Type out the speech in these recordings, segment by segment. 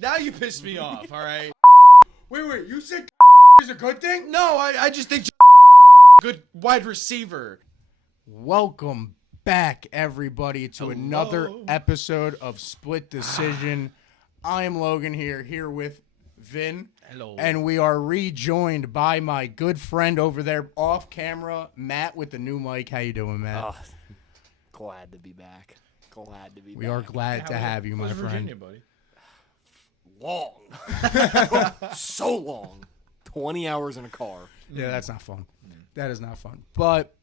Now you pissed me off, all right? Wait, you said is a good thing? No, I just think good wide receiver. Welcome back, everybody, to another episode of Split Decision. I am Logan here with Vin. Hello. And we are rejoined by my good friend over there off camera, Matt, with the new mic. How you doing, Matt? Oh, glad to be back. We are glad to have you, my friend. Virginia, buddy? Long. So long. 20 hours in a car. Yeah, that's not fun. That is not fun. But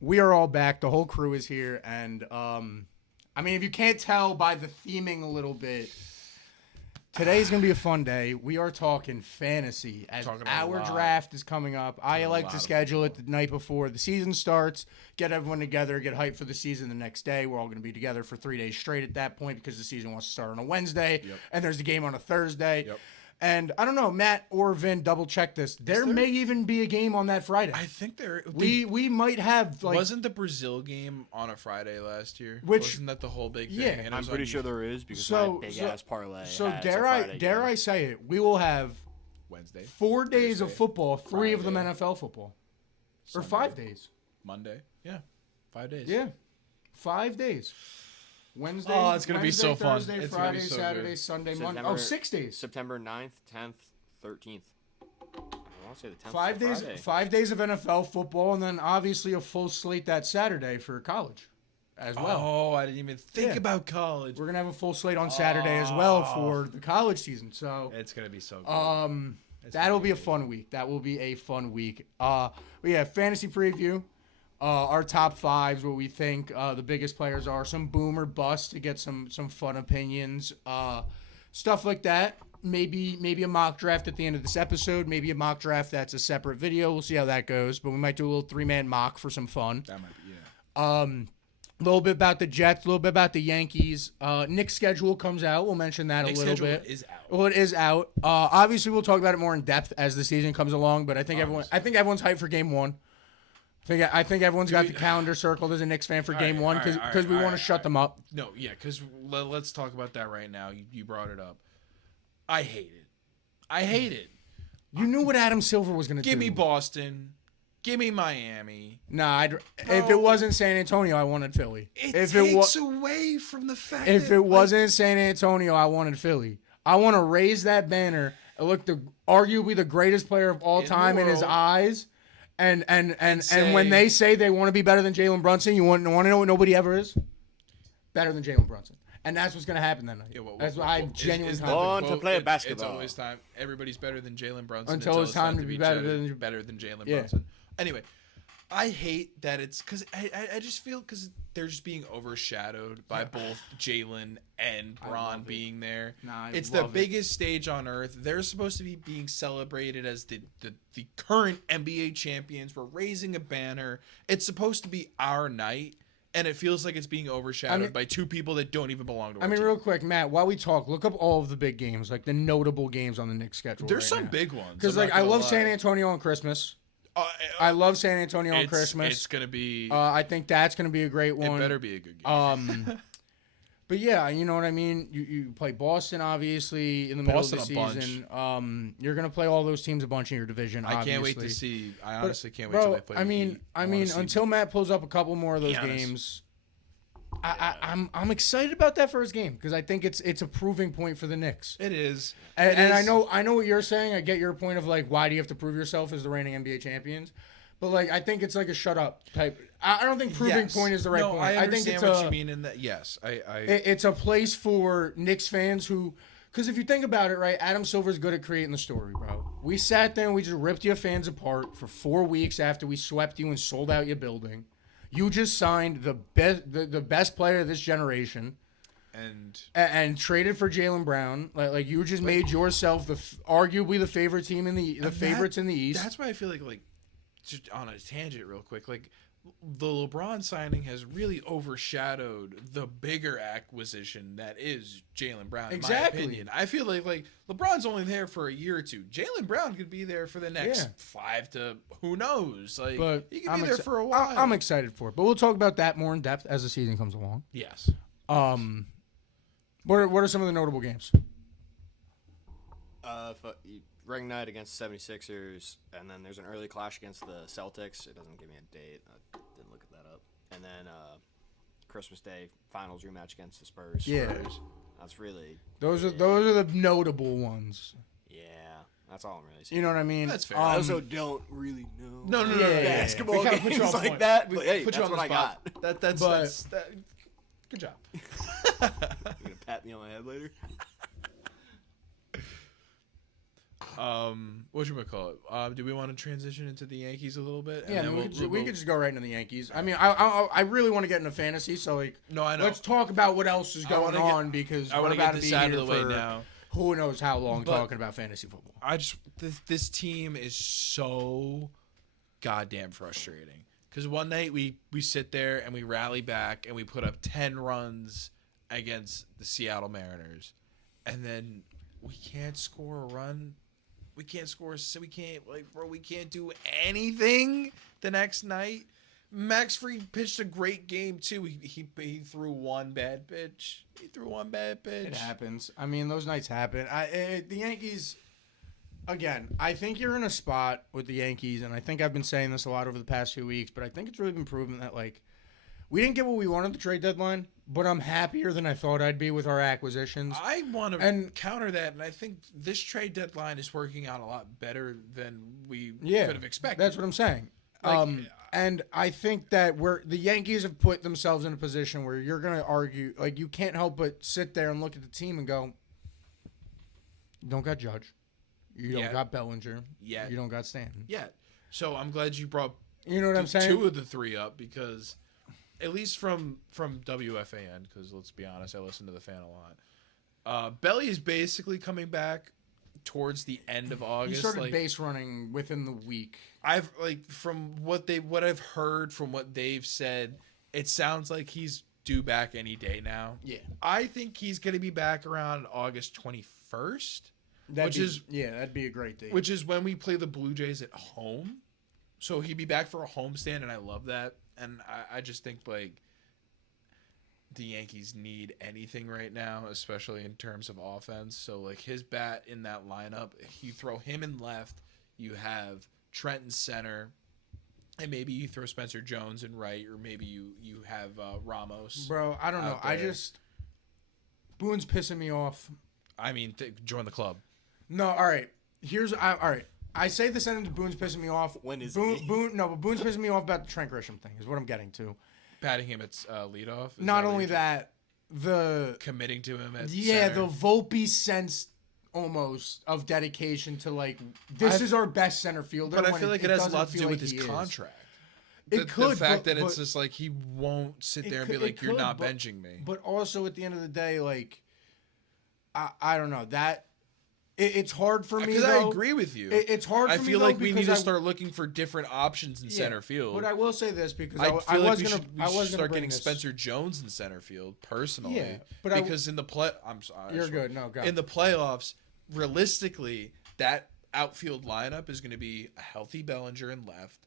we are all back. The whole crew is here. And, I mean, if you can't tell by the theming a little bit, today's going to be a fun day. We are talking fantasy as our draft is coming up. I like to schedule it the night before the season starts, get everyone together, get hyped for the season the next day. We're all going to be together for 3 days straight at that point because the season wants to start on a Wednesday, and there's the game on a Thursday. Yep. And I don't know, Matt or Vin, double check this. There may even be a game on that Friday. I think there. We might have wasn't the Brazil game on a Friday last year? Wasn't that the whole big thing? Yeah, and I'm pretty sure there is because my big ass parlay. So has dare I say it? We will have Wednesday, 4 days of Thursday, football, 3 of them Friday, NFL football, Sunday, or 5 days. Monday, 5 days. Yeah, 5 days. Wednesday. Oh, it's gonna be so fun. Thursday, It's gonna be Friday, so Saturday, good. Sunday, Monday. Oh, 6 days. September 9th, 10th, 13th. I want to say the 10th. 5 days. Friday. 5 days of NFL football, and then obviously a full slate that Saturday for college, as well. Oh, I didn't even think about college. We're gonna have a full slate on Saturday as well for the college season. So It's gonna be so good. that'll be a fun week. That will be a fun week. We have fantasy preview. Our top fives, what we think the biggest players are, some boom or bust to get some fun opinions, stuff like that. Maybe a mock draft at the end of this episode. Maybe a mock draft that's a separate video. We'll see how that goes. But we might do a little 3-man mock for some fun. That might be, yeah. A little bit about the Jets, a little bit about the Yankees. Nick's schedule comes out. We'll mention that Nick's a little schedule bit. is out. Well, it is out. Obviously, we'll talk about it more in depth as the season comes along. But I think everyone's hyped for Game 1. I think everyone's got the calendar circled as a Knicks fan for Game 1 because we want to shut them up. No, yeah, because let's talk about that right now. You brought it up. I hate it. You knew what Adam Silver was going to do. Give me Boston. Give me Miami. Nah, if it wasn't San Antonio, I wanted Philly. It takes away from the fact if it wasn't San Antonio, I wanted Philly. I want to raise that banner and look arguably the greatest player of all time in his eyes. And when they say they want to be better than Jalen Brunson, you want to know what nobody ever is? Better than Jalen Brunson. And that's what's going to happen that night. Yeah, that's what I'm genuinely want to play basketball. It's always time. Everybody's better than Jalen Brunson until it's time to be better than Jalen Brunson. Anyway, I hate that it's because I just feel because they're just being overshadowed by both Jalen and Bron being there. It's the biggest stage on earth. They're supposed to be being celebrated as the current NBA champions. We're raising a banner. It's supposed to be our night. And it feels like it's being overshadowed by two people that don't even belong to our team. Real quick, Matt, while we talk, look up all of the big games, like the notable games on the Knicks schedule. There's some big ones. Because I love San Antonio on Christmas. I love San Antonio on Christmas. It's going to be... I think that's going to be a great one. It better be a good game. But yeah, you know what I mean? You play Boston, obviously, in the middle of the season. You're going to play all those teams a bunch in your division, obviously. I can't wait to see... I honestly can't wait till they play. I mean, until Matt pulls up a couple more of those games... I'm excited about that first game because I think it's a proving point for the Knicks. It is, and I know what you're saying. I get your point of like, why do you have to prove yourself as the reigning NBA champions? But like, I think it's like a shut up type. I don't think proving point is the right point. I think it's what you mean in that. Yes, it's a place for Knicks fans who, because if you think about it, right, Adam Silver's good at creating the story, bro. We sat there and we just ripped your fans apart for 4 weeks after we swept you and sold out your building. You just signed the best player of this generation, and traded for Jaylen Brown. Like you just made yourself arguably the favorite team in the favorites in the East. That's why I feel like just on a tangent real quick, like the LeBron signing has really overshadowed the bigger acquisition that is Jaylen Brown. In my opinion, I feel like LeBron's only there for a year or two. Jaylen Brown could be there for the next 5 to who knows. Like, but he could be there for a while. I'm excited for it, but we'll talk about that more in depth as the season comes along. Yes. What are some of the notable games? Ring night against the 76ers, and then there's an early clash against the Celtics. It doesn't give me a date. I didn't look that up. And then Christmas Day finals rematch against the Spurs. Yeah. That's really... Those are the notable ones. Yeah. That's all I'm really saying. You know what I mean? That's fair. I also don't really know. No. Basketball We kinda put you games on like point. that. We But hey, put you that's on what the I spot. got. That's good job. You gonna pat me on the head later? Whatchamacallit? Do we want to transition into the Yankees a little bit? Yeah, we could just go right into the Yankees. I mean, I really want to get into fantasy, so like, no, I know. let's talk about what else is going on because I we're want to about get to this be out here of the way for now. who knows how long talking about fantasy football. This team is so goddamn frustrating because one night we sit there and we rally back and we put up 10 runs against the Seattle Mariners, and then we can't score a run. We can't score. So we can't do anything the next night. Max Fried pitched a great game too. He threw one bad pitch. It happens. I mean, those nights happen. The Yankees, again, I think you're in a spot with the Yankees, and I think I've been saying this a lot over the past few weeks, but I think it's really been proven that, like, we didn't get what we wanted at the trade deadline, but I'm happier than I thought I'd be with our acquisitions. I want to counter that, and I think this trade deadline is working out a lot better than we could have expected. That's what I'm saying. And I think that the Yankees have put themselves in a position where you're going to argue, like, you can't help but sit there and look at the team and go, you don't got Judge. You don't got Bellinger. You don't got Stanton. So I'm glad you brought I'm saying? 2 of the 3 up because at least from WFAN, because let's be honest, I listen to the fan a lot. Belly is basically coming back towards the end of August. He started base running within the week. From what I've heard from what they've said, it sounds like he's due back any day now. Yeah. I think he's going to be back around August 21st. That'd be a great date. Which is when we play the Blue Jays at home. So he'd be back for a homestand, and I love that. And I just think, like, the Yankees need anything right now, especially in terms of offense. So, like, his bat in that lineup, you throw him in left, you have Trent in center, and maybe you throw Spencer Jones in right, or maybe you have Ramos. Bro, I don't know. Boone's pissing me off. I mean, join the club. No, all right. All right. I say the sentence, Boone's pissing me off. When is Boone? But Boone's pissing me off about the Trent Grisham thing, is what I'm getting to. Patting him at leadoff? Not only that, committing to him at center. The Volpe sense almost of dedication to, like, this is our best center fielder. But I feel like it has a lot to do with his contract. The fact that it's just like he won't sit there and be like, you're not benching me. But also at the end of the day, like, I don't know. That... It's hard for me, because I agree with you. It's hard for me, I feel like we need to start looking for different options in center field. But I will say this, because I was going to start getting Spencer Jones in center field, personally. Yeah, but because in the I'm sorry. You're good. No, go. In the playoffs, realistically, that outfield lineup is going to be a healthy Bellinger in left.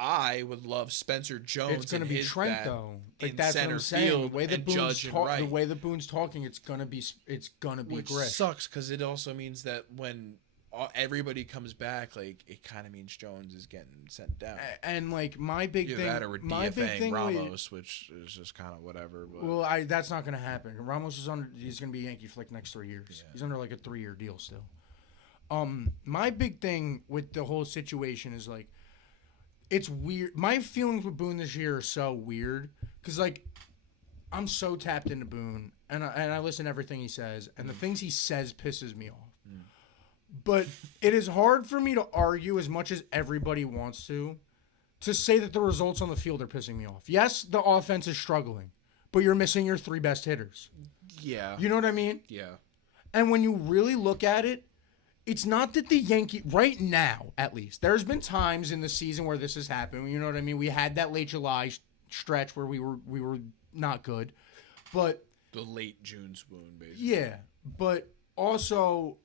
I would love Spencer Jones. It's going to be Trent, though. Like, that's center what I'm saying. field, the way the Boone's talking, it's gonna be Which Grish. Sucks because it also means that when everybody comes back, like, it kind of means Jones is getting sent down. And, like, my big thing, my big thing, Ramos, which is just kind of whatever. But. Well, that's not gonna happen. Ramos he's gonna be a Yankee for like next 3 years. Yeah. He's under like a 3-year deal still. My big thing with the whole situation is, like, it's weird. My feelings with Boone this year are so weird because, like, I'm so tapped into Boone, and I listen to everything he says, and the things he says pisses me off. But it is hard for me to argue as much as everybody wants to say that the results on the field are pissing me off. Yes, the offense is struggling, but you're missing your 3 best hitters. Yeah. You know what I mean? Yeah. And when you really look at it, it's not that the Yankees, right now at least, there's been times in the season where this has happened. You know what I mean? We had that late July stretch where we were not good, but the late June swoon, basically. Yeah, but also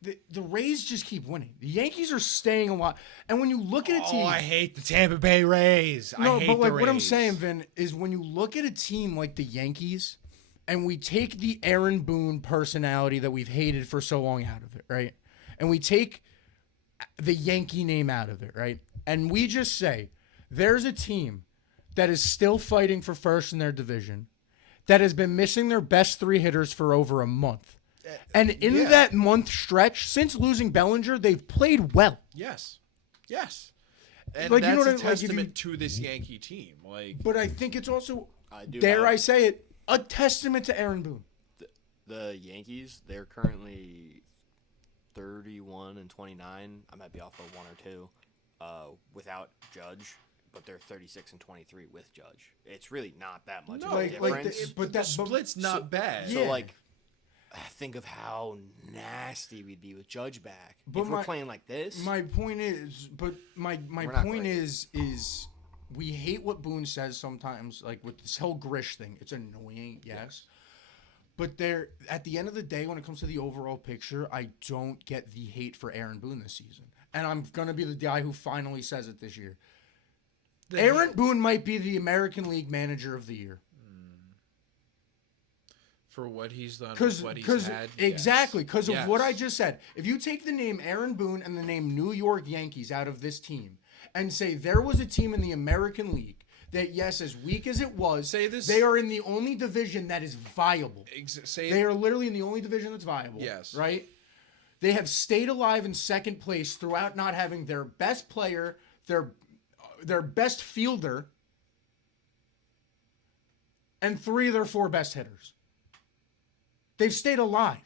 the Rays just keep winning. The Yankees are staying a lot, and when you look at a team, I hate the Tampa Bay Rays. No, but like what I'm saying, Vin, is when you look at a team like the Yankees, and we take the Aaron Boone personality that we've hated for so long out of it, right? And we take the Yankee name out of it, right? And we just say, there's a team that is still fighting for first in their division that has been missing their best 3 hitters for over a month. And in that month stretch, since losing Bellinger, they've played well. Yes. And like, that's you know what a testament to this Mm-hmm. Yankee team. Like, but I think it's also, I say it, a testament to Aaron Boone. The Yankees, they're currently 31-29. I might be off by 1 or 2 without Judge, but they're 36-23 with Judge. It's really not that much of a difference. But that split's not bad. So, like, think of how nasty we'd be with Judge back if we're playing like this. My point is, we hate what Boone says sometimes, like with this whole Grish thing. It's annoying, yes. But at the end of the day, when it comes to the overall picture, I don't get the hate for Aaron Boone this season. And I'm going to be the guy who finally says it this year. Aaron Boone might be the American League Manager of the Year. For what he's done, what he's had. Exactly, because of what I just said. If you take the name Aaron Boone and the name New York Yankees out of this team and say there was a team in the American League that, yes, as weak as it was, they are in the only division that is viable. They are literally in the only division that's viable. Yes. Right? They have stayed alive in second place throughout not having their best player, their best fielder, and 3 of their 4 best hitters. They've stayed alive.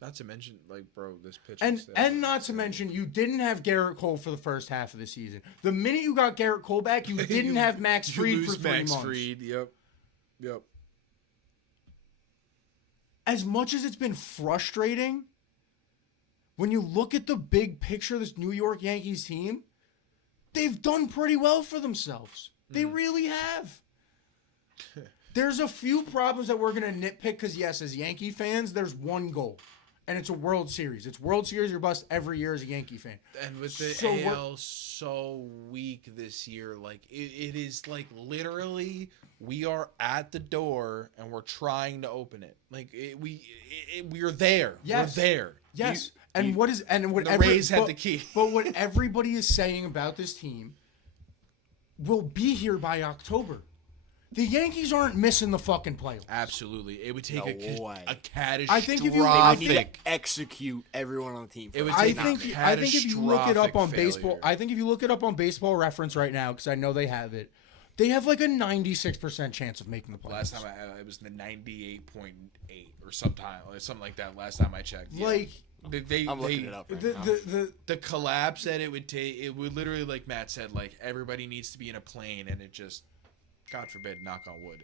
Not to mention, like, bro, this pitching and not to mention, you didn't have Garrett Cole for the first half of the season. The minute you got Garrett Cole back, you didn't have Max Fried for 3 months. Fried, yep. As much as it's been frustrating, when you look at the big picture of this New York Yankees team, they've done pretty well for themselves. They really have. There's a few problems that we're going to nitpick because, yes, as Yankee fans, there's one goal, and it's a World Series. It's World Series or bust every year as a Yankee fan. And with the AL so weak this year, like, it is, like, literally we are at the door and we're trying to open it. Like, we're there. Yes. We're there. Yes. What the Rays had the key. But what everybody is saying about this team will be here by October. The Yankees aren't missing the fucking playoffs. Absolutely. It would take a catastrophic... I think if you need to execute everyone on the team. It would take I think if you look it up on baseball... I think if you look it up on Baseball Reference right now, because I know they have it, they have like a 96% chance of making the playoffs. Last time it was the 98.8 or something like that last time I checked. Yeah. Like... I'm looking it up right now. The collapse that it would take... It would literally, like Matt said, like, everybody needs to be in a plane, and it just... God forbid, knock on wood.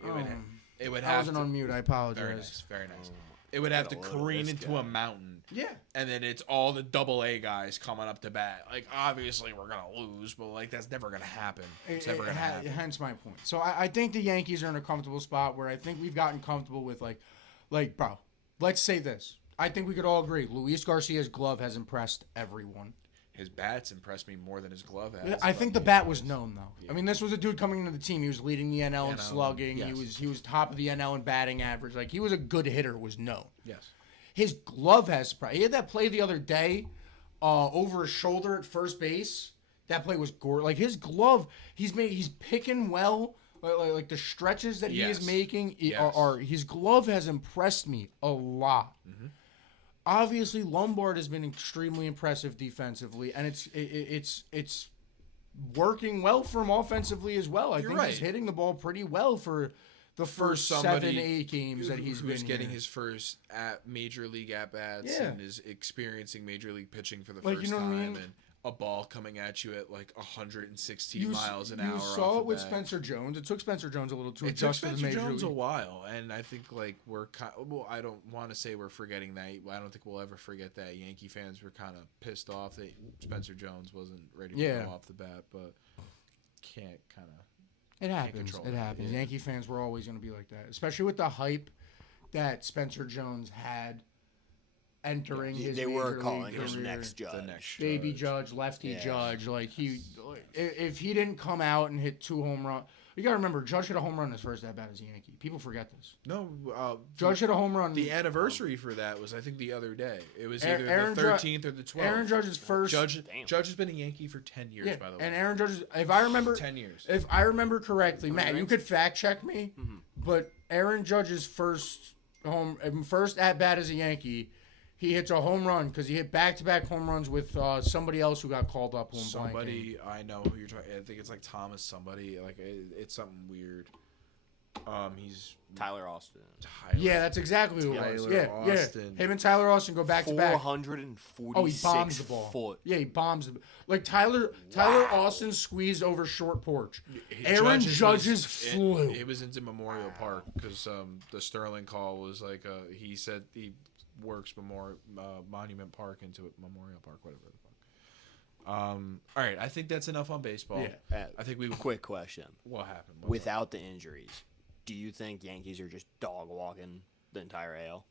It would have I wasn't on mute. I apologize. Very nice. It would have to careen into a mountain. Yeah. And then it's all the AA guys coming up to bat. Like, obviously, we're going to lose, but, like, that's never going to happen. It's never going to happen. Hence my point. So I think the Yankees are in a comfortable spot where I think we've gotten comfortable with, like, bro, let's say this. I think we could all agree. Luis Garcia's glove has impressed everyone. His bat's impressed me more than his glove has. I think the bat was known, though. Yeah. I mean, this was a dude coming into the team. He was leading the NL in slugging. Yes. He was top of the NL in batting average. Like, he was a good hitter, was known. Yes. His glove has surprised. He had that play the other day over his shoulder at first base. That play was gorgeous. Like, his glove, he's picking well. Like the stretches that he is making are his glove has impressed me a lot. Mm-hmm. Obviously, Lombard has been extremely impressive defensively, and it's working well for him offensively as well. I think he's hitting the ball pretty well for the first 7-8 games that he's been getting his first major league at-bats and is experiencing major league pitching for the first time. I mean? And a ball coming at you at like 116 miles an hour. You saw it with Spencer Jones. It took Spencer Jones a little to adjust to the major league. It took Spencer Jones a while, and I think like I don't want to say we're forgetting that. I don't think we'll ever forget that. Yankee fans were kind of pissed off that Spencer Jones wasn't ready to go off the bat, but can't kind of. It happens. It happens. Yeah. Yankee fans were always going to be like that, especially with the hype that Spencer Jones had. Entering his they were calling career, his next Judge, baby Judge, lefty Judge. Like if he didn't come out and hit 2 home runs, You got to remember, Judge hit a home run his first at bat as a Yankee. People forget this. No, Judge hit a home run. The anniversary for that was, I think, the other day. It was either Aaron the 13th or the 12th. Aaron Judge's first. Judge has been a Yankee for 10 years, by the way. And Aaron Judge's, if I remember, 10 years. If I remember correctly, Matt, you could fact check me, but Aaron Judge's first at bat as a Yankee, he hits a home run because he hit back-to-back home runs with somebody else who got called up. Somebody, I know who you're talking. I think it's like Thomas somebody. Like it's something weird. He's Tyler Austin. Yeah, that's exactly who it was. Yeah, Austin. Him and Tyler Austin go back-to-back. 446 Oh, he bombs the ball. foot. Yeah, he bombs the like Tyler Austin squeezed over short porch. Aaron Judge's flew. It was into Memorial Park because the Sterling call was like he said he works Monument Park into Memorial Park, whatever the fuck. All right, I think that's enough on baseball. Yeah. I think Quick question. What happened? Without the injuries, do you think Yankees are just dog walking the entire AL?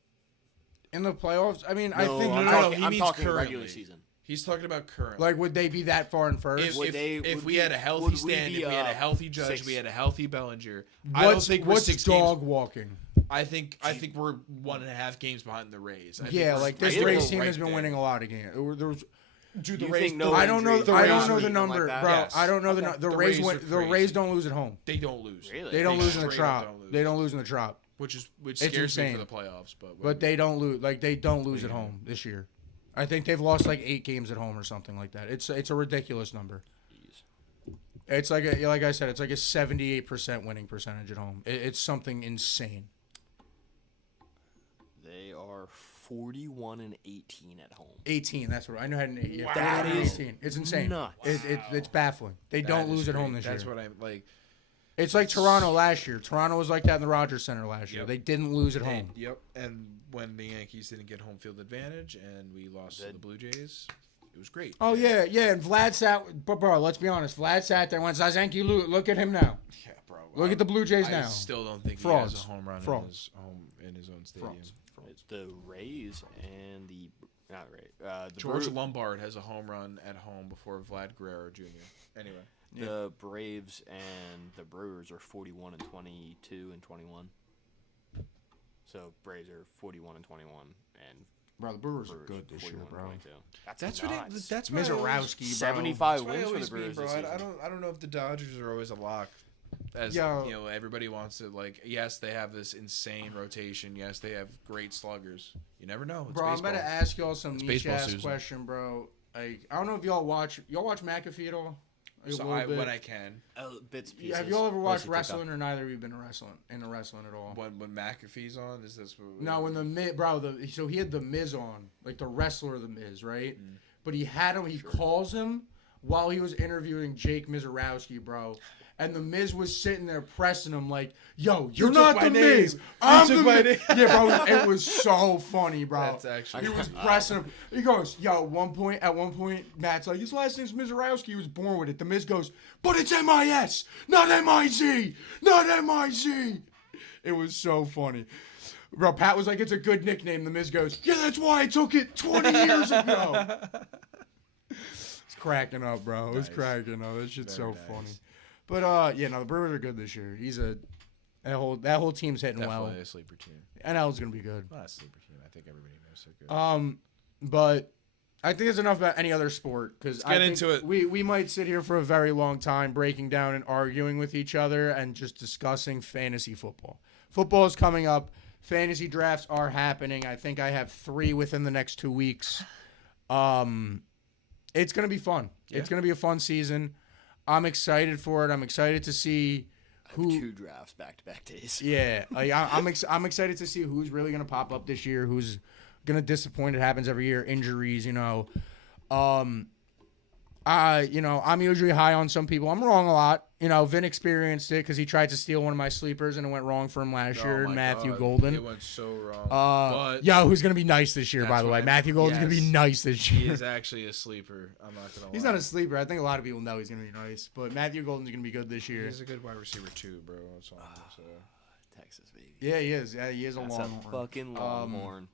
In the playoffs? I mean, No, I think I'm talking regular season. He's talking about current. Like, would they be that far in first? If we had a healthy Stanton, if we had a healthy Judge, we had a healthy Bellinger. I don't think we're what's 6 dog games. walking? I think we're 1.5 games behind the Rays. This Rays team has been winning a lot of games. There was. Do the You Rays? think no I don't know. injury- I don't know the anything number, like that? bro. Yes. I don't know Okay. the The Rays. Rays are The crazy. Rays don't lose at home. They don't lose. Really? They don't lose in the straight up Trop. don't lose. They don't lose in the Trop. Which It's scares me insane. for the playoffs, But they don't lose. Like they don't lose at home this year. I think they've lost like 8 games at home or something like that. It's a ridiculous number. It's like I said, it's like a 78% winning percentage at home. It's something insane. They are 41-18 at home. 18. That's what I know. Had an 8. Wow. That That is 18. It's insane. nuts. It's baffling. They don't lose at home this year. That's what I'm like. It's like Toronto last year. Toronto was like that in the Rogers Center last year. Yep. They didn't lose at home. Yep. And when the Yankees didn't get home field advantage and we lost to the Blue Jays, it was great. Oh yeah. And Vlad sat. But bro, let's be honest. Vlad sat there and went, Zazenki, look at him now. Yeah, bro. Look at the Blue Jays now. I still don't think Frauds. he has a home run Frauds. in his own stadium. Frauds. It's the Rays and the not Rays. The George Lombard has a home run at home before Vlad Guerrero Jr. Anyway. The Braves and the Brewers are 41 and 22 and 21. So Braves are 41 and 21 and Bro, the Brewers are good this year, bro. That's nuts. That's what Mizorowski, bro. 75 That's what I wins for always the mean, Brewers bro. this season. I don't know if the Dodgers are always a lock. As everybody wants to yes, they have this insane rotation. Yes, they have great sluggers. You never know. It's Bro, baseball. I'm about to ask y'all some niche ass Susan. question, bro. Like, I don't know if y'all watch McAfee at all. When I can. Bits pieces. Have y'all ever watched Mostly wrestling, or neither of you been into wrestling at all? When McAfee's on, is this? No, when the Miz, bro. So he had the Miz on, like the wrestler, the Miz, right? But he had him. He calls him while he was interviewing Jake Mizorowski, bro. And the Miz was sitting there pressing him like, "Yo, you're not the Miz. I'm the Miz." Yeah, bro. It was so funny, bro. That's actually. He was pressing him. He goes, "Yo." At one point, Matt's like, "His last name's Mizorowski. He was born with it." The Miz goes, "But it's M-I-S, not M-I-Z, not M-I-Z." It was so funny. Bro, Pat was like, "It's a good nickname." The Miz goes, "Yeah, that's why I took it 20 years ago." It's cracking up, bro. It was cracking up. That shit's so funny. But the Brewers are good this year. That whole team's hitting Definitely well. a sleeper team. NL's gonna be good. Not a sleeper team. I think everybody knows they're good. But I think it's enough about any other sport because get into it. We might sit here for a very long time breaking down and arguing with each other and just discussing fantasy football. Football is coming up. Fantasy drafts are happening. I think I have 3 within the next 2 weeks. It's gonna be fun. Yeah. It's gonna be a fun season. I'm excited for it. I'm excited to see who 2 drafts back-to-back days. Yeah, like I'm excited to see who's really gonna pop up this year. Who's gonna disappoint? It happens every year. Injuries, I'm usually high on some people. I'm wrong a lot. Vin experienced it because he tried to steal one of my sleepers and it went wrong for him last year. Matthew Golden. It went so wrong. Who's gonna be nice this year? By the way, Matthew Golden's gonna be nice this year. He is actually a sleeper. I'm not gonna lie. He's not a sleeper. I think a lot of people know he's gonna be nice, but Matthew Golden's gonna be good this year. He's a good wide receiver too, bro. That's all. Texas baby. Yeah, he is. Yeah, he is a Longhorn. That's a fucking Longhorn.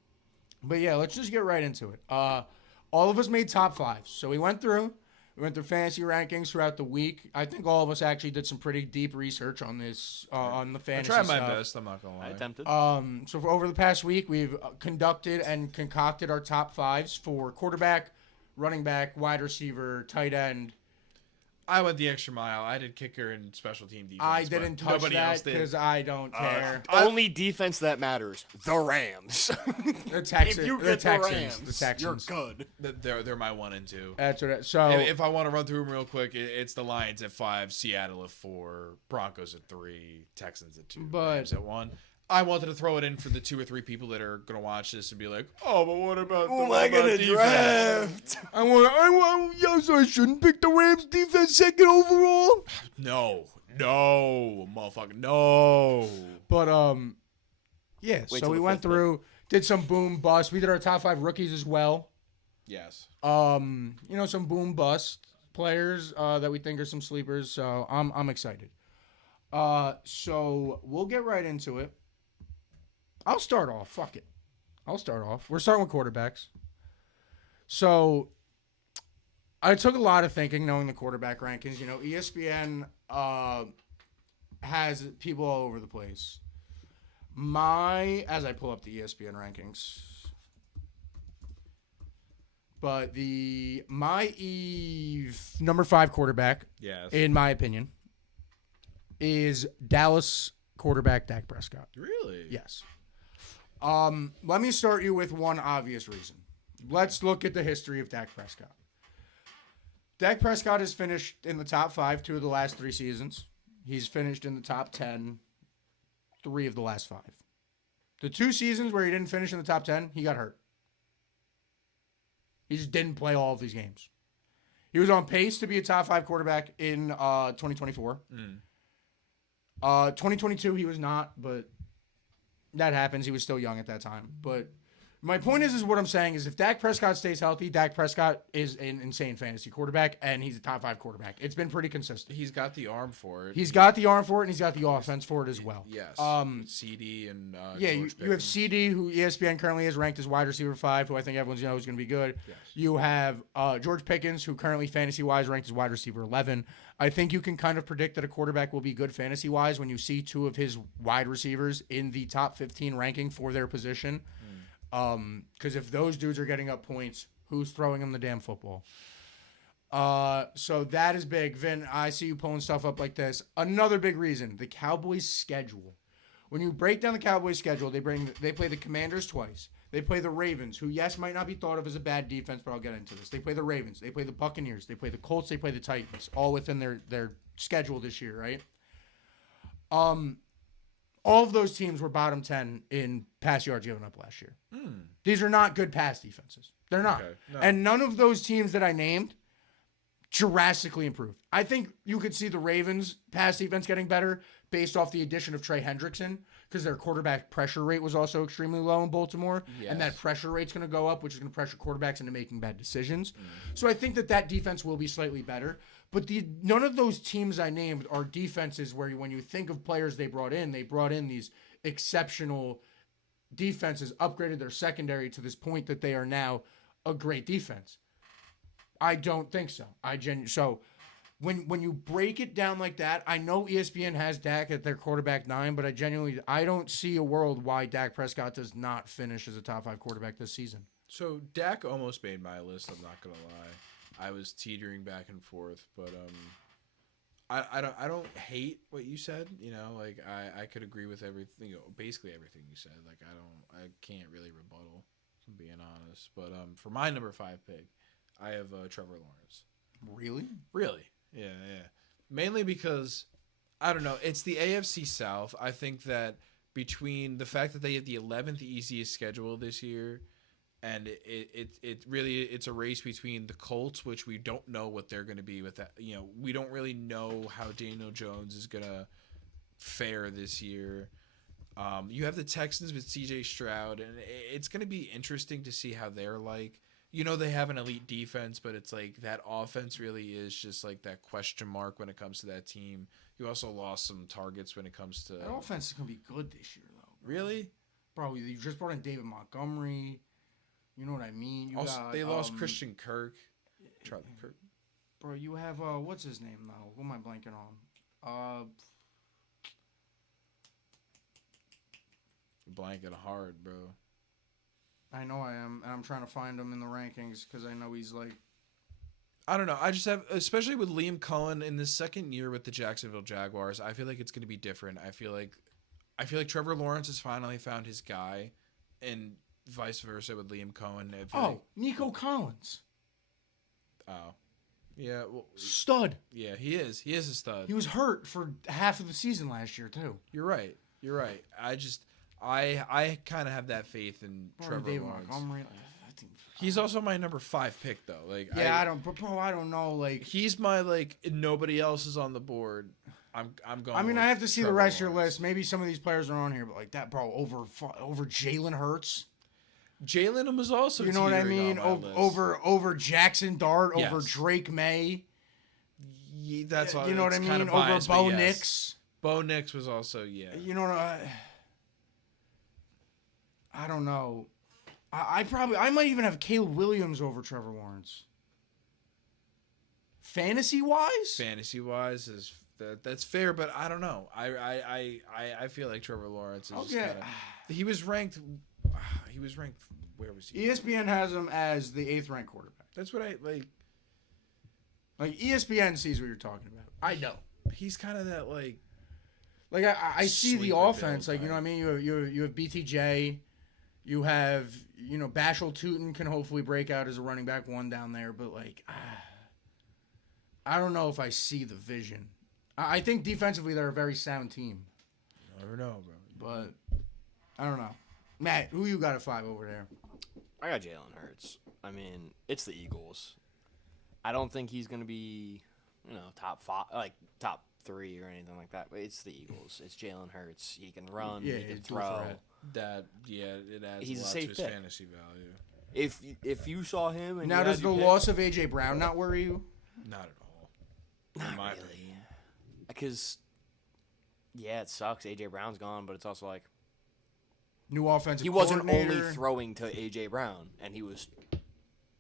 But yeah, let's just get right into it. All of us made top 5s, so we went through. We went through fantasy rankings throughout the week. I think all of us actually did some pretty deep research on this, on the fantasy I tried my stuff. best. I'm not gonna lie. I attempted. So for over the past week, we've conducted and concocted our top fives for quarterback, running back, wide receiver, tight end. I went the extra mile. I did kicker and special team defense. I didn't touch that because I don't care. Only defense that matters: the Rams. The Texans. If you the get Texans. the Rams, The Texans. you're good. They're my 1 and 2. That's what. So If I want to run through them real quick, it's the Lions at 5, Seattle at 4, Broncos at 3, Texans at 2, Rams at 1. I wanted to throw it in for the 2 or 3 people that are gonna watch this and be like, "Oh, but what about Who am I gonna draft?" Yes, I shouldn't pick the Rams defense second overall. No, motherfucker, no. But yeah. So we went through, did some boom bust. We did our top 5 rookies as well. Yes. Some boom bust players that we think are some sleepers. So I'm excited. So we'll get right into it. I'll start off. Fuck it. I'll start off. We're starting with quarterbacks. So I took a lot of thinking knowing the quarterback rankings. ESPN has people all over the place. As I pull up the ESPN rankings. But my number 5 quarterback, Yes. in my opinion, is Dallas quarterback Dak Prescott. Really? Yes. Let me start you with one obvious reason. Let's look at the history of Dak Prescott. Dak Prescott has finished in the top 5 2 of the last 3 seasons. He's finished in the top 10 3 of the last 5. The 2 seasons where he didn't finish in the top 10, he got hurt. He just didn't play all of these games. He was on pace to be a top 5 quarterback in 2024. 2022, he was not, but that happens. He was still young at that time. But my point is what I'm saying is if Dak Prescott stays healthy, Dak Prescott is an insane fantasy quarterback, and he's a top 5 quarterback. It's been pretty consistent. He's got the arm for it. He's got the arm for it, and he's got the offense for it as well. Yes. CD and you have CD, who ESPN currently has ranked as wide receiver 5, who I think everyone's knows is going to be good. Yes. You have George Pickens, who currently fantasy-wise ranked as wide receiver 11. I think you can kind of predict that a quarterback will be good fantasy-wise when you see 2 of his wide receivers in the top 15 ranking for their position. Because if those dudes are getting up points, who's throwing them the damn football? So that is big. Vin, I see you pulling stuff up like this. Another big reason, the Cowboys' schedule. When you break down the Cowboys' schedule, they play the Commanders twice. They play the Ravens, who, yes, might not be thought of as a bad defense, but I'll get into this. They play the Ravens. They play the Buccaneers. They play the Colts. They play the Titans, all within their schedule this year, right? All of those teams were bottom 10 in pass yards given up last year. These are not good pass defenses. They're not. Okay, no. And none of those teams that I named drastically improved. I think you could see the Ravens' pass defense getting better based off the addition of Trey Hendrickson because their quarterback pressure rate was also extremely low in Baltimore. Yes. And that pressure rate's going to go up, which is going to pressure quarterbacks into making bad decisions. So I think that defense will be slightly better. But none of those teams I named are defenses where when you think of players they brought in these exceptional defenses, upgraded their secondary to this point that they are now a great defense. I don't think so. So when you break it down like that, I know ESPN has Dak at their quarterback 9, but I don't see a world why Dak Prescott does not finish as a top 5 quarterback this season. So Dak almost made my list. I'm not gonna lie. I was teetering back and forth, but I don't hate what you said. I could agree with everything, basically everything you said. I can't really rebuttal, if I'm being honest. But for my number 5 pick, I have Trevor Lawrence. Really? Yeah. Mainly because I don't know. It's the AFC South. I think that between the fact that they have the 11th easiest schedule this year. And it's a race between the Colts, which we don't know what they're going to be with that. We don't really know how Daniel Jones is going to fare this year. You have the Texans with C.J. Stroud, and it's going to be interesting to see how they're like. They have an elite defense, but it's like that offense really is just like that question mark when it comes to that team. You also lost some targets when it comes to... That offense is going to be good this year, though. Really? Bro, you just brought in David Montgomery. You know what I mean? They lost Christian Kirk. Charlie Kirk. Bro, you have what's his name though? Who am I blanking on? Blanket hard, bro. I know I am, and I'm trying to find him in the rankings because I know he's like. I don't know. I just have, especially with Liam Cohen in this second year with the Jacksonville Jaguars, I feel like it's going to be different. I feel like Trevor Lawrence has finally found his guy, and vice versa with Liam Cohen. Nico Collins. Oh, yeah. Well, stud. Yeah, he is. He is a stud. He was hurt for half of the season last year too. You're right. I kind of have that faith in Trevor Lawrence. He's also my number 5 pick though. Like I don't know. Like he's my nobody else is on the board. I'm going. I mean, I have to see the rest of your list. Maybe some of these players are on here, but like that, bro, over Jalen Hurts. Jalen was also. You know what I mean? Over Jackson Dart, yes. Over Drake May. Yeah, that's all. You know what I mean? Kind of over biased, Bo yes. Nix. Bo Nix was also You know what? I don't know. I might even have Caleb Williams over Trevor Lawrence. Fantasy wise is that's fair, but I don't know. I feel like Trevor Lawrence is okay. He was ranked. Where was he? ESPN has him as the 8th ranked quarterback. That's what I like. Like ESPN sees what you're talking about. I know. He's kind of that I see the offense. Like, you know what I mean? You have BTJ. You have, Bashal Tootin can hopefully break out as a running back 1 down there, but I don't know if I see the vision. I think defensively they're a very sound team. I don't know, bro. But I don't know. Matt, who you got at 5 over there? I got Jalen Hurts. I mean, it's the Eagles. I don't think he's going to be, top 5, top 3 or anything like that. But it's the Eagles. It's Jalen Hurts. He can run. He can throw. It adds he's a lot safe to his pick. fantasy value. If you saw him and now, does the loss of AJ Brown not worry you? Not at all. Not really. Because it sucks. AJ Brown's gone, but it's also like new offensive. He wasn't only throwing to AJ Brown, and he was.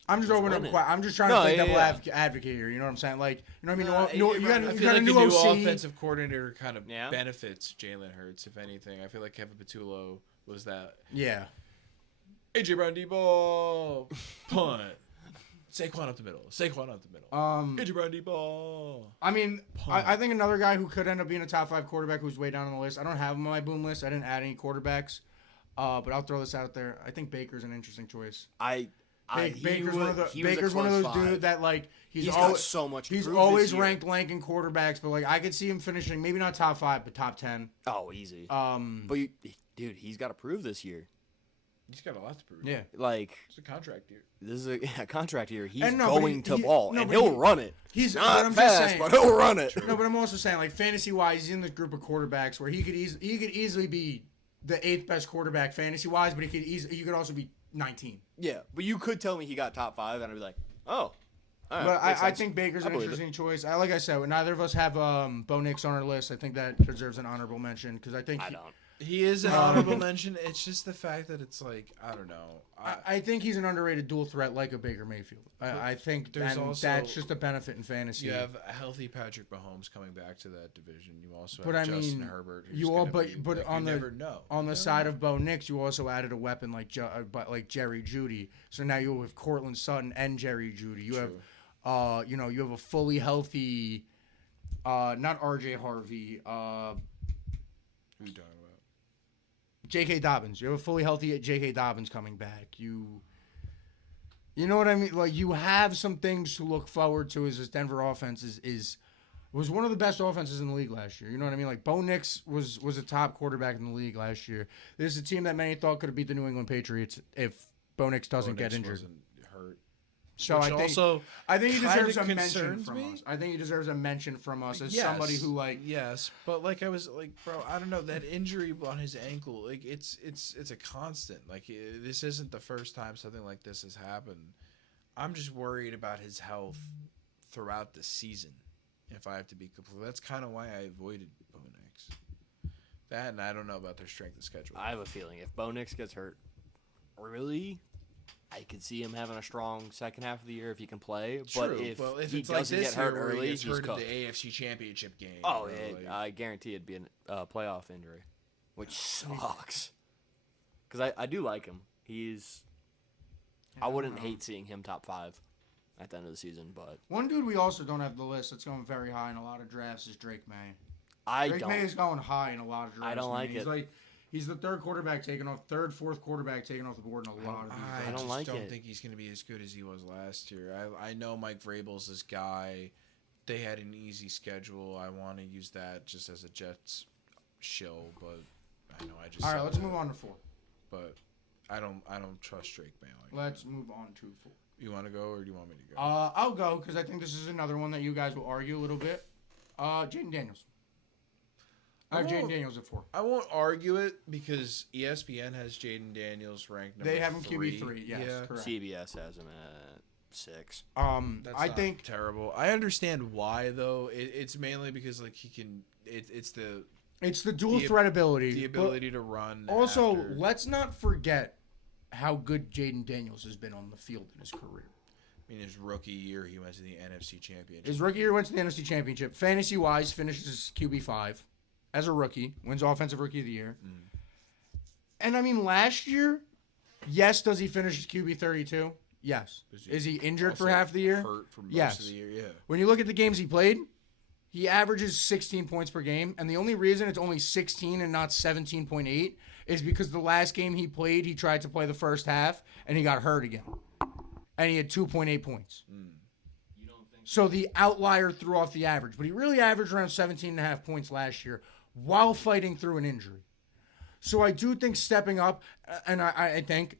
I'm just I'm just trying to play devil advocate here. You know what I'm saying? Like, you know what I mean? You got a new OC. Offensive coordinator kind of benefits Jalen Hurts, if anything. I feel like Kevin Patullo was that. Yeah. AJ Brown deep ball punt. Saquon up the middle. AJ Brown deep ball. I mean, I think another guy who could end up being a top 5 quarterback who's way down on the list. I don't have him on my boom list. I didn't add any quarterbacks, but I'll throw this out there. I think Baker's an interesting choice. Baker's one of those dudes that he's got so much. He's always ranked ranking quarterbacks, but I could see him finishing maybe not top 5, but top 10. Oh, easy. But dude, he's got to prove this year. He's got a lot to prove. Yeah, it's a contract year. This is a contract year. He's going to ball, and he'll run it. He's not fast, but he'll run it. No, but I'm also saying fantasy wise, he's in this group of quarterbacks where he could easily be the 8th best quarterback fantasy wise, but he could also be 19. Yeah, but you could tell me he got top 5, and I'd be like, oh. Right, but I think Baker's an interesting choice. Like I said, neither of us have Bo Nix on our list. I think that deserves an honorable mention because I think I don't. He is an honorable mention. It's just the fact that it's I don't know. I think he's an underrated dual threat like a Baker Mayfield. I think that's just a benefit in fantasy. You have a healthy Patrick Mahomes coming back to that division. You also have Justin Herbert. But on the side of Bo Nix, you also added a weapon like Jerry Jeudy. So now you have Cortland Sutton and Jerry Jeudy. You have you have a fully healthy not RJ Harvey. Who are you talking about? J.K. Dobbins. You have a fully healthy J.K. Dobbins coming back. You know what I mean? You have some things to look forward to as this Denver offense was one of the best offenses in the league last year. You know what I mean? Bo Nix was a top quarterback in the league last year. This is a team that many thought could have beat the New England Patriots if Bo Nix doesn't get injured. Wasn't hurt. So I think he deserves a mention from us. I think he deserves a mention from us as somebody who yes, but I was bro, I don't know, that injury on his ankle, it's a constant. This isn't the first time something like this has happened. I'm just worried about his health throughout the season. If I have to be complete, that's kind of why I avoided Bo Nix. That, and I don't know about their strength of schedule. I have a feeling if Bo Nix gets hurt, really, I could see him having a strong second half of the year if he can play. True. But if he it's doesn't like get hurt hurt early, early, he's hurt cooked. in the AFC Championship game. Oh, I guarantee it'd be a playoff injury, which sucks. Because I do like him. I wouldn't hate seeing him top 5 at the end of the season. But one dude we also don't have the list that's going very high in a lot of drafts is Drake May. Drake May is going high in a lot of drafts. I don't like it. He's the third, fourth quarterback taken off the board in a lot of these drafts. I don't think he's going to be as good as he was last year. I know Mike Vrabel's this guy. They had an easy schedule. I want to use that just as a Jets shill, but I know I just. All right, let's move on to 4. But I don't trust Drake May. Let's move on to 4. You want to go or do you want me to go? I'll go because I think this is another one that you guys will argue a little bit. Jaden Daniels. I have Jaden Daniels at 4. I won't argue it because ESPN has Jaden Daniels ranked number 3. They have him QB3. Yes, correct. CBS has him at 6. That's not terrible. I understand why though. It's mainly because he can. It's the dual threat ability. The ability to run. Also, let's not forget how good Jaden Daniels has been on the field in his career. I mean, his rookie year, he went to the NFC Championship. His rookie year went to the NFC Championship. Fantasy-wise, finishes QB5 as a rookie. Wins Offensive Rookie of the Year. And, I mean, last year, yes, does he finish as QB32? Yes. Is he injured for half the year? Hurt for most of the year, yeah. When you look at the games he played, he averages 16 points per game, and the only reason it's only 16 and not 17.8 is because the last game he played, he tried to play the first half, and he got hurt again. And he had 2.8 points. So the outlier threw off the average, but he really averaged around 17.5 points last year while fighting through an injury. So I do think stepping up, and I think,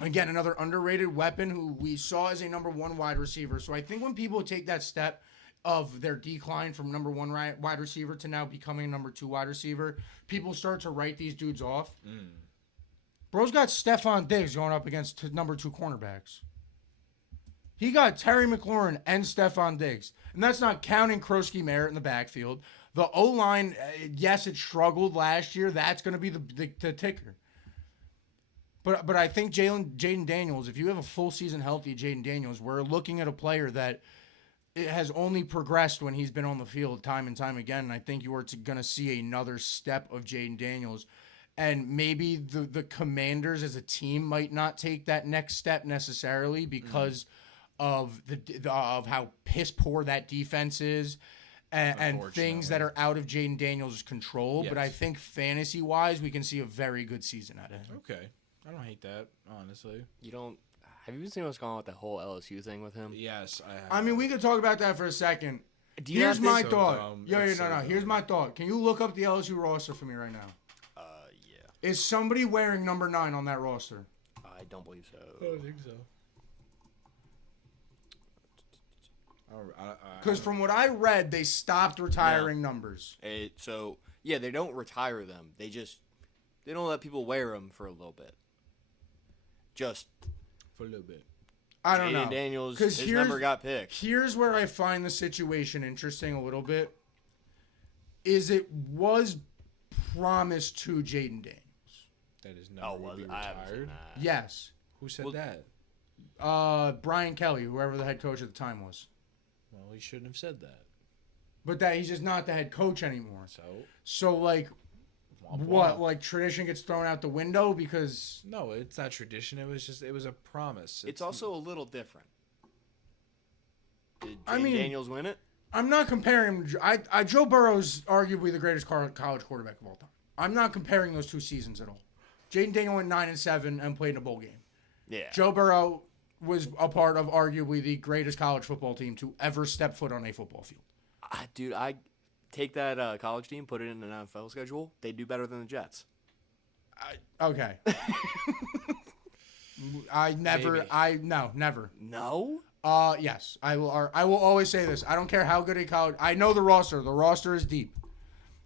again, another underrated weapon who we saw as a number 1 wide receiver. So I think when people take that step of their decline from number 1 wide receiver to now becoming a number 2 wide receiver, people start to write these dudes off. Bro's got Stephon Diggs going up against number 2 cornerbacks. He got Terry McLaurin and Stephon Diggs. And that's not counting Krosky Merritt in the backfield. The O-line, yes, it struggled last year. That's going to be the ticker. But I think Jaden Daniels, if you have a full season healthy Jaden Daniels, we're looking at a player that it has only progressed when he's been on the field time and time again. And I think you are going to see another step of Jaden Daniels. And maybe the Commanders as a team might not take that next step necessarily because of of how piss poor that defense is and things that are out of Jaden Daniels' control. Yes. But I think fantasy wise, we can see a very good season out of him. Okay, I don't hate that, honestly. Have you seen what's going on with that whole LSU thing with him? Yes, I have. I mean, we could talk about that for a second. Here's my thought. Here's my thought. Can you look up the LSU roster for me right now? Yeah. Is somebody wearing number 9 on that roster? I don't believe so. I don't think so. Because from what I read, they stopped retiring numbers. They don't retire them. They don't let people wear them for a little bit. Just for a little bit. I don't know. Daniels, his number got picked. Here's where I find the situation interesting a little bit. Is it was promised to Jaden Daniels. That is not retired. Yes. Who said that? Brian Kelly, whoever the head coach at the time was. Well, he shouldn't have said that. But that he's just not the head coach anymore. So womp what? womp. Like tradition gets thrown out the window because no, it's not tradition. It was a promise. It's also a little different. Did Daniels win it? I'm not comparing him. Joe Burrow's arguably the greatest college quarterback of all time. I'm not comparing those 2 seasons at all. Jaden Daniels went 9-7 and played in a bowl game. Yeah. Joe Burrow was a part of arguably the greatest college football team to ever step foot on a football field. Dude, I take that college team, put it in an NFL schedule. They do better than the Jets. Okay. Never. No? Yes, I will always say this. I don't care how good a college. I know the roster. The roster is deep.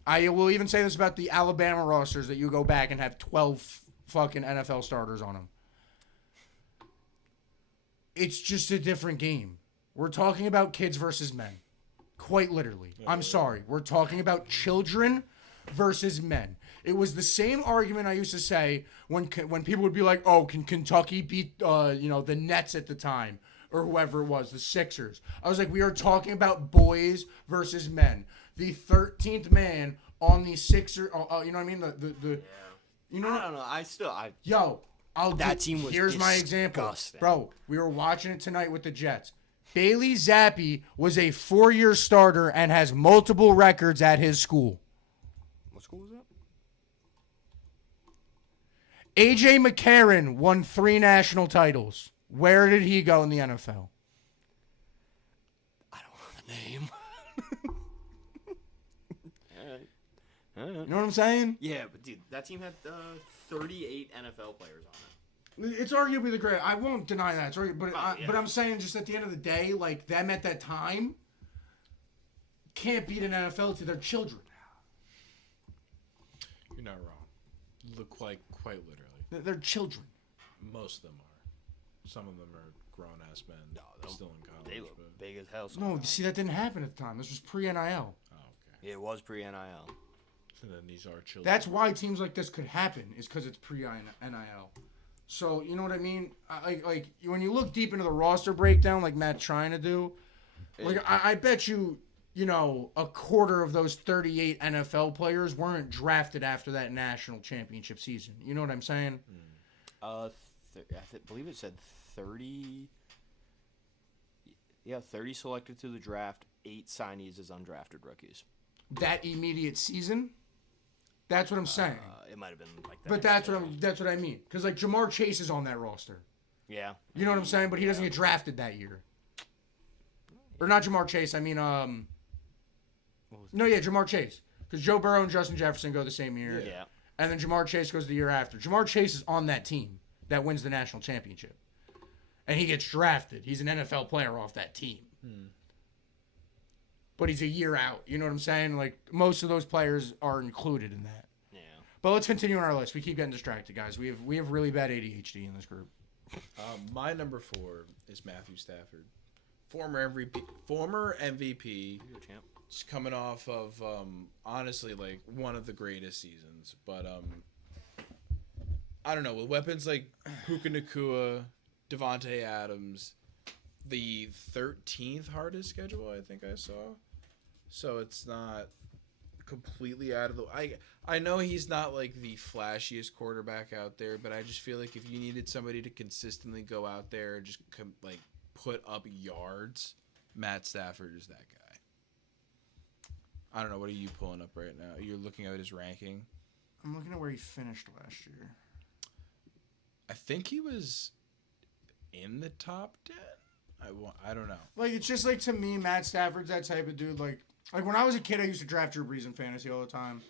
I will even say this about the Alabama rosters that you go back and have 12 fucking NFL starters on them. It's just a different game. We're talking about kids versus men. Quite literally. I'm sorry. We're talking about children versus men. It was the same argument I used to say when people would be like, "Oh, can Kentucky beat the Nets at the time or whoever it was, the Sixers?" I was like, "We are talking about boys versus men. The 13th man on the Sixers, you know what I mean? You know, I don't know. Here's my example, bro. We were watching it tonight with the Jets. Bailey Zappi was a 4-year starter and has multiple records at his school. What school was that? AJ McCarron won 3 national titles. Where did he go in the NFL? I don't know the name. All right. You know what I'm saying? Yeah, but dude, that team had 38 NFL players on it. It's arguably the great. I won't deny that. But I'm saying just at the end of the day, like them at that time can't beat an NFL to their children. You're not wrong. Look like quite literally. They're children. Most of them are. Some of them are grown-ass men still in college. They look big as hell. No, see, that didn't happen at the time. This was pre-NIL. Oh, okay. Yeah, it was pre-NIL. So then these are children. That's why teams like this could happen, is because it's pre-NIL. So, you know what I mean? Like when you look deep into the roster breakdown, like Matt's trying to do, like I bet you, a quarter of those 38 NFL players weren't drafted after that national championship season. You know what I'm saying? I believe it said 30. Yeah, 30 selected to the draft, 8 signees as undrafted rookies. That immediate season? That's what I'm saying. It might have been like that. But that's what I mean. Because like Jamar Chase is on that roster. Yeah. You know what I'm saying? But he doesn't get drafted that year. Or not Jamar Chase. I mean, Jamar Chase. Because Joe Burrow and Justin Jefferson go the same year. Yeah. And then Jamar Chase goes the year after. Jamar Chase is on that team that wins the national championship. And he gets drafted. He's an NFL player off that team. But he's a year out. You know what I'm saying? Like, most of those players are included in that. Yeah. But let's continue on our list. We keep getting distracted, guys. We have really bad ADHD in this group. My number 4 is Matthew Stafford. Former MVP. You're a champ. Just coming off of, honestly, like, one of the greatest seasons. But, I don't know. With weapons like Puka Nacua, Devontae Adams, the 13th hardest schedule I think I saw. So it's not completely out of the... I know he's not like the flashiest quarterback out there, but I just feel like if you needed somebody to consistently go out there and just put up yards, Matt Stafford is that guy. I don't know. What are you pulling up right now? You're looking at his ranking? I'm looking at where he finished last year. I think he was in the top 10. I don't know. Like, it's just like, to me, Matt Stafford's that type of dude. Like when I was a kid, I used to draft Drew Brees in fantasy all the time,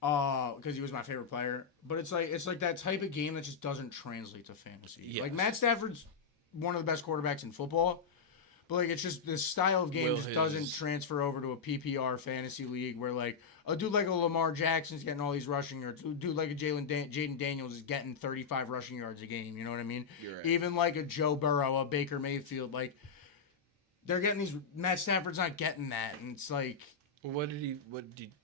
because he was my favorite player. But it's like that type of game that just doesn't translate to fantasy. Yes. Like, Matt Stafford's one of the best quarterbacks in football, but like, it's just the style of game doesn't transfer over to a PPR fantasy league where like a dude like a Lamar Jackson's getting all these rushing yards. A dude like a Jaden Daniels is getting 35 rushing yards a game. You know what I mean? You're right. Even like a Joe Burrow, a Baker Mayfield, like they're getting these. Matt Stafford's not getting that, and it's like. Well, what did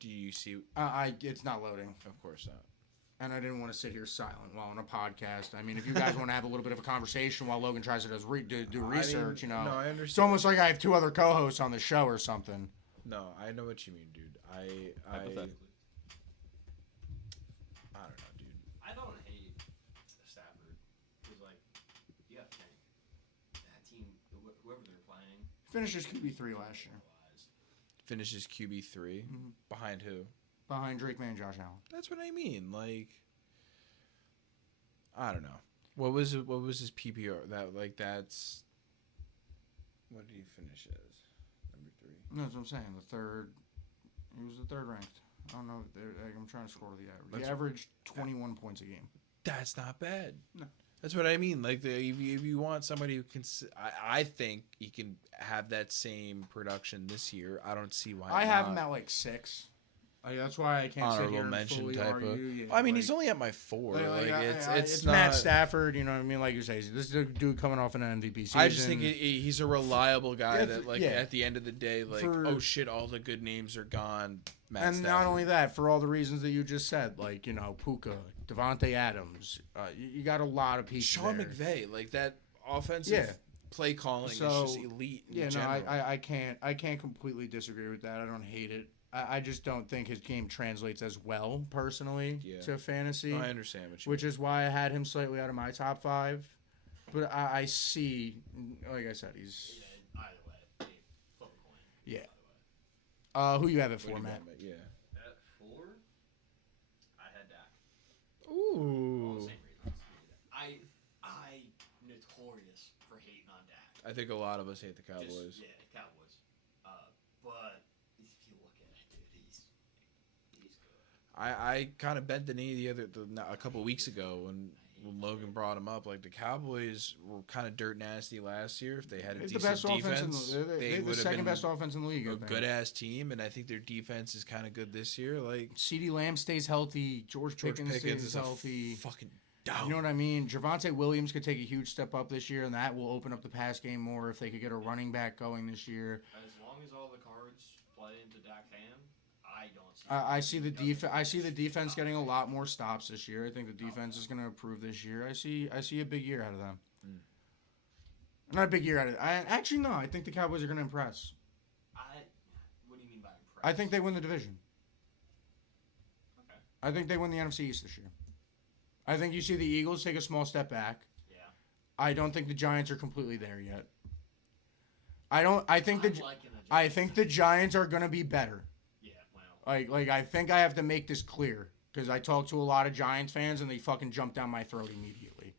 you see? It's not loading. Of course not. And I didn't want to sit here silent while on a podcast. I mean, if you guys want to have a little bit of a conversation while Logan tries to do research, No, I understand. It's almost like I have 2 other co-hosts on the show or something. No, I know what you mean, dude. Hypothetically. I don't know, dude. I don't hate Stafford. Because, like, you got to think. That team, whoever they're playing. Finished his QB3 last year. Finishes QB3 behind who? Behind Drake May and Josh Allen. That's what I mean. Like, I don't know. What was his PPR? That's what did he finish as? Number 3. That's what I'm saying. The third. He was the third ranked. I don't know. I'm trying to scroll to the average. He averaged 21 points a game. That's not bad. No. That's what I mean. Like, if you want somebody who can, I think he can have that same production this year. I don't see why. I have him at like 6. That's why I can't sit here and fully argue. Yeah, I mean, he's only at my 4. It's not, Matt Stafford. You know what I mean? Like you say, this is a dude coming off an MVP season. I just think he's a reliable guy that, at the end of the day, oh shit, all the good names are gone. Matt Stafford. Not only that, for all the reasons that you just said, Puka, Devontae Adams, you got a lot of pieces. Sean McVay, that offensive play calling is just elite. I can't completely disagree with that. I don't hate it. I just don't think his game translates as well, personally, to fantasy. I understand what you Which is why I had him slightly out of my top 5. But I see, like I said, he's... Either way, flip a coin. Yeah. Who you have at 4, Matt? Yeah. At 4, I had Dak. Ooh. All the same reasons. I notorious for hating on Dak. I think a lot of us hate the Cowboys. Cowboys. But if you look at it, dude, he's good. I kind of bent the knee a couple weeks ago when Logan brought him up. The Cowboys were kind of dirt nasty last year. If they had a decent defense, they the second best offense in the league. A good ass team, and I think their defense is kind of good this year. CeeDee Lamb stays healthy. George Pickens stays healthy. Fucking down. You know what I mean? Javonte Williams could take a huge step up this year, and that will open up the pass game more if they could get a running back going this year. As long as all the cards play into Dak's hand, I don't see. I see the defense. I see the defense getting a lot more stops this year. I think the defense is going to improve this year. I see a big year out of them. Not a big year out of. Actually no. I think the Cowboys are going to impress. What do you mean by impress? I think they win the division. Okay. I think they win the NFC East this year. I think you see the Eagles take a small step back. Yeah. I don't think the Giants are completely there yet. I think the Giants are going to be better. Yeah, well. I think I have to make this clear because I talk to a lot of Giants fans and they fucking jump down my throat immediately.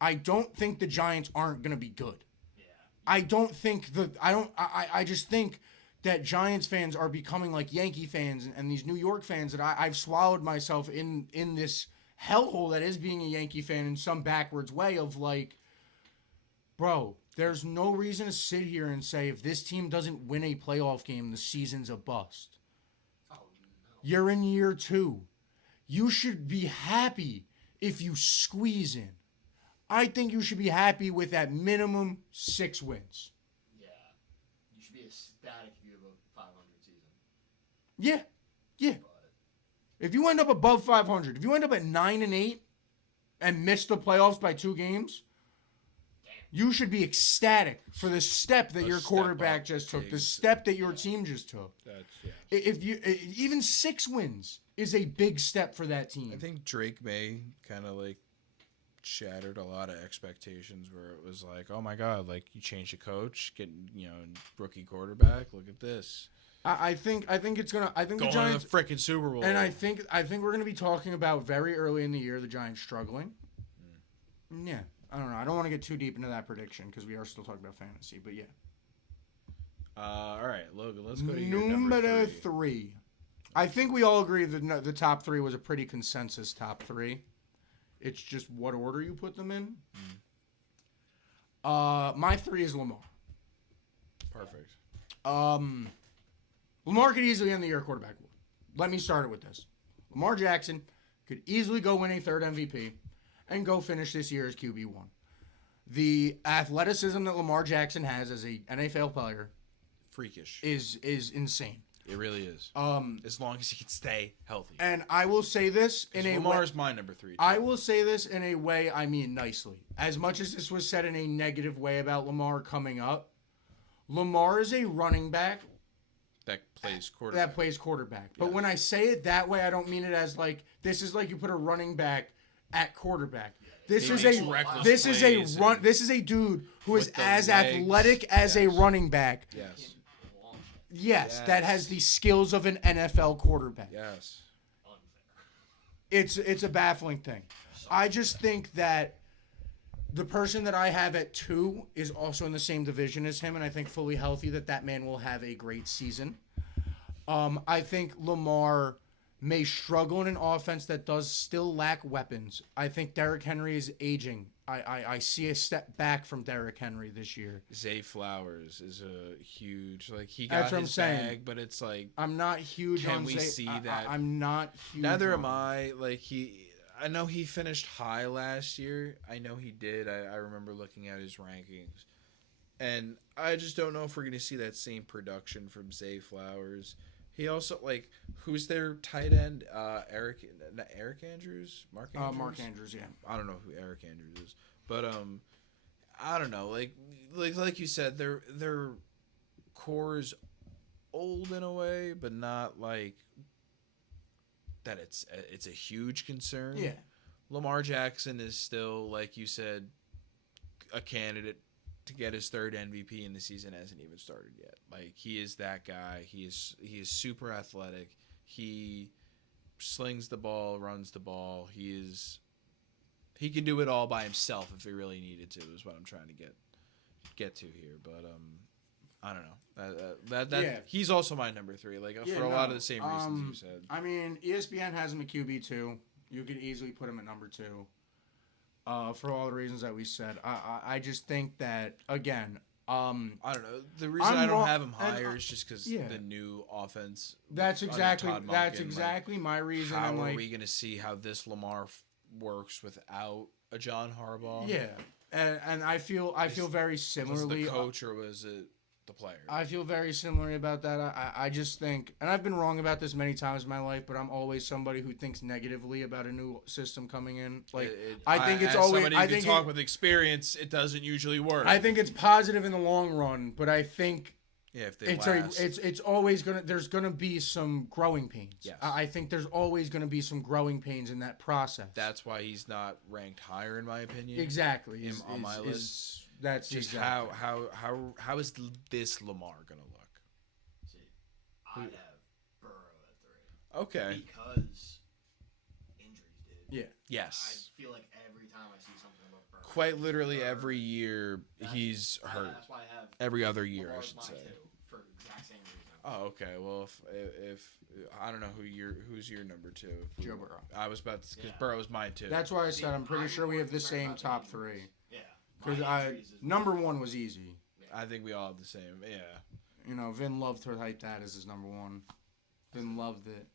I don't think the Giants aren't going to be good. Yeah. I just think that Giants fans are becoming like Yankee fans and these New York fans that I've swallowed myself in this hellhole that is being a Yankee fan in some backwards way of bro, there's no reason to sit here and say if this team doesn't win a playoff game, the season's a bust. Oh, no. You're in year 2. You should be happy if you squeeze in. I think you should be happy with at minimum 6 wins. Yeah. You should be ecstatic if you have a 500 season. Yeah. If you end up above 500, if you end up at 9-8 and miss the playoffs by 2 games, you should be ecstatic for the step that your quarterback just took, the step that your team just took. If you even 6 wins is a big step for that team. I think Drake May kind of shattered a lot of expectations where it was oh my god, you changed the coach, getting rookie quarterback. Look at this. I think it's gonna. I think going the Giants to the freaking Super Bowl. And I think we're gonna be talking about very early in the year the Giants struggling. Yeah, I don't know. I don't want to get too deep into that prediction because we are still talking about fantasy. But yeah. All right, Logan. Let's go to your number 3. I think we all agree that the top 3 was a pretty consensus top 3. It's just what order you put them in. My 3 is Lamar. Perfect. Lamar could easily end the year quarterback. Let me start it with this. Lamar Jackson could easily go win a 3rd MVP and go finish this year as QB1. The athleticism that Lamar Jackson has as a NFL player freakish is insane. It really is. As long as he can stay healthy. And I will say this in a Lamar's my number 3. Too. I will say this in a way I mean nicely. As much as this was said in a negative way about Lamar coming up, Lamar is a running back that plays quarterback. But when I say it that way, I don't mean it as this is you put a running back at quarterback. This is a dude who is as athletic as a running back. Yes, that has the skills of an NFL quarterback. Yes. It's a baffling thing. I just think that the person that I have at 2 is also in the same division as him, and I think fully healthy that man will have a great season. I think Lamar may struggle in an offense that does still lack weapons. I think Derrick Henry is aging. I see a step back from Derrick Henry this year. Zay Flowers is a huge, like, he got his bag, but it's like, I'm not huge on Zay. Can we see that? I'm not huge. Neither am I. Like, I know he finished high last year. I know he did. I remember looking at his rankings. And I just don't know if we're going to see that same production from Zay Flowers. He also, like, who's their tight end? Eric Andrews? Mark Andrews? Mark Andrews, yeah. I don't know who Eric Andrews is. But, I don't know. Like you said, their core is old in a way, but not, like, that it's a huge concern. Yeah. Lamar Jackson is still, like you said, a candidate to get his third MVP, and the season hasn't even started yet. Like, he is that guy. He is super athletic. He slings the ball, runs the ball. He can do it all by himself if he really needed to. Is what I'm trying to get to here. But I don't know. He's also my number 3. Like, for a lot of the same reasons you said. I mean, ESPN has him at QB2. You could easily put him at number 2. For all the reasons that we said, I just think that, again, I don't know. The reason I don't have him higher is just because the new offense. That's exactly my reason. How are we going to see how this Lamar works without a John Harbaugh? Yeah, and I feel very similarly. Was the coach or was it the player? I feel very similarly about that. I just think, and I've been wrong about this many times in my life, but I'm always somebody who thinks negatively about a new system coming in. Like, I think it's always. I think talk with experience, it doesn't usually work. I think it's positive in the long run, but I think. Yeah, if they last. It's always there's gonna be some growing pains. Yes. I think there's always gonna be some growing pains in that process. That's why he's not ranked higher in my opinion. Exactly. On my list. That's just exactly. how is this Lamar gonna look? See, I'd have Burrow at 3. Okay. Because injuries, dude. Yeah. Yes. I feel like every time I see something about Burrow. Quite literally every year he's hurt. That's why I have every other year, Lamar's I should say. For exact same reason. Oh, okay. Well, if I don't know who's your number 2. Joe Burrow. I was about to, because Burrow's mine too. That's why I said I'm pretty sure we have the same top 3. Yeah. Because number 1 was easy. I think we all have the same. Yeah. You know, Vin loved to hype that as his number 1. Vin loved it.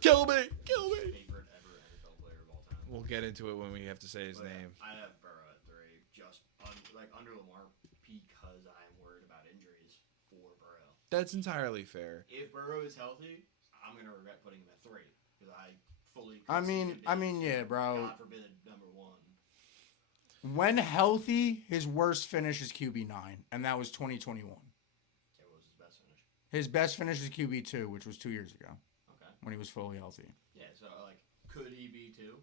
Kill me. Favorite ever NFL player of all time. We'll get into it when we have to say his name. I have Burrow at 3, just under Lamar, because I'm worried about injuries for Burrow. That's entirely fair. If Burrow is healthy, I'm gonna regret putting him at 3 because I fully. I mean, yeah, bro. God forbid, number 1. When healthy, his worst finish is QB9, and that was 2021. Okay, what was his best finish? His best finish is QB2, which was 2 years ago. Okay. When he was fully healthy. Yeah, so could he be 2?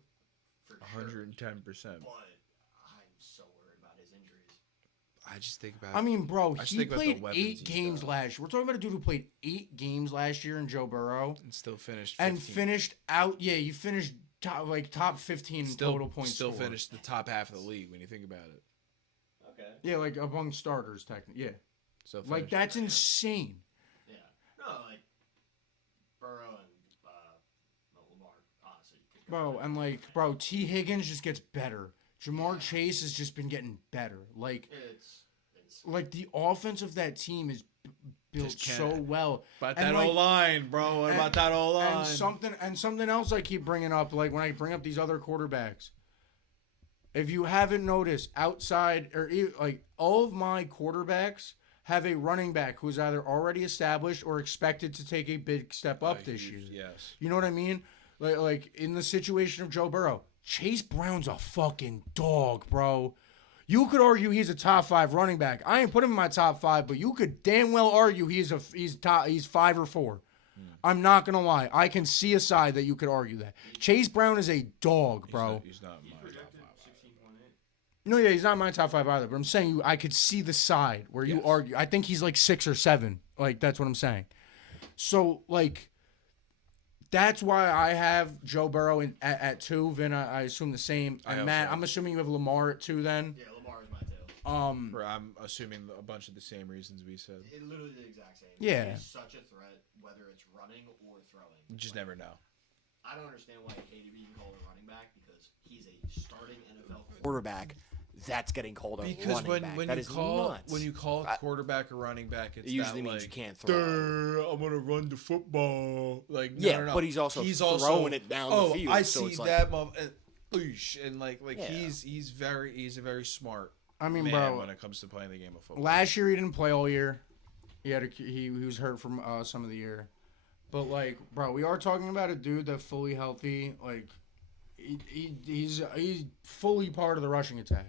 For 110%. But I'm so worried about his injuries. I just think about. I mean, bro, he played played 8 games last year. We're talking about a dude who played 8 games last year in Joe Burrow. And still finished 15. And finished out. Yeah, you finished top 15 total points. Still finished the top half of the league when you think about it. Okay. Yeah, like among starters, technically. Yeah. So like that's insane. Yeah. No, like Burrow and Lamar, honestly. Bro, and bro, T. Higgins just gets better. Jamar Chase has just been getting better. Like, like the offense of that team is built so well. But that O-line, bro. What about that O-line? And something else I keep bringing up, like when I bring up these other quarterbacks. If you haven't noticed, outside or like all of my quarterbacks have a running back who's either already established or expected to take a big step up this year. Yes. You know what I mean? Like in the situation of Joe Burrow, Chase Brown's a fucking dog, bro. You could argue he's a top 5 running back. I ain't put him in my top 5, but you could damn well argue he's 5 or 4. I'm not gonna lie. I can see a side that you could argue that. Chase Brown is a dog, bro. He's not my top 5. No, yeah, he's not my top 5 either. But I'm saying I could see the side where you argue. I think he's like 6 or 7. Like that's what I'm saying. So like. That's why I have Joe Burrow at 2. Vin, I assume the same. And Matt, I'm assuming you have Lamar at 2 then. Yeah, Lamar is my 2. I'm assuming a bunch of the same reasons we said. It literally the exact same. Yeah. He's such a threat, whether it's running or throwing. You just never know. I don't understand why he hated being called a running back because he's a starting NFL quarterback. That's getting called a running back. That is nuts. When you call a quarterback a running back, it usually means you can't throw. I'm gonna run the football. Like no. But he's also throwing it down the field. I see that. And he's a very smart. Man, bro, when it comes to playing the game of football. Last year he didn't play all year. He was hurt from some of the year. But bro, we are talking about a dude that's fully healthy. He's fully part of the rushing attack.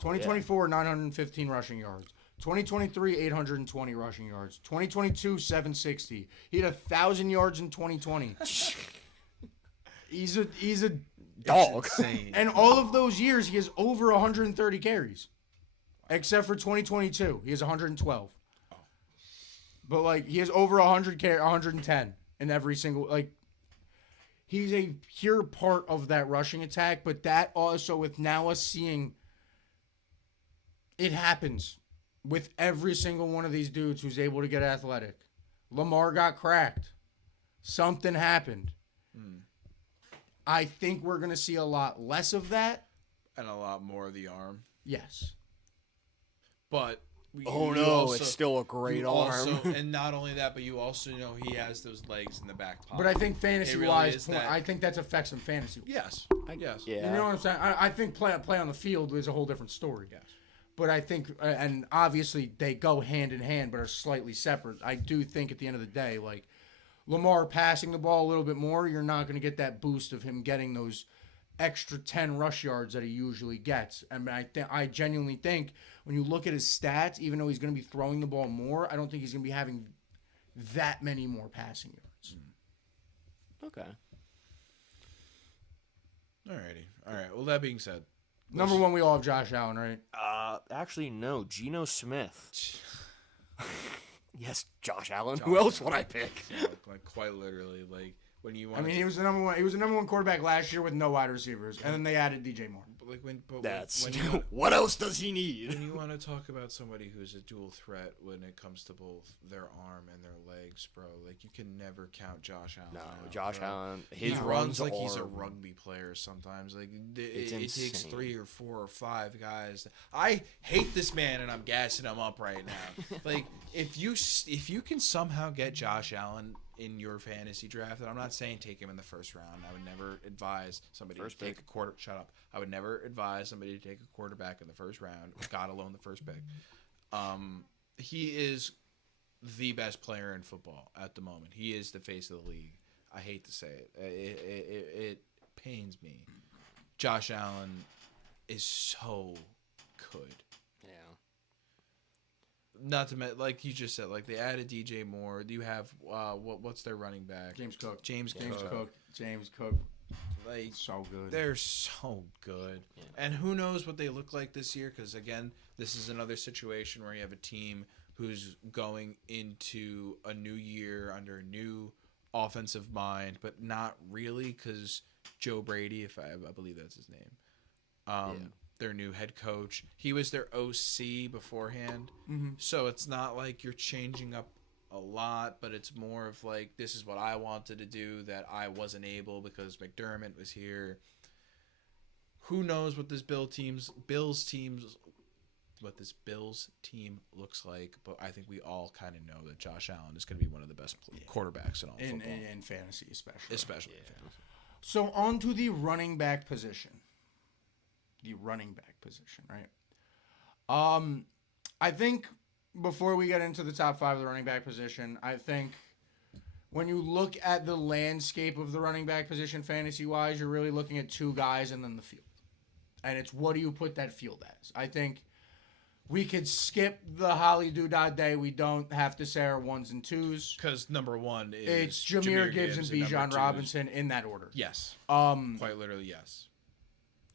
2024, 915 rushing yards. 2023, 820 rushing yards. 2022, 760. He had 1,000 yards in 2020. He's a dog. Insane. And all of those years, he has over 130 carries. Except for 2022. He has 112. But, he has over 110 in every single, he's a pure part of that rushing attack, but that also, with now us seeing, it happens with every single one of these dudes who's able to get athletic. Lamar got cracked. Something happened. I think we're going to see a lot less of that. And a lot more of the arm. Yes. But... it's still a great arm. And not only that, but you also know he has those legs in the back pocket. But I think fantasy-wise, I think that affects him fantasy. Yes. I guess. Yeah. You know what I'm saying? I think play on the field is a whole different story. Yes. But I think, and obviously they go hand in hand, but are slightly separate. I do think at the end of the day, Lamar passing the ball a little bit more, you're not going to get that boost of him getting those extra 10 rush yards that he usually gets. I mean, I genuinely think when you look at his stats, even though he's going to be throwing the ball more, I don't think he's going to be having that many more passing yards. Okay. Alrighty. All right. Well, that being said. Number one, we all have Josh Allen, right? Actually, no. Geno Smith. Yes, Josh Allen. Who else would I pick? Quite literally, when you want. He was the number one. He was the number one quarterback last year with no wide receivers, and then they added DJ Moore. What else does he need? When you want to talk about somebody who's a dual threat when it comes to both their arm and their legs, bro, you can never count Josh Allen. No, Josh Allen. He runs like he's a rugby player sometimes. It takes 3 or 4 or 5 guys. I hate this man, and I'm gassing him up right now. If you can somehow get Josh Allen in your fantasy draft, and I'm not saying take him in the first round. I would never advise somebody to take a quarter. Shut up. I would never advise somebody to take a quarterback in the first round, God alone the first pick. He is the best player in football at the moment. He is the face of the league. I hate to say it. It pains me. Josh Allen is so good. Yeah. Not to mention, like you just said, they added DJ Moore. Do you have what's their running back? James Cook. James Cook. So good. They're so good. Yeah. And who knows what they look like this year? Because again, this is another situation where you have a team who's going into a new year under a new offensive mind, but not really, because Joe Brady, if I believe that's his name, their new head coach, he was their OC beforehand. Mm-hmm. So it's not like you're changing up a lot, but it's more of this is what I wanted to do that I wasn't able because McDermott was here. Who knows what this Bills team looks like, but I think we all kind of know that Josh Allen is going to be one of the best quarterbacks in all football. In fantasy, especially. In fantasy. So on to the running back position. Right? I think before we get into the top 5 of the running back position, I think when you look at the landscape of the running back position fantasy-wise, you're really looking at 2 guys and then the field. And it's what do you put that field as? I think we could skip the Holly Doodah day. We don't have to say our 1s and 2s. Because number 1 is... It's Jahmyr Gibbs and Bijan Robinson in that order. Yes. Quite literally, yes.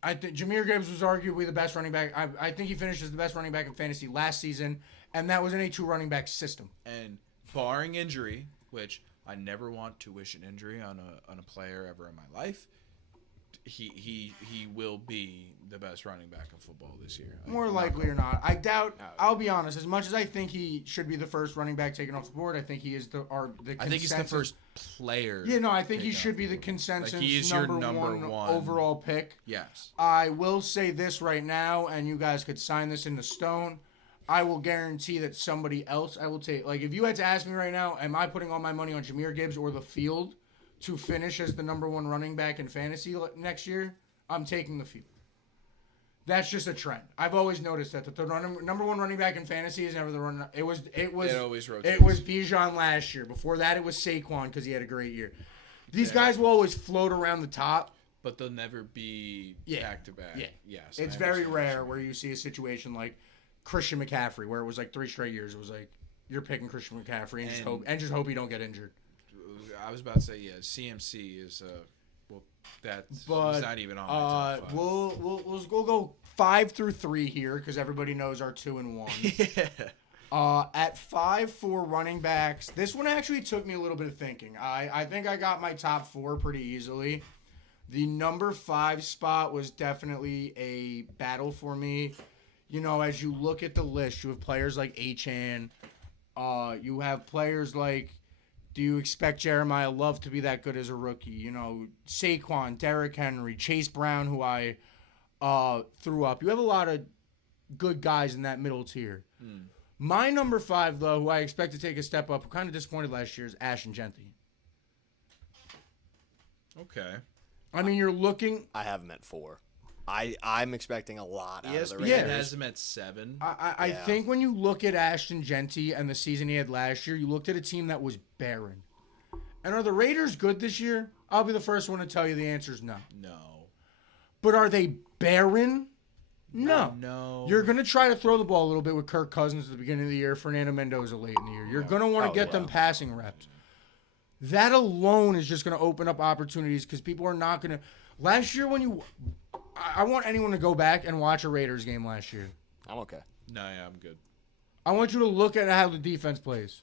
I think Jahmyr Gibbs was arguably the best running back. I think he finished as the best running back in fantasy last season, and that was in a 2 running back system. And barring injury, which I never want to wish an injury on a player ever in my life, he will be the best running back in football this year. More likely or not. I doubt. I'll be honest. As much as I think he should be the first running back taken off the board, I think he is the consensus. I think he's the first player. Yeah, no, I think he should be the consensus he is number one overall pick. Yes. I will say this right now, and you guys could sign this into stone. I will guarantee that somebody else I will take. Like, if you had to ask me right now, am I putting all my money on Jahmyr Gibbs or the field to finish as the number one running back in fantasy next year? I'm taking the field. That's just a trend. I've always noticed that the number one running back in fantasy is never the run. It always rotates. It was Bijan last year. Before that, it was Saquon because he had a great year. These guys will always float around the top, but they'll never be back to back. Yeah, yes. It's very rare where you see a situation like Christian McCaffrey, where it was like 3 straight years. It was like you're picking Christian McCaffrey and just hope you don't get injured. I was about to say CMC is he's not even on my top 5. We'll go 5 through 3 here because everybody knows our 2 and 1. Yeah. At 5 for running backs, this one actually took me a little bit of thinking. I think I got my top 4 pretty easily. The number 5 spot was definitely a battle for me. You know, as you look at the list, you have players like Achane. You have players like, do you expect Jeremiah Love to be that good as a rookie? You know, Saquon, Derrick Henry, Chase Brown, who I threw up. You have a lot of good guys in that middle tier. My number 5, though, who I expect to take a step up, who kind of disappointed last year, is Ashton Genty. Okay. I mean, you're looking... I have him at 4. I'm expecting a lot out of the Raiders. ESPN has him at 7. I think when you look at Ashton Genty and the season he had last year, you looked at a team that was barren. And are the Raiders good this year? I'll be the first one to tell you the answer is no. No. But are they barren? No. No. You're going to try to throw the ball a little bit with Kirk Cousins at the beginning of the year, Fernando Mendoza late in the year. You're going to want to get them passing reps. That alone is just going to open up opportunities because people are not going to... Last year when you... I want anyone to go back and watch a Raiders game last year. I'm okay. No, yeah, I'm good. I want you to look at how the defense plays.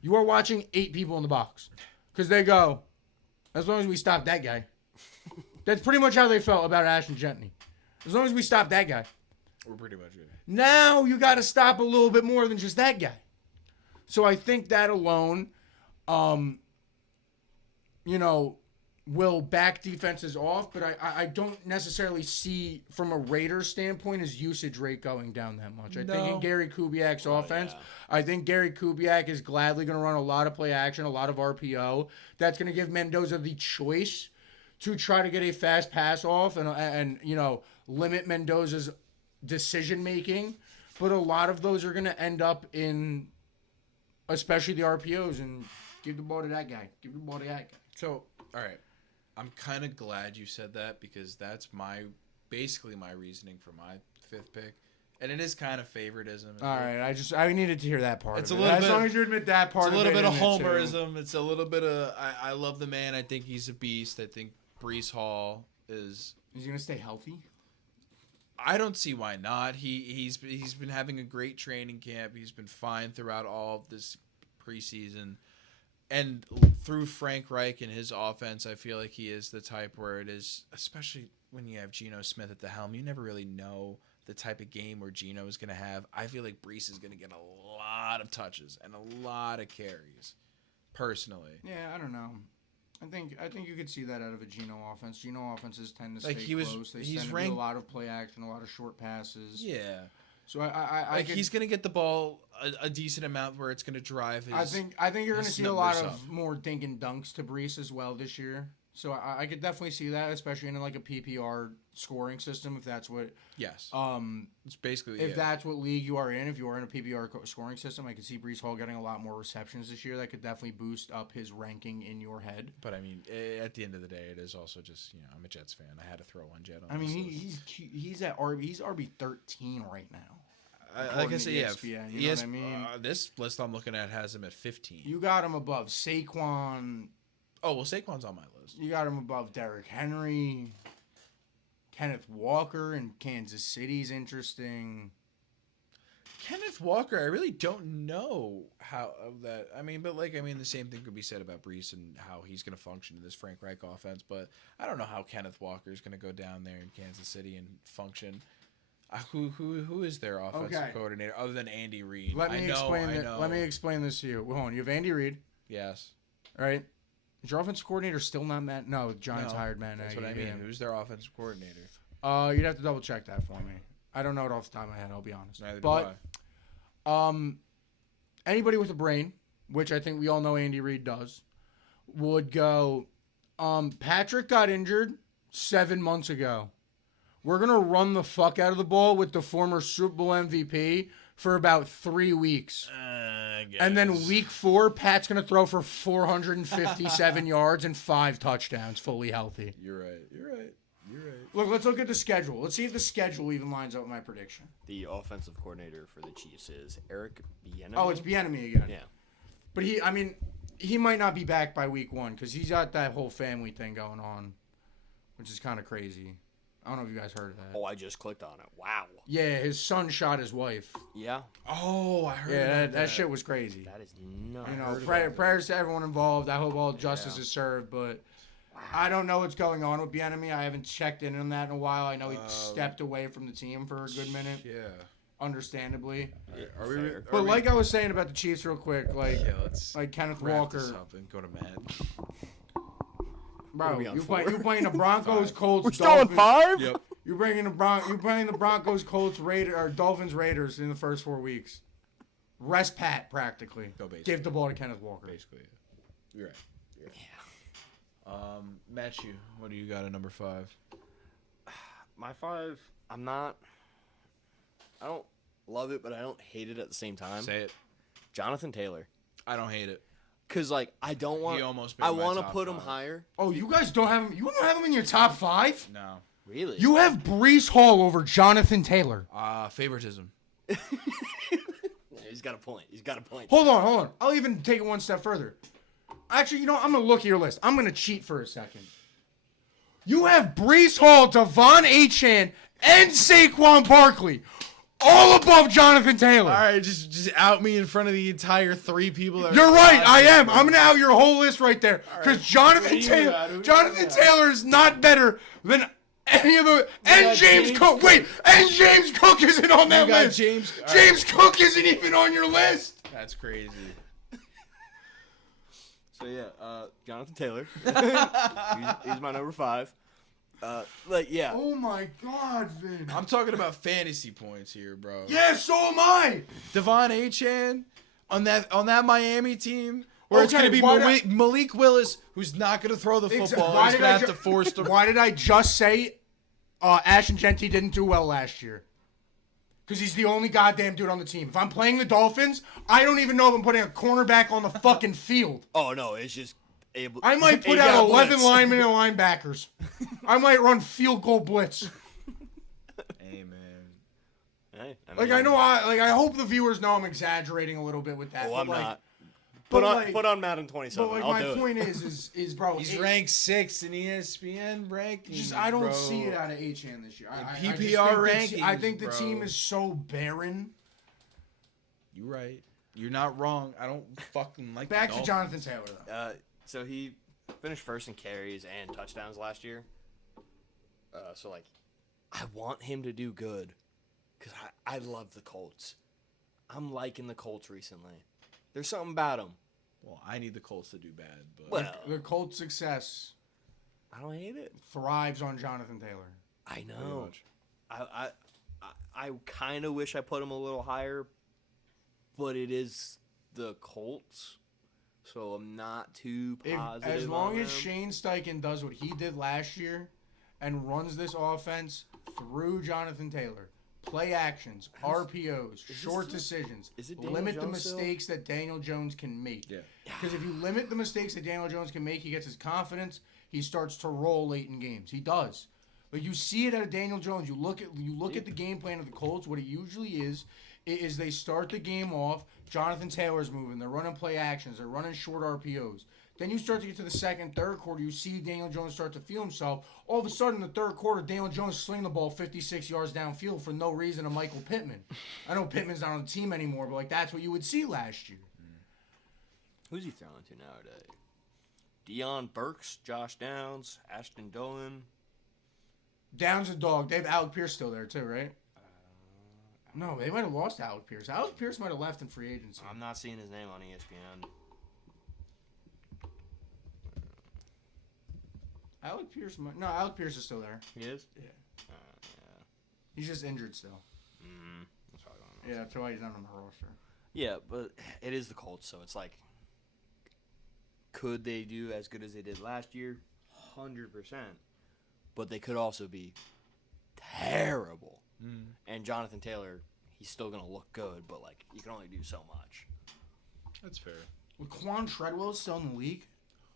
You are watching 8 people in the box. Because they go, as long as we stop that guy. That's pretty much how they felt about Ashton Genty. As long as we stop that guy. We're pretty much good. Now you got to stop a little bit more than just that guy. So I think that alone, will back defenses off, but I don't necessarily see from a Raiders standpoint his usage rate going down that much. I think in Gary Kubiak's offense, I think Gary Kubiak is gladly going to run a lot of play action, a lot of RPO. That's going to give Mendoza the choice to try to get a fast pass off and limit Mendoza's decision making. But a lot of those are going to end up in, especially the RPOs, and give the ball to that guy. Give the ball to that guy. So, all right. I'm kind of glad you said that because that's basically my reasoning for my 5th pick. And it is kind of favoritism. All right, I needed to hear that part. It's of a it. little As bit, long as you admit that part. It's a little bit of homerism. Too. It's a little bit of I love the man. I think he's a beast. I think Breece Hall is. Is he gonna stay healthy? I don't see why not. He's been having a great training camp. He's been fine throughout all of this preseason. And through Frank Reich and his offense, I feel like he is the type where it is, especially when you have Geno Smith at the helm, you never really know the type of game where Geno is going to have. I feel like Breece is going to get a lot of touches and a lot of carries, personally. Yeah, I don't know. I think you could see that out of a Geno offense. Geno offenses tend to stay close. They tend to do a lot of play action, a lot of short passes. Yeah. So I he's going to get the ball a decent amount where it's going to drive his. I think you're going to see a lot of more dink and dunks to Breece as well this year. So I could definitely see that, especially in like a PPR scoring system, if that's what. Yes. It's basically if that's what league you are in. If you are in a PPR scoring system, I could see Breece Hall getting a lot more receptions this year. That could definitely boost up his ranking in your head. But I mean, at the end of the day, it is also just I'm a Jets fan. I had to throw one Jet on. I mean, he's RB 13 right now. Like I said, ESPN, you know what I mean? This list I'm looking at has him at 15. You got him above Saquon. Oh, well, Saquon's on my list. You got him above Derrick Henry. Kenneth Walker in Kansas City's interesting. Kenneth Walker, I really don't know how that. I mean, the same thing could be said about Brees and how he's going to function in this Frank Reich offense. But I don't know how Kenneth Walker is going to go down there in Kansas City and function. Who is their offensive coordinator other than Andy Reid? Let me explain this to you. Hold on, you have Andy Reid. Yes. All right. Is your offensive coordinator still not Matt? No, Giants hired Matt Nagy. That's what I mean. Who's their offensive coordinator? You'd have to double check that for me. I don't know it off the top of my head. I'll be honest. Neither but do I. Anybody with a brain, which I think we all know Andy Reid does, would go. Patrick got injured 7 months ago. We're gonna run the fuck out of the ball with the former Super Bowl MVP for about 3 weeks. And then week 4, Pat's going to throw for 457 yards and 5 touchdowns, fully healthy. You're right. Look, let's look at the schedule. Let's see if the schedule even lines up with my prediction. The offensive coordinator for the Chiefs is Eric Bieniemy. Oh, it's Bieniemy again. Yeah. But he might not be back by week 1 because he's got that whole family thing going on, which is kind of crazy. I don't know if you guys heard of that. Oh, I just clicked on it. Wow. Yeah, his son shot his wife. Yeah. Oh, I heard Yeah, that shit was crazy. That is nuts. You know, prayers to everyone involved. I hope all justice is served, but I don't know what's going on with Bieniemy. I haven't checked in on that in a while. I know he stepped away from the team for a good minute. Yeah. Understandably. But like I was saying about the Chiefs real quick, like Kenneth Walker. Walker. Go to Matt. Bro, you playing the Broncos, Colts, We're still on 5? Yep. You're playing the Broncos, Colts, Dolphins, Raiders in the first 4 weeks. Rest Pat practically. Give the ball to Kenneth Walker. Basically, yeah. You're right. Yeah. Matthew, what do you got at number 5? My 5, I don't love it, but I don't hate it at the same time. Say it. Jonathan Taylor. I don't hate it. Because, I don't want... I want to put him higher. Oh, you guys don't have him... You don't have him in your top 5? No. Really? You have Brees Hall over Jonathan Taylor. Favoritism. He's got a point. Hold on. I'll even take it one step further. Actually, I'm going to look at your list. I'm going to cheat for a second. You have Brees Hall, Devon Achane, and Saquon Barkley. All above Jonathan Taylor. All right, just out me in front of the entire 3 people. You're right, I am. I'm going to out your whole list right there. Because Jonathan Taylor is not better than any of the... And James Cook. Wait, and James Cook isn't on that list. James Cook isn't even on your list. That's crazy. So, yeah, Jonathan Taylor. he's my number 5. Yeah. Oh my God, Vin. I'm talking about fantasy points here, bro. Yeah, so am I. Devon Achane on that Miami team, where it's gonna be Malik Willis, who's not gonna throw the football. He's gonna have to force the. Why did I just say Ashton Genty didn't do well last year? Because he's the only goddamn dude on the team. If I'm playing the Dolphins, I don't even know if I'm putting a cornerback on the fucking field. Oh no, it's just. I might put out 11 linemen and linebackers. I might run field goal blitz. Hey, man. Hey, I hope the viewers know I'm exaggerating a little bit with that. Oh, I'm not. Put on Madden 27. But my point is bro. He's ranked 6th in ESPN rankings. I don't see it out of Achane this year. PPR rankings. I think the team is so barren. You're right. You're not wrong. I don't fucking like. Back to Jonathan Taylor though. So he finished first in carries and touchdowns last year. I want him to do good because I love the Colts. I'm liking the Colts recently. There's something about them. Well, I need the Colts to do bad, but the Colts' success, I don't hate it. Thrives on Jonathan Taylor. I know. I kind of wish I put him a little higher, but it is the Colts. So I'm not too positive. As long as Shane Steichen does what he did last year and runs this offense through Jonathan Taylor, play actions, RPOs, short decisions, limit the mistakes that Daniel Jones can make. Yeah. Because if you limit the mistakes that Daniel Jones can make, he gets his confidence. He starts to roll late in games. He does. But you see it out of Daniel Jones. You look at the game plan of the Colts. What it usually is they start the game off. Jonathan Taylor's moving. They're running play actions. They're running short RPOs. Then you start to get to the second, third quarter. You see Daniel Jones start to feel himself. All of a sudden, in the third quarter, Daniel Jones slinging the ball 56 yards downfield for no reason to Michael Pittman. I know Pittman's not on the team anymore, but that's what you would see last year. Who's he throwing to nowadays? Deion Burks, Josh Downs, Ashton Dolan. Downs a dog. They have Alec Pierce still there too, right? No, they might have lost Alec Pierce. Alec Pierce might have left in free agency. I'm not seeing his name on ESPN. Alec Pierce Alec Pierce is still there. He is? Yeah. Yeah. He's just injured still. That's probably what I'm That's why he's not on the roster. Yeah, but it is the Colts, so it's like, could they do as good as they did last year? 100%. But they could also be terrible. And Jonathan Taylor, he's still going to look good, but, like, you can only do so much. That's fair. With Quan Treadwell still in the league?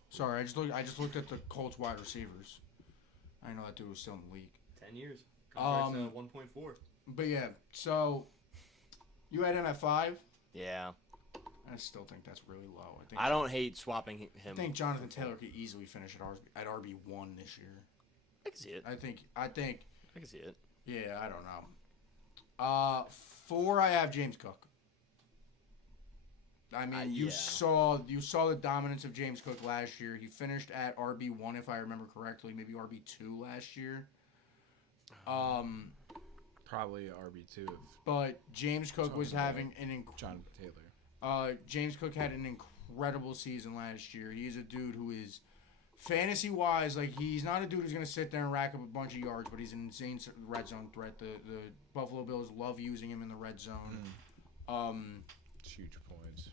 Sorry, I just looked at the Colts wide receivers. I didn't know that dude was still in the league. 10 years. Contract's 1.4. But yeah, so you had him at 5? Yeah. I still think that's really low. I don't hate swapping him. I think Jonathan Taylor could easily finish at RB1 this year. I can see it. I think. I can see it. Yeah, I don't know. 4, I have James Cook. I mean, you saw the dominance of James Cook last year. He finished at RB1, if I remember correctly, maybe RB2 last year. Probably RB2. But James Cook was having Jonathan Taylor. James Cook had an incredible season last year. He's a dude who is fantasy-wise, like, he's not a dude who's going to sit there and rack up a bunch of yards, but he's an insane red zone threat. The Buffalo Bills love using him in the red zone. Huge points.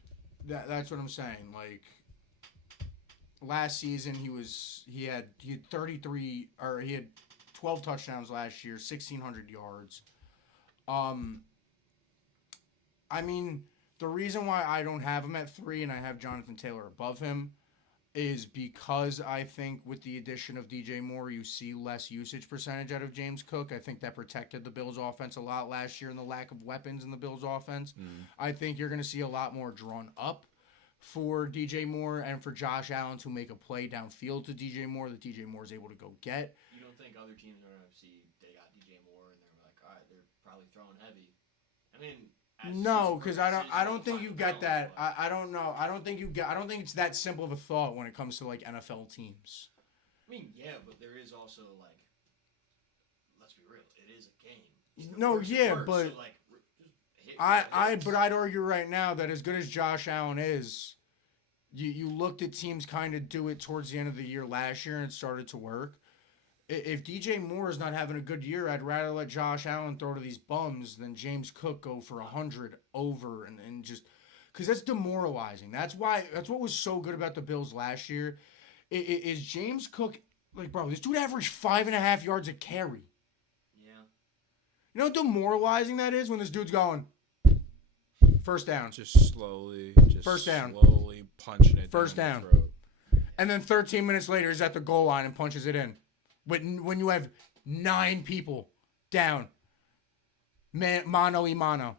That's what I'm saying. Like, last season he had 33, or he had 12 touchdowns last year, 1,600 yards. I mean, the reason why I don't have him at 3 and I have Jonathan Taylor above him is because I think with the addition of DJ Moore, you see less usage percentage out of James Cook. I think that protected the Bills' offense a lot last year in the lack of weapons in the Bills' offense. I think you're going to see a lot more drawn up for DJ Moore and for Josh Allen to make a play downfield to DJ Moore that DJ Moore is able to go get. You don't think other teams are going to see they got DJ Moore and they're like, all right, they're probably throwing heavy. I mean, no, because I don't think you get that. I don't know. I don't think it's that simple of a thought when it comes to like NFL teams. I mean, yeah, but there is also like, let's be real, it is a game. No, yeah, but so, like, but I'd argue right now that as good as Josh Allen is, you looked at teams kind of do it towards the end of the year last year and it started to work. If DJ Moore is not having a good year, I'd rather let Josh Allen throw to these bums than James Cook go for 100 over and just because that's demoralizing. That's what was so good about the Bills last year. Is James Cook, like, bro, this dude averaged 5.5 yards a carry. Yeah. You know how demoralizing that is when this dude's going first down, just slowly punching it. First down. And then 13 minutes later, he's at the goal line and punches it in. When you have 9 people down, mano y mano.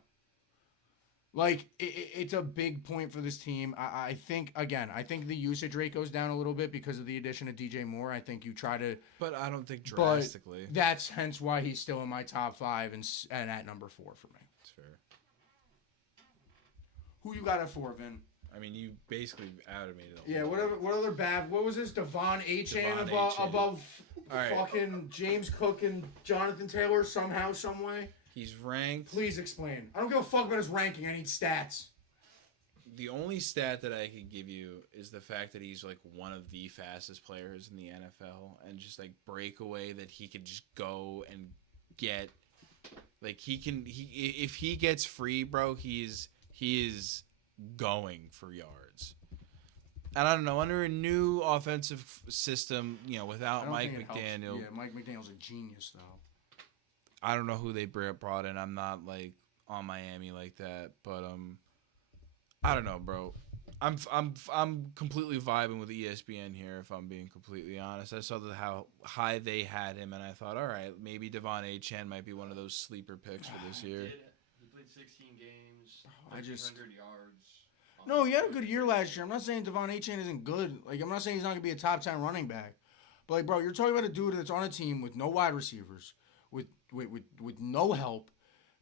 Like, it's a big point for this team. I think the usage rate goes down a little bit because of the addition of DJ Moore. I think you try to... But I don't think drastically. That's hence why he's still in my top 5 and at number 4 for me. That's fair. Who you got at 4, Vin? I mean, you basically outed me. What other bad... What was this? Devon Achane above fucking James Cook and Jonathan Taylor somehow, some way? He's ranked... Please explain. I don't give a fuck about his ranking. I need stats. The only stat that I could give you is the fact that he's, like, one of the fastest players in the NFL. And just, like, breakaway that he could just go and get... Like, if he gets free, bro, he is going for yards. And I don't know, under a new offensive system, without Mike McDaniel. Yeah, Mike McDaniel's a genius, though. I don't know who they brought in. I'm not like on Miami like that, but I don't know, bro. I'm completely vibing with ESPN here. If I'm being completely honest, I saw how high they had him, and I thought, all right, maybe Devon Achane might be one of those sleeper picks for this year. He played 16 games, 1,300 yards. No, he had a good year last year. I'm not saying Devon Achane isn't good. Like, I'm not saying he's not going to be a top 10 running back. But, like, bro, you're talking about a dude that's on a team with no wide receivers, with no help,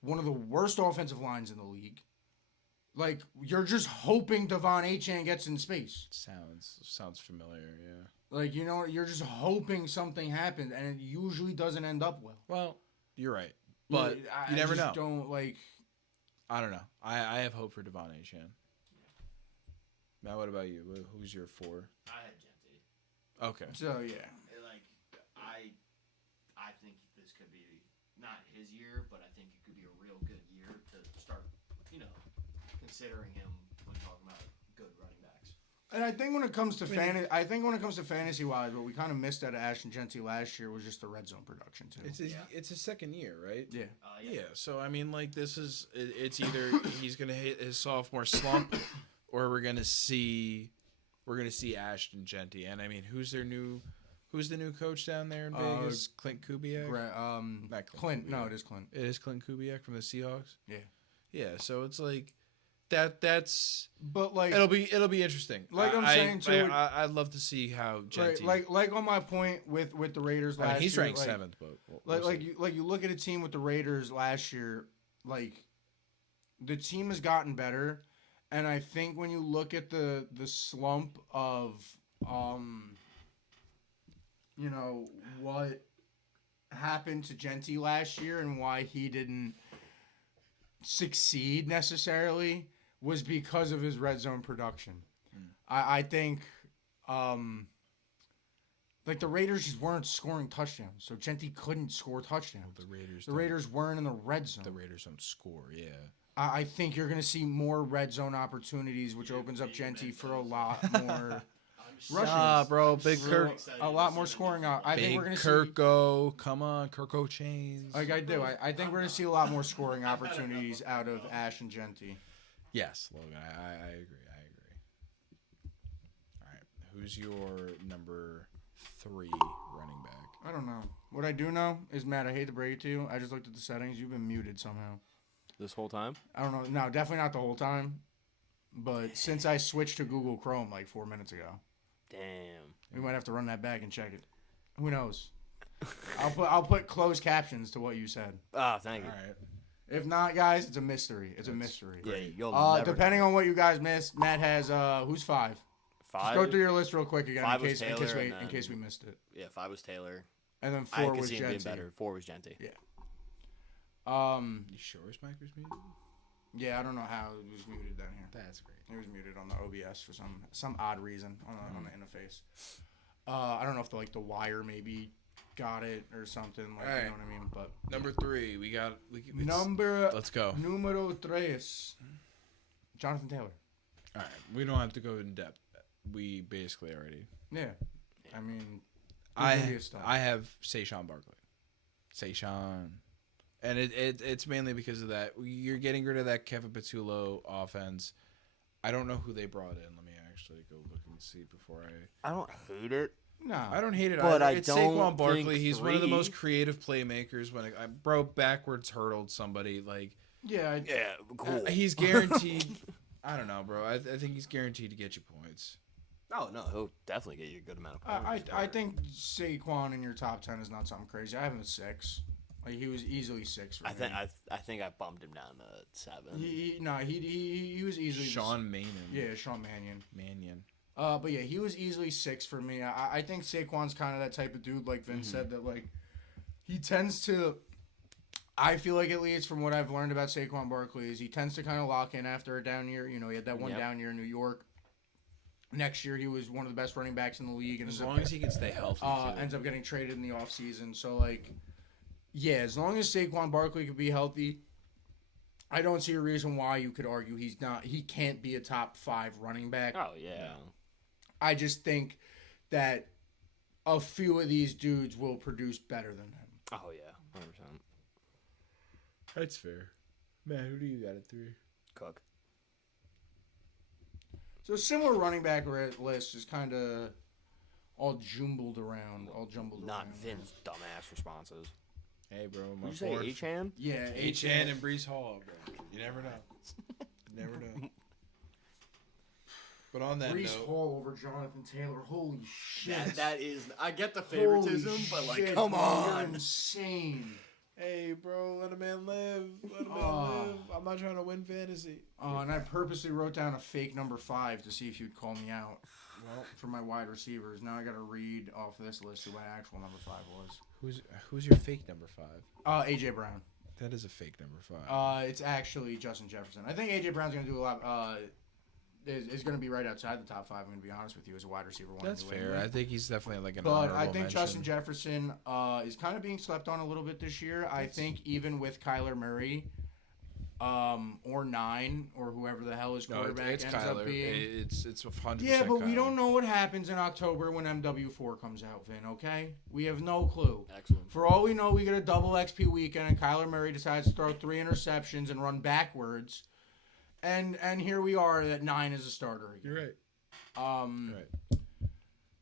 one of the worst offensive lines in the league. Like, you're just hoping Devon Achane gets in space. Sounds familiar, yeah. Like, you know, you're just hoping something happens, and it usually doesn't end up well. Well, you're right. But you never know. Don't, like... I don't know. I have hope for Devon Achane. Matt, what about you? Who's your 4? I had Genty. Okay. So, yeah. I think this could be not his year, but I think it could be a real good year to start, considering him when talking about good running backs. And I think when it comes to fantasy wise, what we kind of missed out of Ashton Genty last year was just the red zone production too. It's his second year, right? Yeah. Yeah. So I mean, like, it's either he's gonna hit his sophomore slump, or we're gonna see Ashton Genty. And I mean, who's the new coach down there in Vegas? Clint Kubiak. Not Clint. No, it is Clint. It is Clint Kubiak from the Seahawks. Yeah. Yeah. So it's like. That's but like it'll be interesting. Like I'm saying too, I'd love to see how Genty like on my point with the Raiders last year. He's ranked 7th, but you look at a team with the Raiders last year, like the team has gotten better, and I think when you look at the slump of what happened to Genty last year and why he didn't succeed necessarily was because of his red zone production. I think like the Raiders just weren't scoring touchdowns, so Genty couldn't score touchdowns. The Raiders weren't in the red zone. The Raiders don't score, yeah. I think you're going to see more red zone opportunities, which opens up Genty for a lot more rushes. Bro, Big Kirk. A lot more scoring out. I think we're going to see Kirko. Come on, Kirko Chains. Like I do. I think we're going to see a lot more scoring opportunities out of Ash and Genty. Yes, Logan. I agree. All right. Who's your number 3 running back? I don't know. What I do know is, Matt, I hate to break it to you. I just looked at the settings. You've been muted somehow. This whole time? I don't know. No, definitely not the whole time. But since I switched to Google Chrome like 4 minutes ago. Damn. We might have to run that back and check it. Who knows? I'll put closed captions to what you said. Ah, thank you. All right. If not, guys, it's a mystery. It's a mystery. Yeah, you'll never depending on what you guys missed, Matt has who's 5? 5. Just go through your list real quick again in case we missed it. Yeah, 5 was Taylor. And then 4 was Genty. Being better. 4 was Genty. Yeah. You sure his mic was muted? Yeah, I don't know how it was muted down here. That's great. It was muted on the OBS for some odd reason on the interface. I don't know if the wire maybe got it or something, like, you know what I mean? But number 3, let's go. Numero 3, Jonathan Taylor. All right, we don't have to go in depth. We basically already. Yeah, I mean, I have Saquon Barkley. Saquon. And it's mainly because of that. You're getting rid of that Kevin Patullo offense. I don't know who they brought in. Let me actually go look and see before I don't hate it. No, I don't hate it but either. It's Saquon Barkley. Think He's one of the most creative playmakers. When I broke backwards, hurdled somebody, like yeah, cool. He's guaranteed. I don't know, bro. I think he's guaranteed to get you points. Oh no, he'll definitely get you a good amount of points. I think Saquon in your top 10 is not something crazy. I have him at 6. Like, he was easily 6 for me. I think I bumped him down to 7. He was easily Sean Mannion. Yeah, Sean Mannion. Mannion. But yeah, he was easily 6 for me. I think Saquon's kind of that type of dude, like Vince said, that like he tends to. I feel like, at least from what I've learned about Saquon Barkley, is he tends to kind of lock in after a down year. You know, he had that one down year in New York. Next year, he was one of the best running backs in the league, and as long as he can stay healthy, ends up getting traded in the offseason. So like. Yeah, as long as Saquon Barkley could be healthy, I don't see a reason why you could argue he can't be a top 5 running back. Oh, yeah. I just think that a few of these dudes will produce better than him. Oh, yeah, 100%. That's fair. Man, who do you got at 3? Cook. So similar running back list is kind of all jumbled around. Not Vince's dumbass responses. Hey, bro. Did you say H-Han? Yeah, H-Han and Breece Hall, bro. You never know. You never know. But on that Breece note, Hall over Jonathan Taylor. Holy shit. That is. I get the favoritism, but like, come bro, on. You're insane. hey, bro, let a man live. Let a man live. I'm not trying to win fantasy. And I purposely wrote down a fake number 5 to see if you'd call me out. Well, for my wide receivers. Now I got to read off this list who my actual number 5 was. Who's your fake number 5? AJ Brown. That is a fake number 5. It's actually Justin Jefferson. I think AJ Brown's going to do a lot. Is going to be right outside the top 5. I'm going to be honest with you as a wide receiver. That's fair. I think he's definitely like an But honorable I think mention. Justin Jefferson is kind of being slept on a little bit this year. I think even with Kyler Murray, or 9, or whoever the hell his quarterback it's ends Kyler. up being. It's 100%. Yeah, but we Kyler. don't know what happens in October when MW4 comes out, Vin, okay? We have no clue. Excellent. For all we know, we get a double XP weekend, and Kyler Murray decides to throw 3 interceptions and run backwards. And here we are at 9 as a starter again. You're right. Right.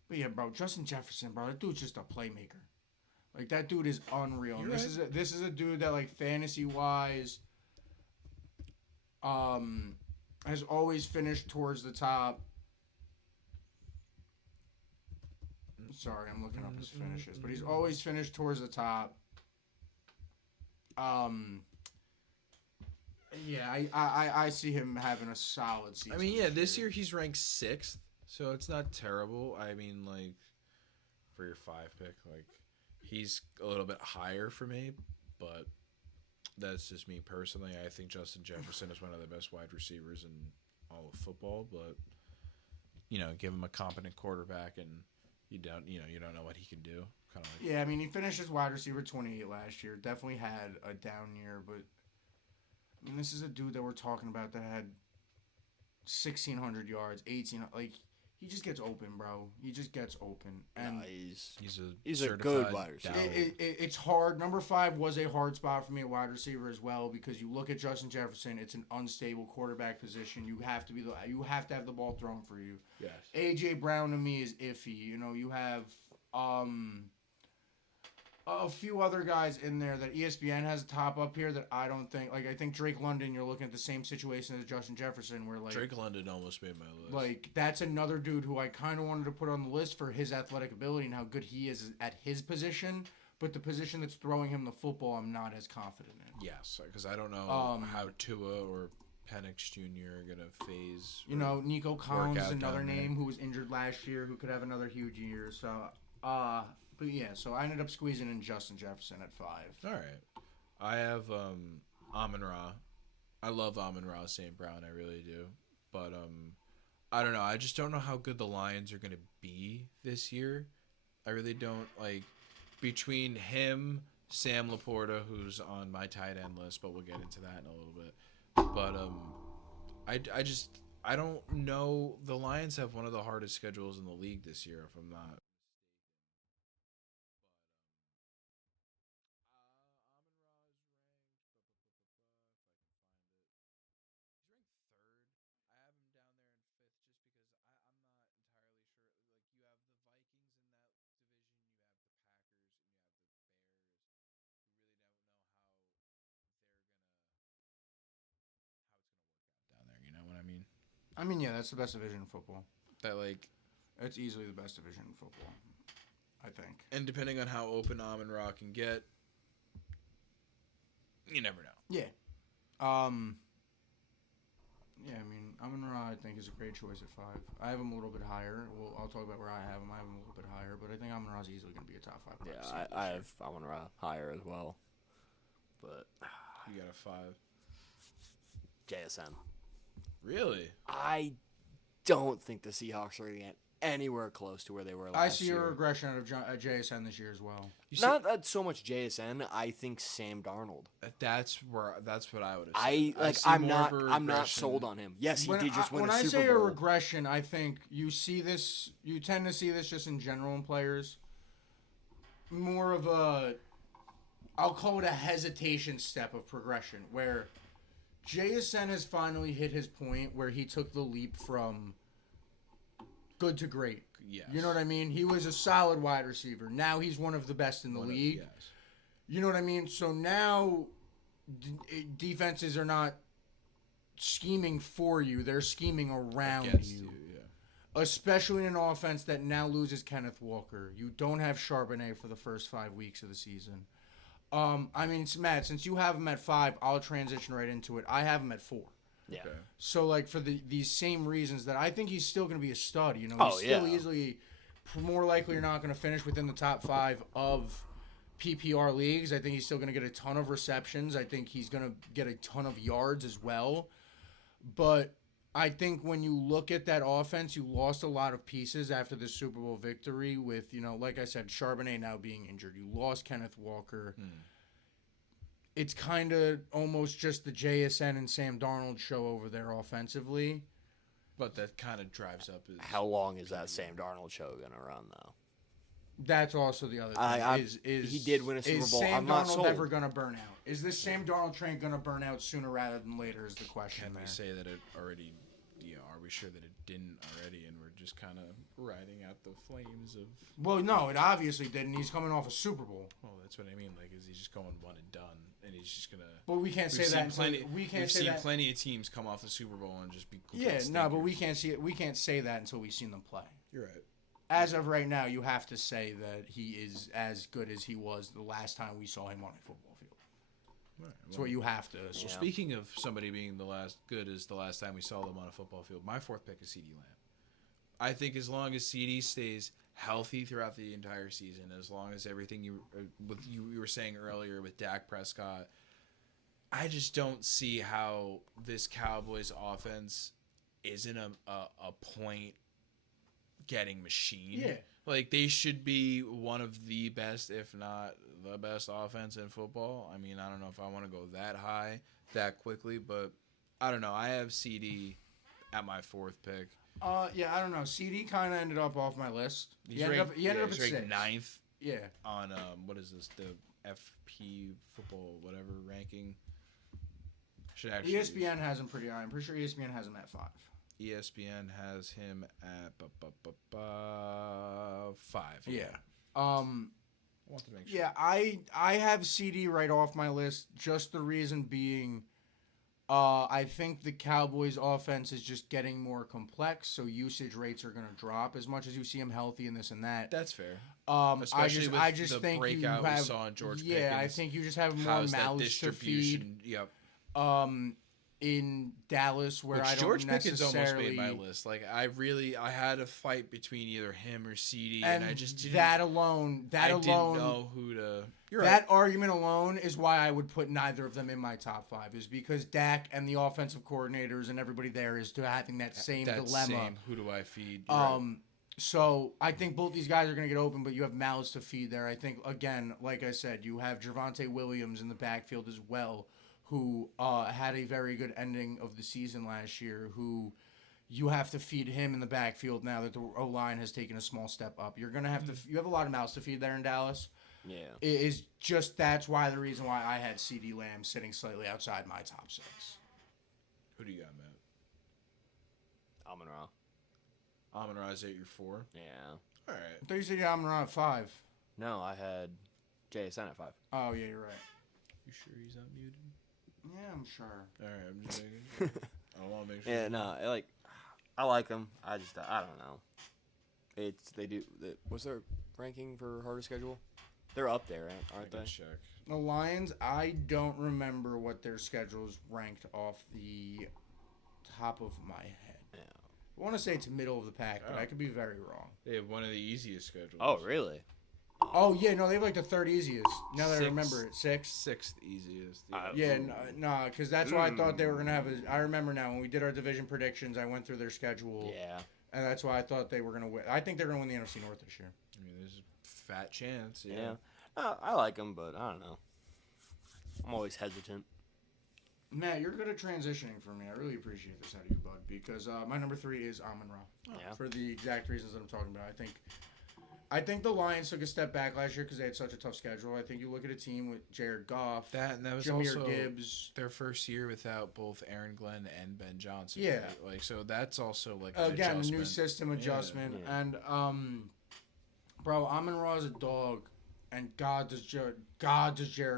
But yeah, bro, Justin Jefferson, bro, that dude's just a playmaker. Like, that dude is unreal. And this is a dude that, like, fantasy-wise, has always finished towards the top. Sorry, I'm looking up his finishes, but he's always finished towards the top. Yeah, I see him having a solid season. I mean, yeah, this year he's ranked 6th, so it's not terrible. I mean, like, for your 5 pick, like, he's a little bit higher for me, but that's just me personally. I think Justin Jefferson is one of the best wide receivers in all of football, but, you know, give him a competent quarterback and you don't know what he can do. Kind of like, yeah, I mean, he finished as wide receiver 28 last year. Definitely had a down year, but I mean, this is a dude that we're talking about that had 1,600 yards, 18. Like, he just gets open, bro. He just gets open, and he's a good wide receiver. It's hard. Number 5 was a hard spot for me at wide receiver as well because you look at Justin Jefferson. It's an unstable quarterback position. You have to have the ball thrown for you. yes. AJ Brown to me is iffy. You know, you have a few other guys in there that ESPN has a top up here that I don't think. Like, I think Drake London, you're looking at the same situation as Justin Jefferson where, like, Drake London almost made my list. like, that's another dude who I kind of wanted to put on the list for his athletic ability and how good he is at his position, but the position that's throwing him the football I'm not as confident in. Yes, because I don't know how Tua or Penix Jr. are going to phase. You know, Nico Collins is out another down there. name who was injured last year who could have another huge year. So, but yeah, so I ended up squeezing in Justin Jefferson at 5. All right. I have Amon-Ra. I love Amon-Ra St. Brown. I really do. But I don't know. I just don't know how good the Lions are going to be this year. I really don't. Like, between him, Sam Laporta, who's on my tight end list, but we'll get into that in a little bit. But I don't know. The Lions have one of the hardest schedules in the league this year, if I'm not. I mean, yeah, that's the best division in football. That, like, It's easily the best division in football, I think. and depending on how open Amon-Ra can get, you never know. Yeah. Yeah, I mean, Amon-Ra, I think, is a great choice at 5. I have him a little bit higher. Well, I'll talk about where I have him. I have him a little bit higher, but I think Amon-Ra is easily going to be a top 5. Yeah, I have Amon-Ra higher as well. But You got a 5. JSN. Really? I don't think the Seahawks are going to get anywhere close to where they were last year. I see a regression out of JSN this year as well. Not that so much JSN. I think Sam Darnold. That's what I would have said. I'm not sold on him. Yes, he did just win a Super Bowl. When I say a regression, I think you tend to see this just in general in players. More of I'll call it a hesitation step of progression, where JSN has finally hit his point where he took the leap from good to great. Yes. You know what I mean? He was a solid wide receiver. Now he's one of the best in the league. Yes. You know what I mean? So now defenses are not scheming for you. They're scheming around Against you. yeah. especially in an offense that now loses Kenneth Walker. You don't have Charbonnet for the first 5 weeks of the season. I mean, Matt, since you have him at 5, I'll transition right into it. I have him at 4. Yeah. Okay. So, like, for these same reasons that I think he's still going to be a stud. You know, he's still easily, more likely, you're not going to finish within the top 5 of PPR leagues. I think he's still going to get a ton of receptions. I think he's going to get a ton of yards as well. But I think when you look at that offense, you lost a lot of pieces after the Super Bowl victory with, you know, like I said, Charbonnet now being injured. You lost Kenneth Walker. It's kind of almost just the JSN and Sam Darnold show over there offensively. But that kind of drives up his... How long is that Sam Darnold show going to run, though? That's also the other thing. He did win a Super Bowl. Sam I'm not Darnold sold. ever going to burn out? Is this Sam Darnold train going to burn out sooner rather than later is the question. Can we say that it already... are we sure that it didn't already and we're just kind of riding out the flames of... Well, no, it obviously didn't. He's coming off a Super Bowl. Well, that's what I mean. Like, is he just going one and done? And he's just going to... But we can't say that. We've seen plenty of teams come off the Super Bowl and just be complete stinkers. But we can't see it. We can't say that until we've seen them play. You're right. As of right now, you have to say that he is as good as he was the last time we saw him on a football field. Right, That's what you have to. So speaking of somebody being the last time we saw them on a football field, my 4th pick is CeeDee Lamb. I think as long as CeeDee stays healthy throughout the entire season, as long as everything you were saying earlier with Dak Prescott, I just don't see how this Cowboys offense isn't a point getting machine. Yeah. Like, they should be one of the best, if not the best offense in football. I mean, I don't know if I want to go that high that quickly, but I don't know. I have CD at my 4th pick. I don't know. CD kind of ended up off my list. He ended up at 6. 9th. Yeah. On, what is this? The FP football, whatever ranking. Should actually ESPN has him pretty high. I'm pretty sure ESPN has him at 5. ESPN has him at 5. Yeah. I want to make sure. Yeah, I have CD right off my list. Just the reason being, I think the Cowboys' offense is just getting more complex, so usage rates are going to drop as much as you see him healthy and this and that. That's fair. Especially with I just the think breakout you have, we saw in George yeah, Pickens. I think you just have more mouths to feed. Yep. In Dallas, where I don't George necessarily... Pickens almost made my list. Like, I had a fight between either him or CD, and I just didn't... That alone... didn't know who to... That argument alone is why I would put neither of them in my top 5, is because Dak and the offensive coordinators and everybody there is to having that same dilemma. Who do I feed? So I think both these guys are going to get open, but you have mouths to feed there. I think, again, like I said, you have Javonte Williams in the backfield as well, who had a very good ending of the season last year, who you have to feed him in the backfield now that the O-line has taken a small step up. You're going to have to – you have a lot of mouths to feed there in Dallas. Yeah. It is just that's why the reason why I had CD Lamb sitting slightly outside my top 6. Who do you got, Matt? Amon-Ra. Amon-Ra is at your 4? Yeah. All right. I thought you said Amon-Ra at 5. No, I had JSN at 5. Oh, yeah, you're right. You sure he's not muted? Yeah, I'm sure. All right, I'm just making sure. I want to make sure. Yeah, no, I like them. I don't know. What's their ranking for hardest schedule? They're up there, aren't they? Check. The Lions, I don't remember what their schedule's ranked off the top of my head. Yeah. I want to say it's middle of the pack, but I could be very wrong. They have one of the easiest schedules. Oh, really? Oh, yeah, no, they have like the third easiest. Now that I remember it. 6? 6th easiest. Yeah, no, because that's why I thought they were going to have I remember now, when we did our division predictions, I went through their schedule. Yeah. And that's why I thought they were going to win. I think they're going to win the NFC North this year. I mean, there's a fat chance. Yeah. I like them, but I don't know. I'm always hesitant. Matt, you're good at transitioning for me. I really appreciate this out of you, bud, because my number 3 is Amon-Ra. Yeah. For the exact reasons that I'm talking about. I think the Lions took a step back last year because they had such a tough schedule. I think you look at a team with Jared Goff, that was Jahmyr also Gibbs. Their first year without both Aaron Glenn and Ben Johnson. Yeah. Right? Like, so that's also like an again, adjustment. a new system adjustment. Yeah. And bro, Amon-Ra is a dog, and God does Jared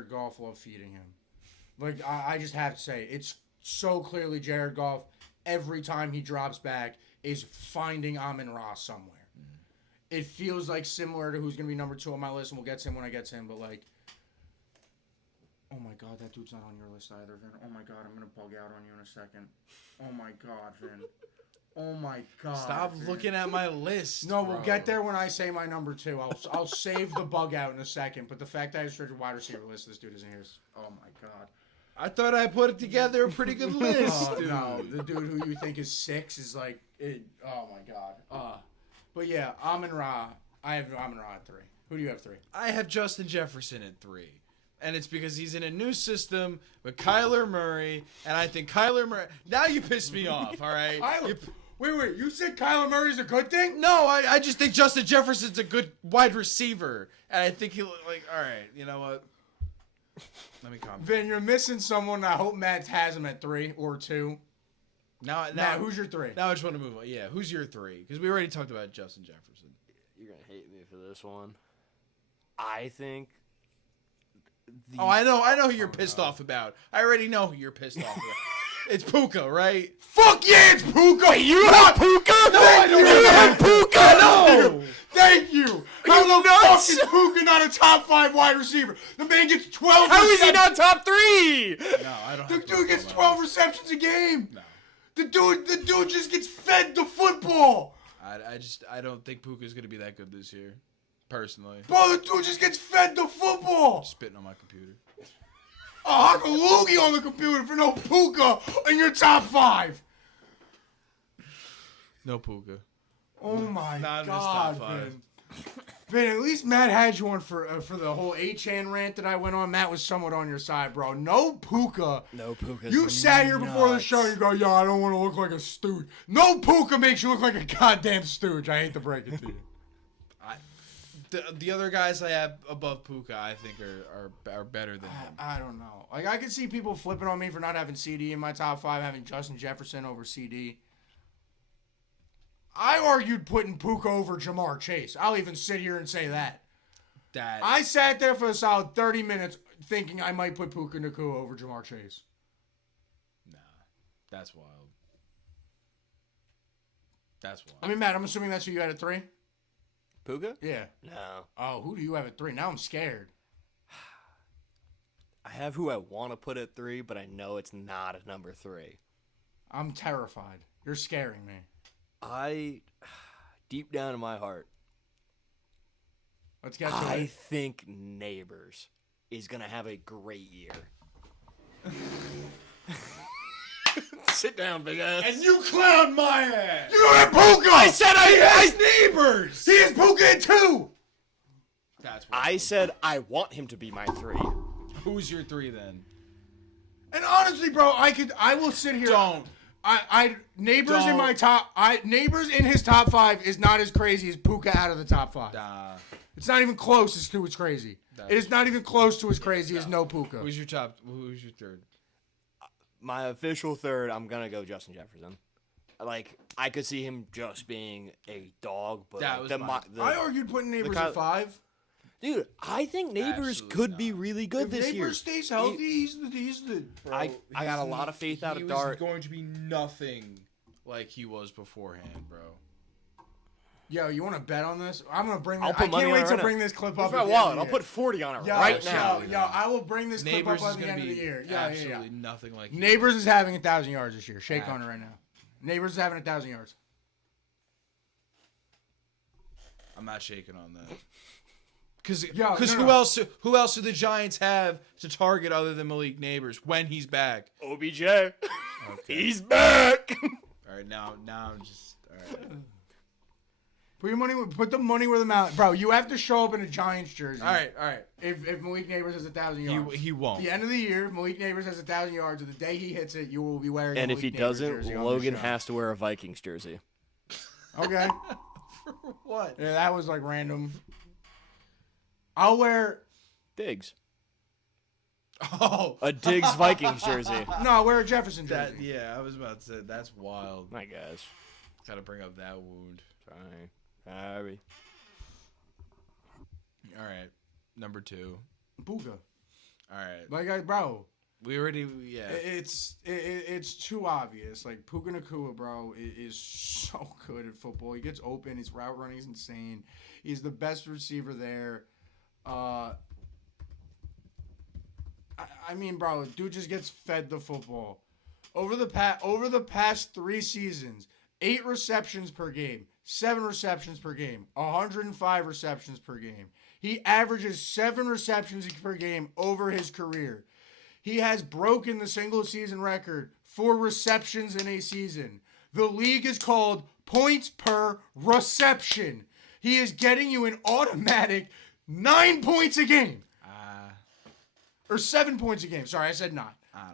Goff love feeding him. Like, I just have to say, it's so clearly Jared Goff every time he drops back is finding Amon-Ra somewhere. It feels like similar to who's going to be number 2 on my list, and we'll get to him when I get to him, but like, oh my God, that dude's not on your list either, Vin. Oh my God, I'm going to bug out on you in a second. Oh my God, Vin. Oh my God. Stop looking at my list. No, bro. we'll get there when I say my number 2. I'll save the bug out in a second, but the fact that I just read your wide receiver list, this dude isn't here. Oh my God. I thought I put it together a pretty good list. No, the dude who you think is 6 is like, oh my God. But yeah, Amon-Ra. I have Amon-Ra at 3. Who do you have 3? I have Justin Jefferson at 3. And it's because he's in a new system with Kyler Murray, and I think Kyler Murray... Now you pissed me off, all right? Wait. You said Kyler Murray's a good thing? No, I just think Justin Jefferson's a good wide receiver. And I think he'll... Like, all right, you know what? Let me comment. Vin, you're missing someone. I hope Matt has him at 3 or 2. Now, Matt, who's your 3? Now I just want to move on. Yeah, who's your 3? Because we already talked about Justin Jefferson. You're going to hate me for this one. I think... I know who you're pissed off about. I already know who you're pissed off about. It's Puka, right? Fuck yeah, it's Puka! You have Puka? No, I don't have Puka! No! Thank you! How the fuck is Puka not a top 5 wide receiver? The man gets 12 How is he not top 3? No, I don't The dude gets 12 receptions a game! No. The dude just gets fed the football! I don't think Puka's going to be that good this year. Personally. Bro, the dude just gets fed the football! Spitting on my computer. A loogie on the computer for no Puka in your top 5! No Puka. Oh my Not in his God, top 5. man. Man, at least Matt had you on for the whole A-Chan rant that I went on. Matt was somewhat on your side, bro. No Puka. No Puka. You sat here before the show and you go, yeah, I don't want to look like a stooge. No Puka makes you look like a goddamn stooge. I hate to break it to you. The other guys I have above Puka, I think are better than him. I don't know. Like, I can see people flipping on me for not having CD in my top 5, having Justin Jefferson over CD. I argued putting Puka over Jamar Chase. I'll even sit here and say that. I sat there for a solid 30 minutes thinking I might put Puka Nacua over Jamar Chase. Nah, that's wild. That's wild. I mean, Matt, I'm assuming that's who you had at 3? Puka? Yeah. No. Oh, who do you have at 3? Now I'm scared. I have who I want to put at 3, but I know it's not at number 3. I'm terrified. You're scaring me. Deep down in my heart, Let's get to I it. think Neighbors is going to have a great year. Sit down, big ass. And you clown my ass! You don't have Puka! I said Neighbors! He has Puka at 2! That's what I said I want him to be my 3. Who's your 3 then? And honestly, bro, I will sit here. Don't. Neighbors in my top. Neighbors in his top 5 is not as crazy as Puka out of the top 5. It's not even close as to as crazy. It is not even close to as crazy as no Puka. Who's your 3rd? My official 3rd, I'm going to go Justin Jefferson. Like, I could see him just being a dog, but I argued putting Neighbors at 5. Dude, I think Neighbors could be really good this year. Neighbors stays healthy, he's the. Bro, I got a lot of faith out of Dart. He was going to be nothing like he was beforehand, bro. Yo, you want to bet on this? I'm gonna bring. I can't wait to bring this clip up. Where's my wallet? I'll put 40 on it right now. Yo, I will bring this clip up by the end of the year. Absolutely nothing like. Neighbors is having 1,000 yards this year. Shake on it right now. Neighbors is having 1,000 yards. I'm not shaking on that. Because who else do the Giants have to target other than Malik Neighbors when he's back? OBJ. Okay. He's back. All right, now I'm just all right. Put the money where the mouth. Bro, you have to show up in a Giants jersey. All right. If Malik Neighbors has 1,000 yards, he won't. At the end of the year, Malik Neighbors has 1,000 yards. And the day he hits it, you will be wearing. And a if he Malik Neighbors doesn't, jersey Logan has to wear a Vikings jersey. Okay. For what? Yeah, that was like random. I'll wear Diggs. Oh, A Diggs Vikings jersey. no. I'll wear a Jefferson jersey. I was about to say that's wild. My gosh. Gotta bring up that wound. Sorry. All right, number 2. Puka. All right. Like, bro, It's too obvious. Like Puka Nacua, bro, is so good at football. He gets open. His route running is insane. He's the best receiver there. I mean, bro, dude just gets fed the football. Over the past 3 seasons, 8 receptions per game, 7 receptions per game, 105 receptions per game. He averages 7 receptions per game over his career. He has broken the single season record for receptions in a season. The league is called points per reception. He is getting you an automatic 9 points a game. Or 7 points a game. Sorry, I said 9.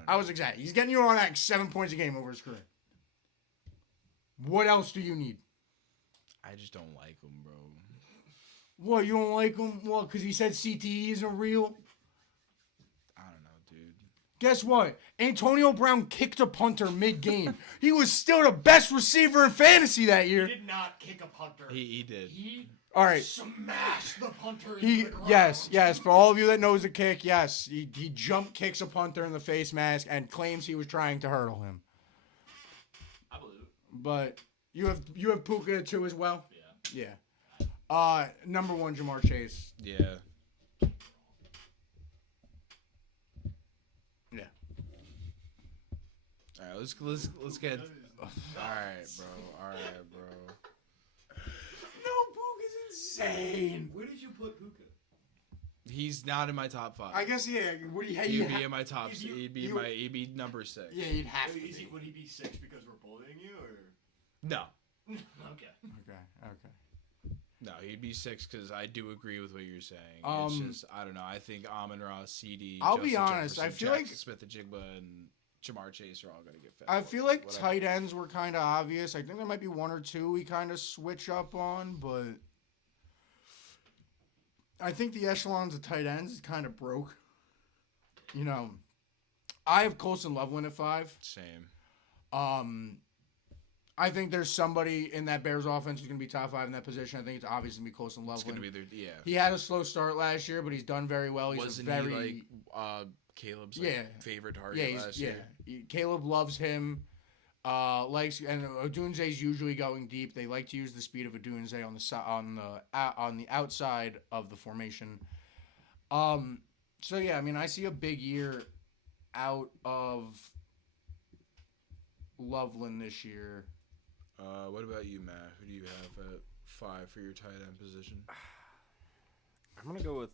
I was exact. He's getting you on like 7 points a game over his career. What else do you need? I just don't like him, bro. What, you don't like him? What, because he said CTE isn't real? I don't know, dude. Guess what? Antonio Brown kicked a punter mid-game. He was still the best receiver in fantasy that year. He did not kick a punter. He did. He all right. smashed the punter into the ground. Yes. For all of you that knows the kick, yes. He jump kicks a punter in the face mask and claims he was trying to hurdle him. I believe it. But you have Puka too as well? Yeah. Number 1, Jamar Chase. Yeah. Yeah. All right, let's get. All right, bro. No, Puka's insane. Where did you put Puka? He's not in my top 5. I guess he'd He'd be in my top. He'd be number 6. Yeah, he'd have to. Would he be 6 because we're bullying you, or No. Okay. No, he'd be 6 because I do agree with what you're saying. It's just I don't know. I think Amon-Ra, CD. I'll Justin be honest. Jefferson, I feel Jackson like Smith-Njigba and Jamar Chase are all gonna get fed. I feel like tight ends were kind of obvious. I think there might be 1 or 2 we kind of switch up on, but I think the echelons of tight ends is kind of broke. You know, I have Colson Loveland at 5. Same. I think there's somebody in that Bears offense who's going to be top 5 in that position. I think it's obviously going to be Colson Loveland. It's going to be their, yeah. He had a slow start last year, but he's done very well. Wasn't he like Caleb's favorite target last year? Caleb loves him. And Odunze's usually going deep. They like to use the speed of Odunze on the outside of the formation. So yeah, I mean, I see a big year out of Loveland this year. What about you, Matt? Who do you have at 5 for your tight end position? I'm gonna go with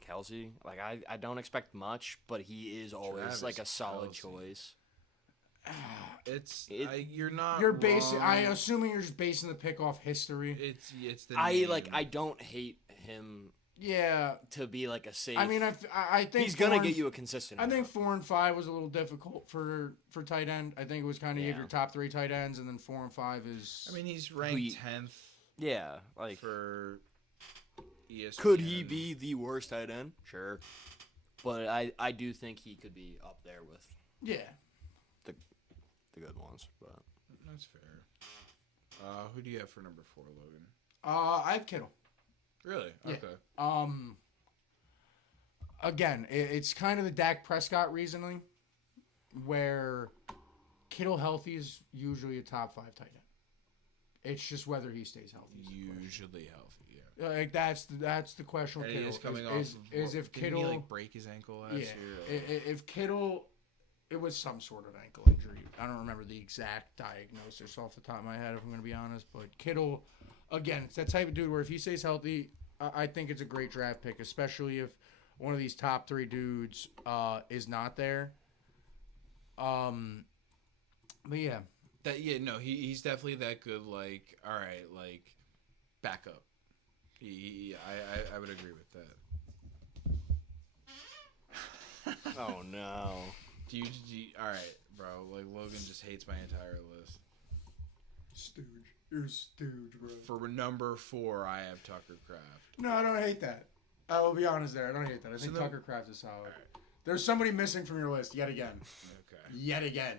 Kelsey. Like I don't expect much, but he is always Travis like a solid Kelce. choice. You're not. You're basing. wrong. I assuming you're just basing the pick off history. It's the. I don't hate him. Yeah. To be like a safe. I mean, I think he's gonna get you a consistent. I think 4 and 5 was a little difficult for tight end. I think it was kind of your top 3 tight ends, and then 4 and 5 is. I mean, he's ranked 10th. Yeah, like for ESPN. Could he be the worst tight end? Sure, but I do think he could be up there with the good ones. But that's fair. Who do you have for number 4, Logan? I have Kittle. Really? Yeah. Okay. Again, it's kind of the Dak Prescott reasoning, where Kittle healthy is usually a top 5 tight end. It's just whether he stays healthy. Usually healthy, yeah. Like that's the question with Kittle. Is coming off. If Kittle didn't he break his ankle last year? If Kittle, it was some sort of ankle injury. I don't remember the exact diagnosis off the top of my head, if I'm going to be honest. But Kittle, again, it's that type of dude where if he stays healthy, I think it's a great draft pick, especially if one of these top 3 dudes is not there. But yeah. He's definitely that good. Like, all right, like, backup. I would agree with that. oh no. Do you? All right, bro. Like, Logan just hates my entire list. Stooge. You're a stooge, bro. For number 4, I have Tucker Kraft. No, I don't hate that. I will be honest there. I don't hate that. I think Tucker Kraft is solid. Right. There's somebody missing from your list yet again. Okay. Yet again.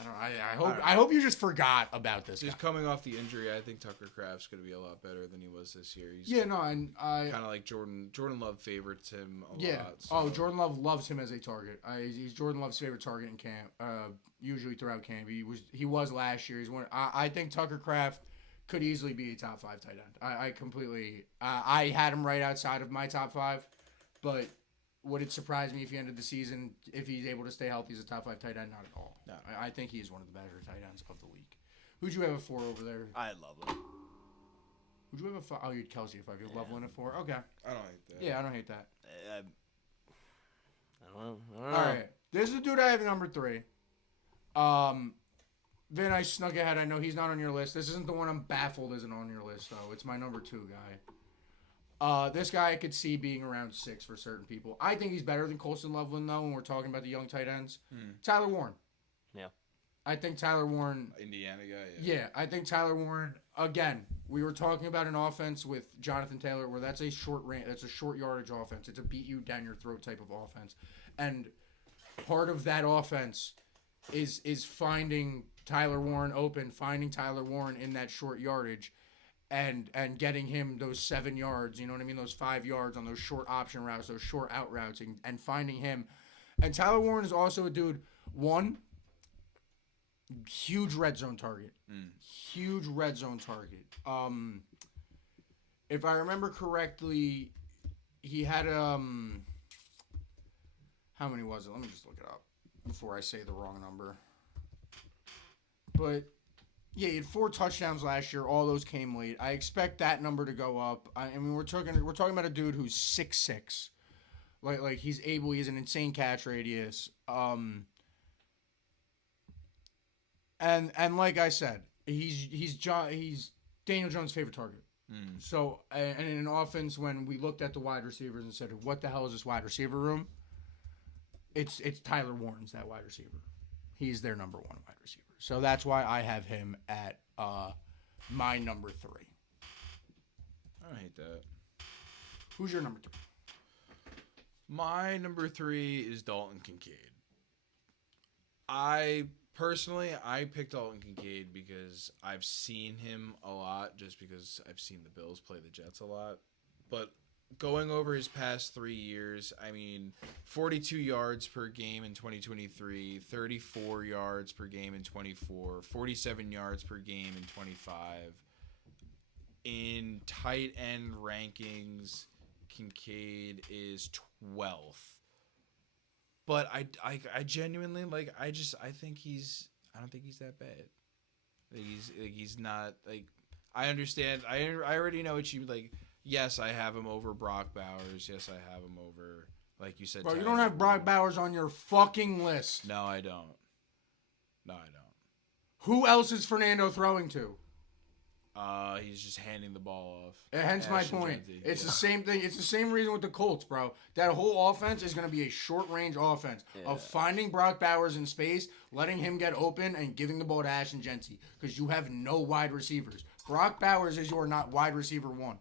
I I hope you just forgot about this. Just coming off the injury, I think Tucker Kraft's going to be a lot better than he was this year. He's and I kind of like Jordan. Jordan Love favorites him a lot. So. Oh, Jordan Love loves him as a target. He's Jordan Love's favorite target in camp. Usually throughout camp, he was last year. He's one. I think Tucker Kraft could easily be a top 5 tight end. I completely. I had him right outside of my top 5, but. Would it surprise me if he ended the season, if he's able to stay healthy as a top 5 tight end? Not at all. No. I think he's one of the better tight ends of the league. Who'd you have a 4 over there? I love him. Who'd you have a 5? Oh, you had Kelsey a 5. You have Loveland a 4? Okay. I don't hate that. Yeah, I don't hate that. I don't know. All right. This is the dude I have number 3. Vin, I snuck ahead. I know he's not on your list. This isn't the one I'm baffled isn't on your list, though. It's my number 2 guy. This guy I could see being around 6 for certain people. I think he's better than Colston Loveland, though, when we're talking about the young tight ends. Tyler Warren. Yeah. I think Tyler Warren... Indiana guy, yeah, I think Tyler Warren... Again, we were talking about an offense with Jonathan Taylor where that's a short yardage offense. It's a beat you down your throat type of offense. And part of that offense is finding Tyler Warren open, finding Tyler Warren in that short yardage, and getting him those 7 yards, you know what I mean, those 5 yards on those short option routes, those short out routes, and finding him. And Tyler Warren is also a dude, huge red zone target. Huge red zone target. If I remember correctly, he had, how many was it? Let me just look it up before I say the wrong number. But... yeah, he had 4 touchdowns last year. All those came late. I expect that number to go up. I mean, we're talking about a dude who's 6'6". Like he's able. He has an insane catch radius. And like I said, he's Daniel Jones' favorite target. So, and in an offense, when we looked at the wide receivers and said, "What the hell is this wide receiver room?" It's Tyler Warren's that wide receiver. He's their number 1 wide receiver. So that's why I have him at my number 3. I don't hate that. Who's your number 3? My number 3 is Dalton Kincaid. I picked Dalton Kincaid because I've seen him a lot, just because I've seen the Bills play the Jets a lot. But going over his past 3 years, I mean, 42 yards per game in 2023, 34 yards per game in 24, 47 yards per game in 25. In tight end rankings, Kincaid is 12th. But I genuinely I don't think he's that bad. He's not I understand. I already know what you like. Yes, I have him over Brock Bowers. Yes, I have him over, like you said. Bro, you don't have Brock Bowers on your fucking list. No, I don't. Who else is Fernando throwing to? He's just handing the ball off. Hence my point. It's the same thing. It's the same reason with the Colts, bro. That whole offense is going to be a short-range offense of finding Brock Bowers in space, letting him get open, and giving the ball to Ashton Genty, because you have no wide receivers. Brock Bowers is your not wide receiver 1.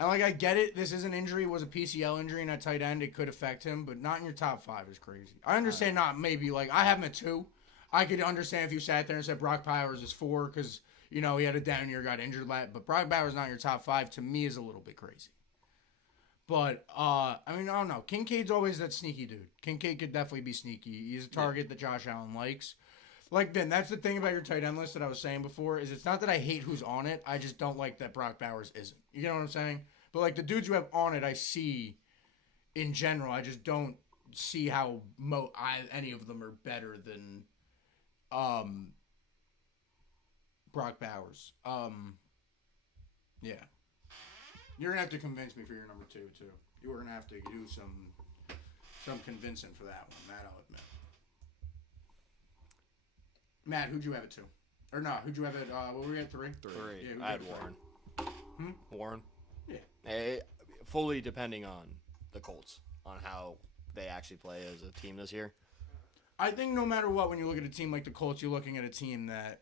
And I get it. This is an injury. It was a PCL injury and at tight end. It could affect him, but not in your top 5 is crazy. I understand not maybe I have him at 2. I could understand if you sat there and said Brock Bowers is 4 because he had a down year, got injured. But Brock Bowers not your top 5 to me is a little bit crazy. But I mean, I don't know. Kincaid's always that sneaky dude. Kincaid could definitely be sneaky. He's a target that Josh Allen likes. Ben, that's the thing about your tight end list that I was saying before, is it's not that I hate who's on it. I just don't like that Brock Bowers isn't. You know what I'm saying? But the dudes you have on it, I see in general. I just don't see how any of them are better than Brock Bowers. Yeah. You're going to have to convince me for your number 2, too. You were going to have to do some convincing for that one, that I'll admit. Matt, who'd you have it 2? Or no, who'd you have it, what were we at, 3? 3. Yeah, I had Warren. Warren. Yeah. Fully depending on the Colts, on how they actually play as a team this year. I think no matter what, when you look at a team like the Colts, you're looking at a team that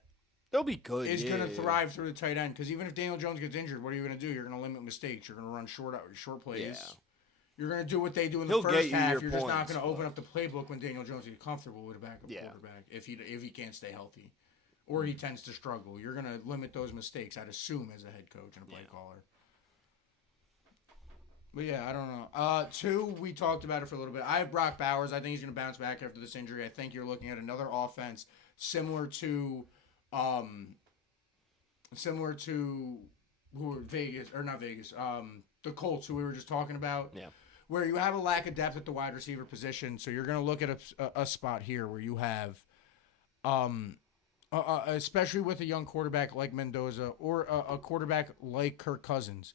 they'll be good. Is going to thrive through the tight end, because even if Daniel Jones gets injured, what are you going to do? You're going to limit mistakes. You're going to run short plays. You're going to do what they do in He'll the get first you half. your You're just not points, going to open but- up the playbook when Daniel Jones gets comfortable with a backup quarterback if he can't stay healthy. Or he tends to struggle. You're going to limit those mistakes, I'd assume, as a head coach and a play caller. But yeah, I don't know. 2, we talked about it for a little bit. I have Brock Bowers. I think he's going to bounce back after this injury. I think you're looking at another offense similar to who are Vegas or not Vegas, the Colts, who we were just talking about. Yeah. Where you have a lack of depth at the wide receiver position, so you're going to look at a spot here where you have, especially with a young quarterback like Mendoza or a quarterback like Kirk Cousins.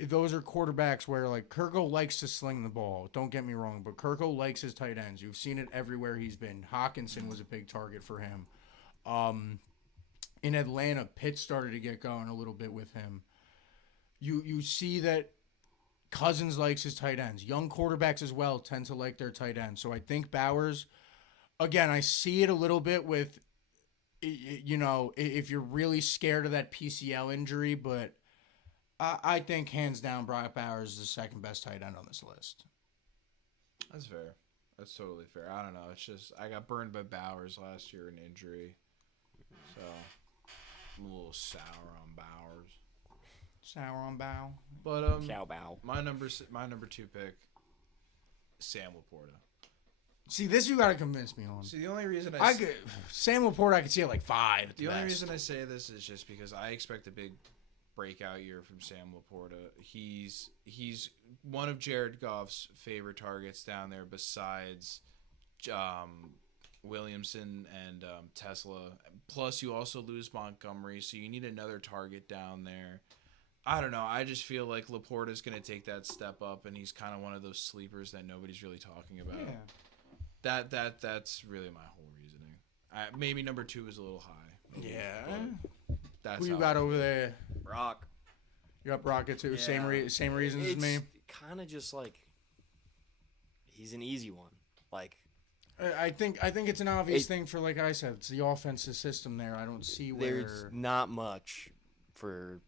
Those are quarterbacks where, like, Kirko likes to sling the ball. Don't get me wrong, but Kirko likes his tight ends. You've seen it everywhere he's been. Hawkinson was a big target for him. In Atlanta, Pitt started to get going a little bit with him. You see that Cousins likes his tight ends. Young quarterbacks as well tend to like their tight ends. So I think Bowers, again, I see it a little bit with, if you're really scared of that PCL injury, but I think hands down Brock Bowers is the second best tight end on this list. That's fair. That's totally fair. I don't know. It's just I got burned by Bowers last year in injury. So I'm a little sour on Bowers. Sour on Bow. But Cow bow. my number 2 pick, Sam Laporta. See, this you got to convince me on. See, the only reason Sam Laporta, I could see at like 5. At the only best. reason I say this is just because I expect a big breakout year from Sam Laporta. He's one of Jared Goff's favorite targets down there, besides Williamson and Tesla. Plus, you also lose Montgomery, so you need another target down there. I don't know. I just feel like Laporta's going to take that step up, and he's kind of one of those sleepers that nobody's really talking about. Yeah. That's really my whole reasoning. Maybe number 2 is a little high. Yeah. That's Who you how got I feel. over there? Brock. You got Brockett too. Yeah. Same reasons as me. Kind of just like he's an easy one. Like I think it's an obvious thing for, like I said, it's the offensive system there. I don't see where there's not much for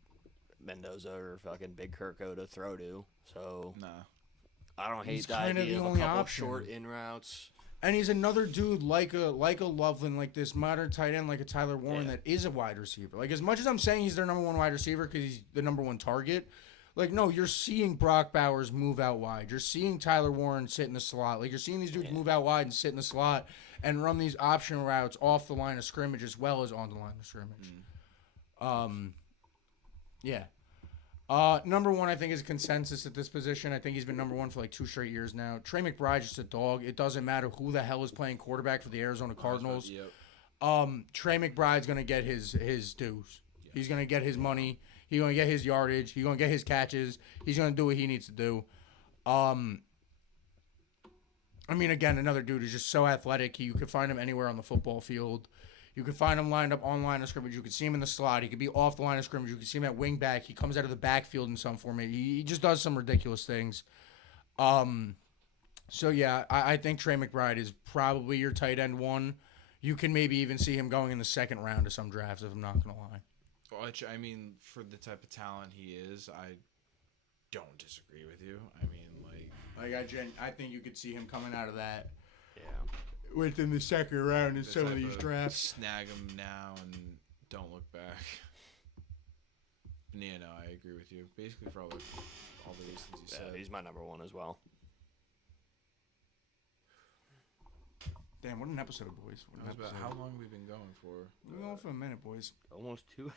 Mendoza or fucking Big Kirko to throw to. So Nah. I don't hate He's the kind of idea the of a only couple option. short in routes. And he's another dude like a Loveland, like this modern tight end, like a Tyler Warren that is a wide receiver. Like, as much as I'm saying he's their number 1 wide receiver because he's the number 1 target, like, no, you're seeing Brock Bowers move out wide. You're seeing Tyler Warren sit in the slot. Like, you're seeing these dudes move out wide and sit in the slot and run these option routes off the line of scrimmage as well as on the line of scrimmage. Yeah. Number 1, I think, is consensus at this position. I think he's been number 1 for like 2 straight years now. Trey McBride's just a dog. It doesn't matter who the hell is playing quarterback for the Arizona Cardinals. Yep. Trey McBride's going to get his dues. Yeah. He's going to get his money. He's going to get his yardage. He's going to get his catches. He's going to do what he needs to do. I mean, again, another dude who's just so athletic. You could find him anywhere on the football field. You could find him lined up on line of scrimmage. You could see him in the slot. He could be off the line of scrimmage. You could see him at wing back. He comes out of the backfield in some format. He just does some ridiculous things. So, yeah, I think Trey McBride is probably your tight end 1. You can maybe even see him going in the 2nd round of some drafts, if I'm not going to lie. Which, I mean, for the type of talent he is, I don't disagree with you. I mean, I think you could see him coming out of that. Yeah. Within the 2nd round in the some of type these drafts. Snag him now and don't look back. Yeah, no, I agree with you. Basically, for all the reasons you said. He's my number 1 as well. Damn, what an episode, boys. How long have we been going for? We're going for a minute, boys. Almost 2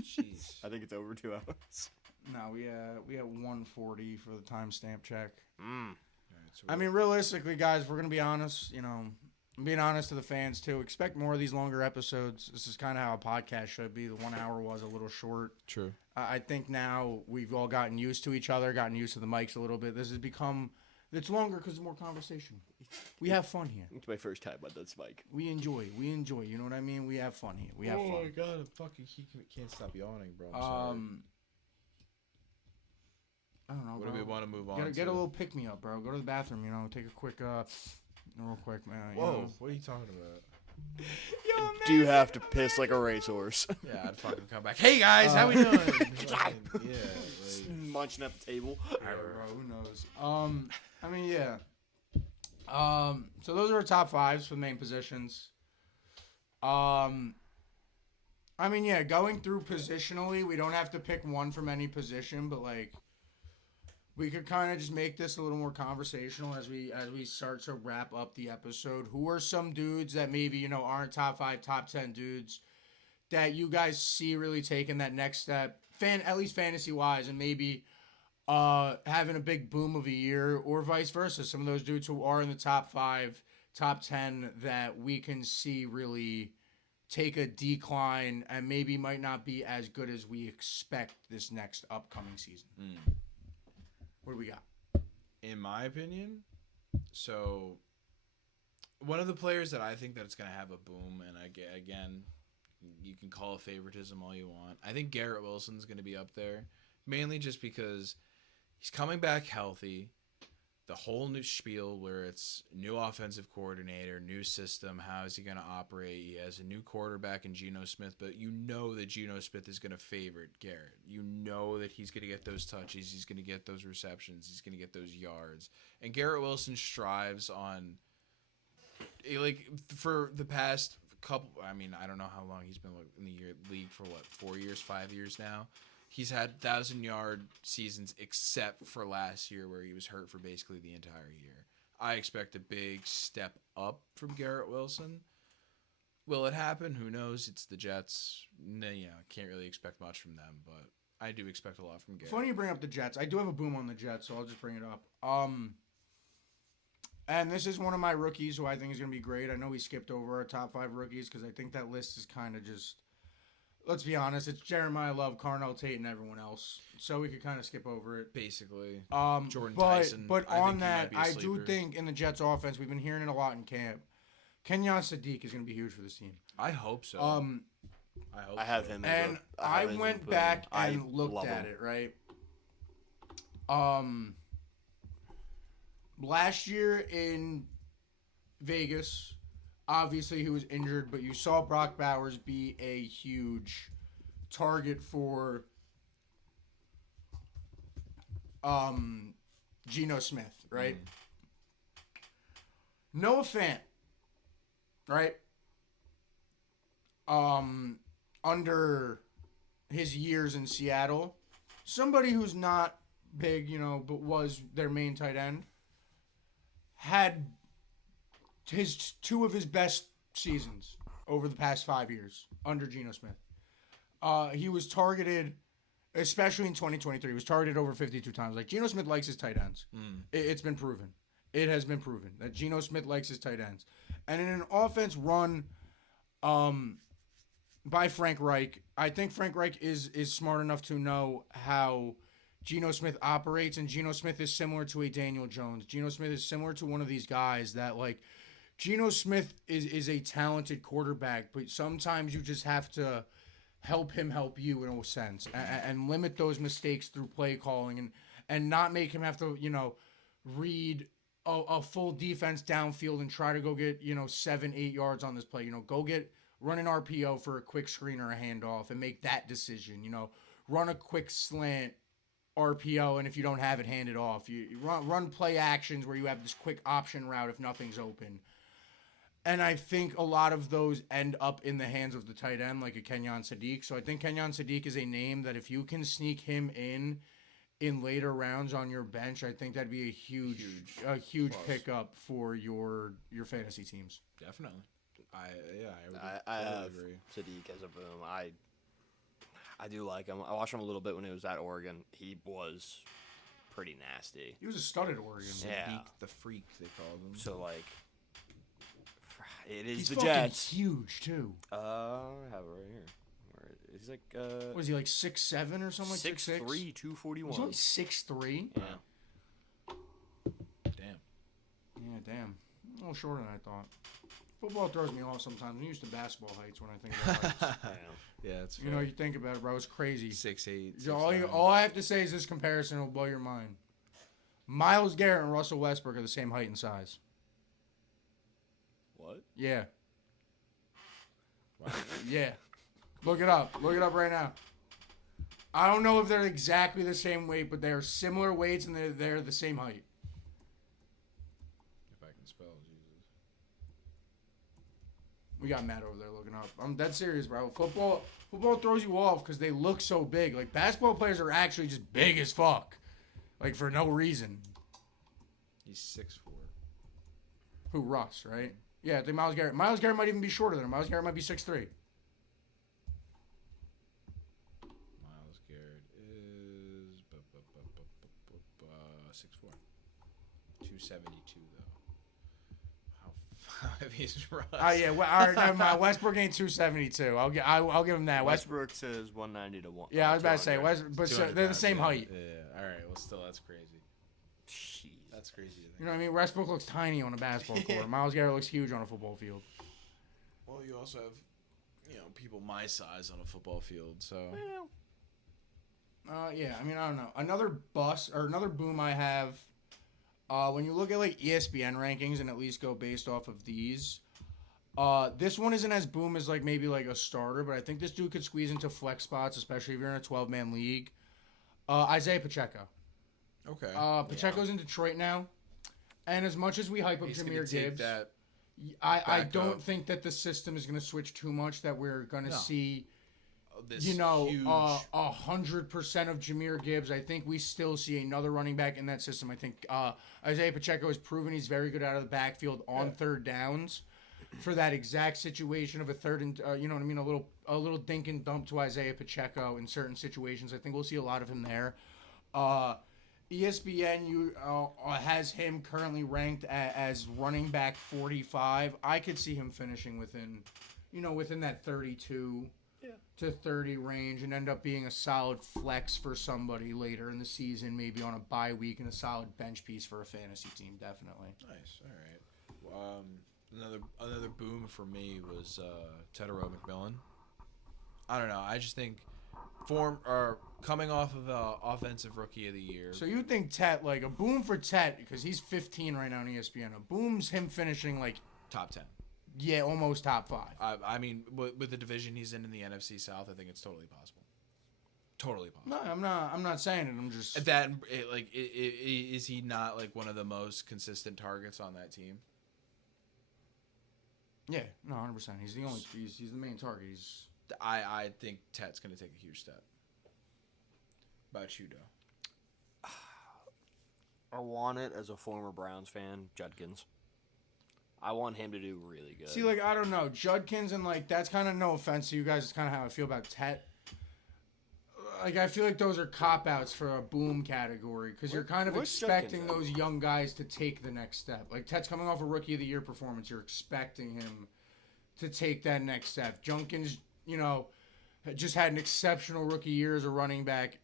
Jeez. I think it's over 2 hours. No, we had 140 for the timestamp check. Mm. So I mean, realistically, guys, we're going to be honest. I'm being honest to the fans, too. Expect more of these longer episodes. This is kind of how a podcast should be. The 1 hour was a little short. True. I think now we've all gotten used to each other, gotten used to the mics a little bit. This has become... It's longer because there's more conversation. We have fun here. It's my first time on this mic. We enjoy. You know what I mean? We have fun here. We have fun. Oh my god, he can't stop yawning, bro. I'm sorry. I don't know. What bro. do we want to move on? Get a little pick me up, bro. Go to the bathroom. Take a quick, real quick, man. Whoa, what are you talking about? Do have to piss like a racehorse. Yeah, I'd fucking come back. Hey guys, how we doing? Munching at the table. Bro, who knows? I mean, yeah. So those are our top fives for the main positions. I mean, yeah, going through positionally, we don't have to pick one from any position, but like, we could kind of just make this a little more conversational as we start to wrap up the episode. Who are some dudes that maybe, you know, aren't top 5, top 10 dudes that you guys see really taking that next step, at least fantasy-wise, and maybe having a big boom of a year, or vice versa? Some of those dudes who are in the top 5, top 10 that we can see really take a decline and maybe might not be as good as we expect this next upcoming season. What do we got? In my opinion, so one of the players that I think that it's going to have a boom, and again, you can call it favoritism all you want. I think Garrett Wilson's going to be up there, mainly just because he's coming back healthy. The whole new spiel where it's new offensive coordinator, new system, how is he going to operate? He has a new quarterback in Geno Smith, but you know that Geno Smith is going to favorite Garrett. You know that he's going to get those touches, he's going to get those receptions, he's going to get those yards. And Garrett Wilson strives on, like, for the past couple, I mean, I don't know how long he's been in the league for, 4 years, 5 years now. He's had 1,000-yard seasons except for last year where he was hurt for basically the entire year. I expect a big step up from Garrett Wilson. Will it happen? Who knows? It's the Jets. Can't really expect much from them, but I do expect a lot from Garrett. Funny you bring up the Jets. I do have a boom on the Jets, so I'll just bring it up. And this is one of my rookies who I think is going to be great. I know we skipped over our top 5 rookies because I think that list is kind of just... Let's be honest, it's Jeremiah Love, Carnell Tate, and everyone else. So we could kind of skip over it. Basically. Jordan Tyson. But on that, I do think in the Jets offense, we've been hearing it a lot in camp. Kenyon Sadiq is going to be huge for this team. I hope so. I have him. And I went back and looked at it, right? Last year in Vegas... Obviously, he was injured, but you saw Brock Bowers be a huge target for Geno Smith, right? Noah Fant, right? Under his years in Seattle, somebody who's not big, you know, but was their main tight end, had... two of his best seasons over the past 5 years under Geno Smith. He was targeted, especially in 2023, he was targeted over 52 times. Like, Geno Smith likes his tight ends. It's been proven. It has been proven that Geno Smith likes his tight ends. And in an offense run by Frank Reich, I think Frank Reich is smart enough to know how Geno Smith operates, and Geno Smith is similar to a Daniel Jones. Geno Smith is similar to one of these guys that, like, Geno Smith is a talented quarterback, but sometimes you just have to help him help you in a sense and limit those mistakes through play calling and not make him have to, you know, read a full defense downfield and try to go get, you know, 7-8 yards on this play. You know, run an RPO for a quick screen or a handoff and make that decision. You know, run a quick slant RPO, and if you don't have it, hand it off. You run play actions where you have this quick option route if nothing's open. And I think a lot of those end up in the hands of the tight end, like a Kenyon Sadiq. So I think Kenyon Sadiq is a name that if you can sneak him in later rounds on your bench, I think that'd be a huge pickup for your fantasy teams. Definitely. I have agree. Sadiq as a boom. I do like him. I watched him a little bit when he was at Oregon. He was pretty nasty. He was a stud at Oregon. Yeah. Sadiq the Freak, they called him. So, like... He's the fucking Jets. Huge too. I have it right here. He's like what is he, like 6'7" or something? Like 6'3", 241. He's only 6'3". Yeah. Damn. Yeah, damn. A little shorter than I thought. Football throws me off sometimes. I'm used to basketball heights when I think about heights. Yeah, it's fair. You know, you think about it, bro. It's crazy. 6'8". All I have to say is this comparison will blow your mind. Myles Garrett and Russell Westbrook are the same height and size. What? Yeah. Wow. Yeah. Look it up. Look it up right now. I don't know if they're exactly the same weight, but they are similar weights and they're the same height. If I can spell, Jesus. We got Matt over there looking up. I'm dead serious, bro. Football throws you off because they look so big. Like, basketball players are actually just big as fuck. Like, for no reason. He's 6'4". Who, Russ, right? Yeah, I think Myles Garrett. Myles Garrett might even be shorter than him. Myles Garrett might be 6'3". Myles Garrett is 6'4". 272 though. How heavy is Russ? Oh yeah, well, all right, never mind. Westbrook ain't 272. I'll give him that. Westbrook says 190 to 1. Yeah, I was about to say but they're the same height. Yeah. All right. Well, still, that's crazy. Jeez. That's crazy. To think. You know what I mean? Westbrook looks tiny on a basketball court. Myles Garrett looks huge on a football field. Well, you also have, people my size on a football field. So. Yeah. I mean, I don't know. Another boom I have. When you look at like ESPN rankings and at least go based off of these, this one isn't as boom as like maybe like a starter, but I think this dude could squeeze into flex spots, especially if you're in a 12-man league. Isaiah Pacheco. Okay. Pacheco's in Detroit now, and as much as we hype up Jahmyr Gibbs, I don't think that the system is going to switch too much that we're going to see. This 100% of Jahmyr Gibbs. I think we still see another running back in that system. I think Isaiah Pacheco has proven he's very good out of the backfield on third downs for that exact situation of a third and you know what I mean, a little dink and dump to Isaiah Pacheco in certain situations. I think we'll see a lot of him there. ESPN has him currently ranked as running back 45. I could see him finishing within that 32 to 30 range and end up being a solid flex for somebody later in the season, maybe on a bye week, and a solid bench piece for a fantasy team, definitely. Nice. All right. Another boom for me was Tedero McMillan. I don't know. I just think coming off of offensive rookie of the year. So you think Tet, like a boom for Tet, because he's 15 right now on ESPN. A boom's him finishing like top 10. Yeah, almost top 5. I mean, with the division he's in the NFC South, I think it's totally possible. Totally possible. No, I'm not saying it. I'm just is he not like one of the most consistent targets on that team? Yeah, no, 100%. He's the main target. I think Tet's going to take a huge step. About you, though. I want it as a former Browns fan, Judkins. I want him to do really good. See, like, I don't know. Judkins and, like, that's kind of no offense to you guys. It's kind of how I feel about Tet. Like, I feel like those are cop-outs for a boom category because you're kind of expecting those young guys to take the next step. Like, Tet's coming off a Rookie of the Year performance. You're expecting him to take that next step. Judkins, just had an exceptional rookie year as a running back.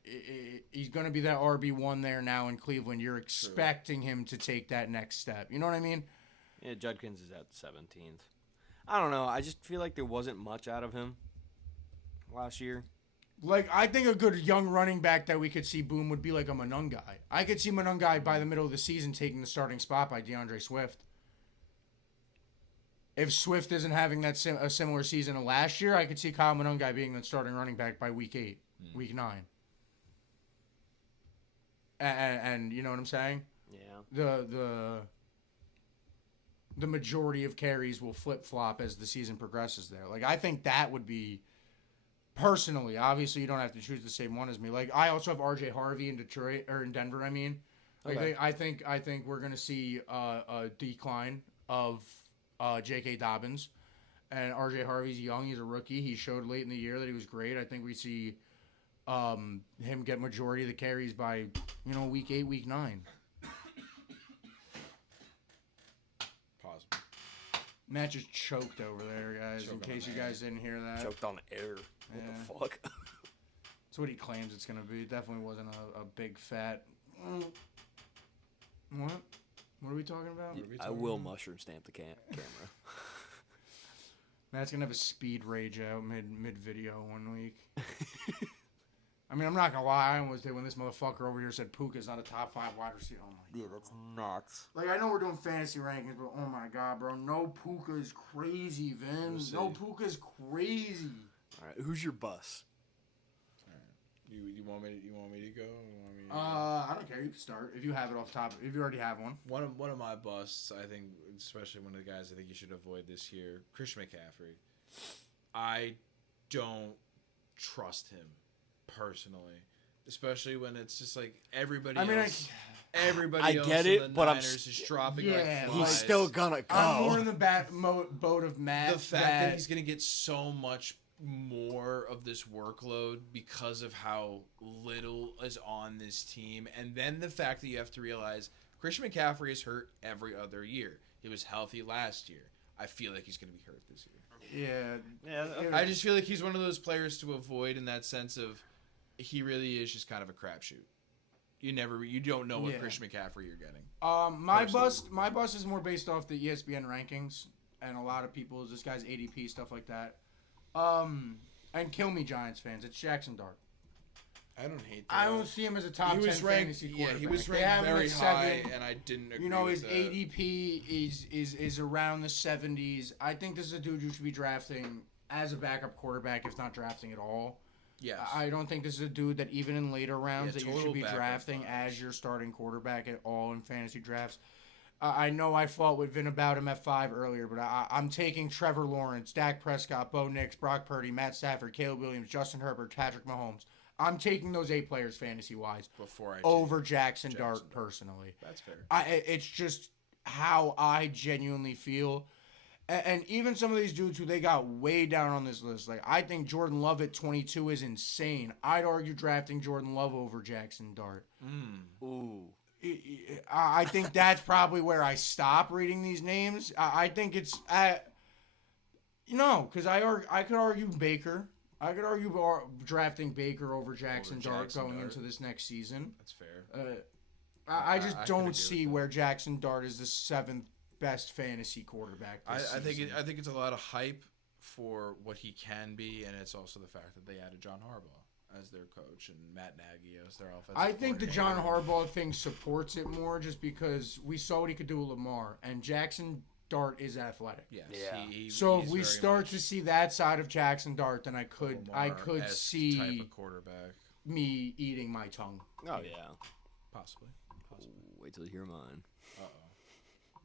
He's going to be that RB1 there now in Cleveland. You're expecting him to take that next step. You know what I mean? Yeah, Judkins is at 17th. I don't know. I just feel like there wasn't much out of him last year. Like, I think a good young running back that we could see boom would be like a Monungai. I could see Monungai by the middle of the season taking the starting spot by DeAndre Swift. If Swift isn't having a similar season to last year, I could see Kyle Monungai being the starting running back by week 8, week 9. And you know what I'm saying? Yeah. The majority of carries will flip-flop as the season progresses there. Like, I think that would be, personally, obviously you don't have to choose the same one as me. Like, I also have RJ Harvey in Detroit, or in Denver, I mean. Like, okay. I think we're going to see a decline of J.K. Dobbins. And RJ Harvey's young. He's a rookie. He showed late in the year that he was great. I think we see him get majority of the carries by, week 8, week 9. Matt just choked over there, guys, in case you guys didn't hear that. Choked on air. What the fuck? That's what he claims it's going to be. It definitely wasn't a big fat... What? What are we talking about? I will mushroom stamp the camera. Matt's going to have a speed rage out mid-video one week. I mean, I'm not going to lie. I almost did when this motherfucker over here said Puka's not a top 5 wide receiver. Oh, my God. that's nuts. Like, I know we're doing fantasy rankings, but oh, my God, bro. No Puka is crazy, Vin. No Puka is crazy. All right, who's your bus? You want me to go? I don't care. You can start if you have it off top. If you already have one. One of my busts, I think, especially one of the guys I think you should avoid this year, Christian McCaffrey. I don't trust him personally, especially when it's just like everybody else. Everybody else get in it, the but Niners is dropping like flies. He's still gonna go. I'm more in the boat of Matt. The fact that he's gonna get so much more of this workload because of how little is on this team, and then the fact that you have to realize Christian McCaffrey is hurt every other year. He was healthy last year. I feel like he's going to be hurt this year. Yeah. Okay. I just feel like he's one of those players to avoid in that sense of he really is just kind of a crapshoot. You don't know what Christian McCaffrey you're getting. My bust is more based off the ESPN rankings and a lot of people's this guy's ADP stuff like that. And kill me, Giants fans. It's Jackson Dart. I don't hate that. I don't see him as a top 10 fantasy quarterback. Yeah, he was ranked very high, and I didn't agree his with that. ADP is around the 70s. I think this is a dude you should be drafting as a backup quarterback, if not drafting at all. Yes. I don't think this is a dude that even in later rounds that you should be drafting vibes. as your starting quarterback at all in fantasy drafts. I know I fought with Vin about him at 5 earlier, but I'm taking Trevor Lawrence, Dak Prescott, Bo Nix, Brock Purdy, Matt Stafford, Caleb Williams, Justin Herbert, Patrick Mahomes. I'm taking those 8 players fantasy-wise over Jackson Dart personally. That's fair. It's just how I genuinely feel. And even some of these dudes who they got way down on this list, like I think Jordan Love at 22 is insane. I'd argue drafting Jordan Love over Jackson Dart. Ooh. I think that's probably where I stop reading these names. I think it's because I could argue Baker. I could argue drafting Baker over Jackson Dart going into this next season. That's fair. I just don't see where Jackson Dart is the 7th best fantasy quarterback this season. I think it's a lot of hype for what he can be, and it's also the fact that they added John Harbaugh as their coach and Matt Nagy as their offensive I think the coordinator. John Harbaugh thing supports it more just because we saw what he could do with Lamar, and Jackson Dart is athletic. Yes. Yeah. So if we start to see that side of Jackson Dart, then I could see type of quarterback. me eating my tongue. Oh yeah. Possibly. Wait till you hear mine.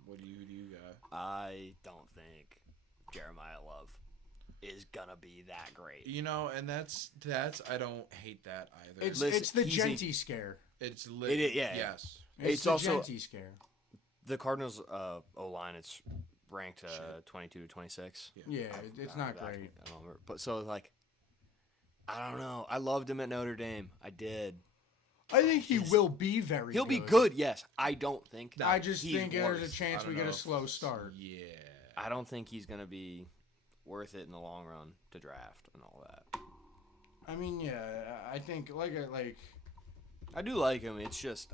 Who do you got? I don't think Jeremiah Love is gonna be that great. And that's I don't hate that either. It's the Genty scare. It's yes. It's the also Genty scare. The Cardinals O-line. It's ranked 22 to 26. Yeah, it's not great. I don't remember. But so like, I don't know. I loved him at Notre Dame. I did. I think he will be very good. He'll be good, yes. I don't think I just think there's a chance we get a slow start. Yeah. I don't think he's going to be worth it in the long run to draft and all that. I mean, yeah, I think like I do like him. It's just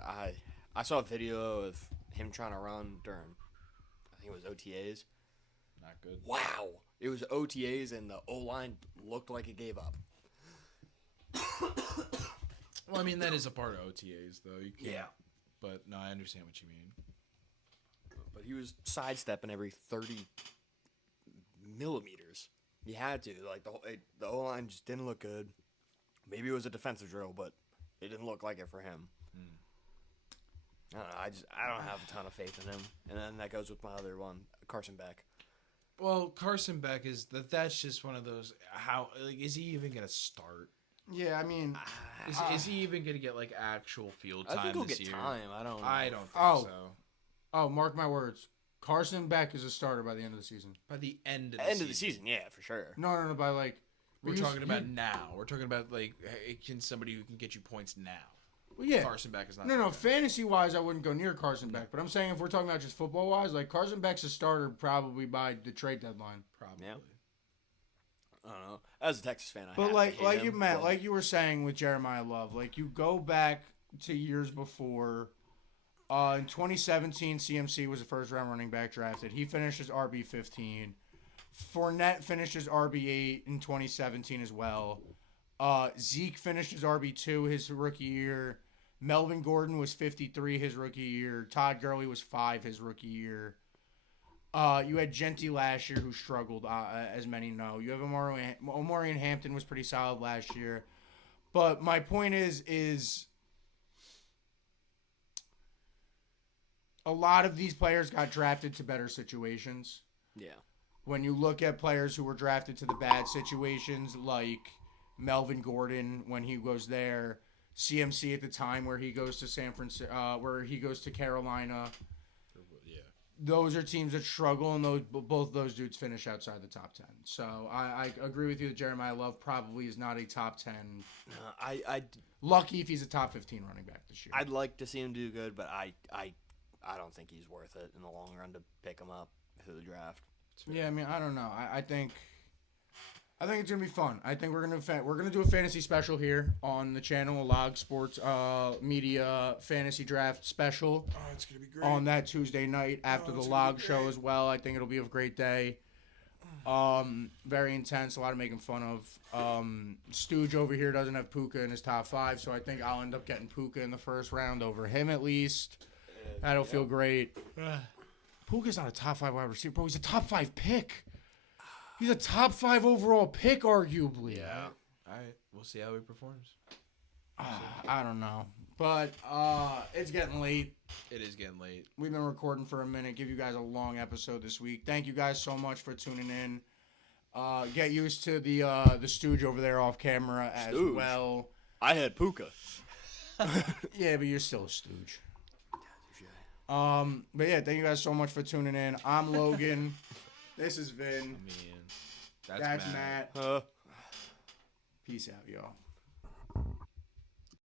I saw a video of him trying to run during I think it was OTAs. Not good. Wow. It was OTAs and the O-line looked like it gave up. Well, I mean, that is a part of OTAs, though. You can't, Yeah. But, no, I understand what you mean. But he was sidestepping every 30 millimeters. He had to. Like, the O-line just didn't look good. Maybe it was a defensive drill, but it didn't look like it for him. I don't know. I don't have a ton of faith in him. And then that goes with my other one, Carson Beck. Well, Carson Beck that's just one of those. Is he even going to start? yeah, I mean, Is he even going to get like actual field time I think he'll this get year? time. I don't know. I don't think so. oh, mark my words. Carson Beck is a starter by the end of the season. By the end of the End season. of the season, yeah, for sure. No, by like We're talking about now. We're talking about like can somebody who can get you points now. Well, yeah. Carson Beck is not. No, fantasy wise, I wouldn't go near Carson Beck. But I'm saying if we're talking about just football wise, like Carson Beck's a starter probably by the trade deadline. Probably. Yeah. I don't know. As a Texas fan, But him, like you were saying with Jeremiah Love, like you go back to years before. In 2017, CMC was a first-round running back drafted. He finished as RB15. Fournette finished as RB8 in 2017 as well. Zeke finished his RB2 his rookie year. Melvin Gordon was 53 his rookie year. Todd Gurley was 5 his rookie year. You had Genty last year who struggled, as many know. You have Omarion Hampton was pretty solid last year. But my point is a lot of these players got drafted to better situations. Yeah. When you look at players who were drafted to the bad situations, like Melvin Gordon when he goes there, CMC at the time where he goes to where he goes to Carolina. Yeah. Those are teams that struggle, and both those dudes finish outside the top 10. So I agree with you that Jeremiah Love probably is not a top 10. Lucky if he's a top 15 running back this year. I'd like to see him do good, but I don't think he's worth it in the long run to pick him up through the draft. Yeah, I mean, I don't know. I think it's gonna be fun. I think we're gonna do a fantasy special here on the channel, a Log Sports Media Fantasy Draft Special. Oh, it's gonna be great. On that Tuesday night after the Log show as well. I think it'll be a great day. Very intense, a lot of making fun of. Stooge over here doesn't have Puka in his top 5, so I think I'll end up getting Puka in the first round over him at least. That'll feel great. Puka's not a top 5 wide receiver, bro. He's a top 5 pick. He's a top 5 overall pick, arguably. Yeah. All right. We'll see how he performs. I don't know. But it's getting late. It is getting late. We've been recording for a minute. Give you guys a long episode this week. Thank you guys so much for tuning in. Get used to the Stooge over there off camera as well. I had Puka. Yeah, but you're still a Stooge. But yeah, thank you guys so much for tuning in. I'm Logan. This is Vin. That's Matt. Peace out, y'all.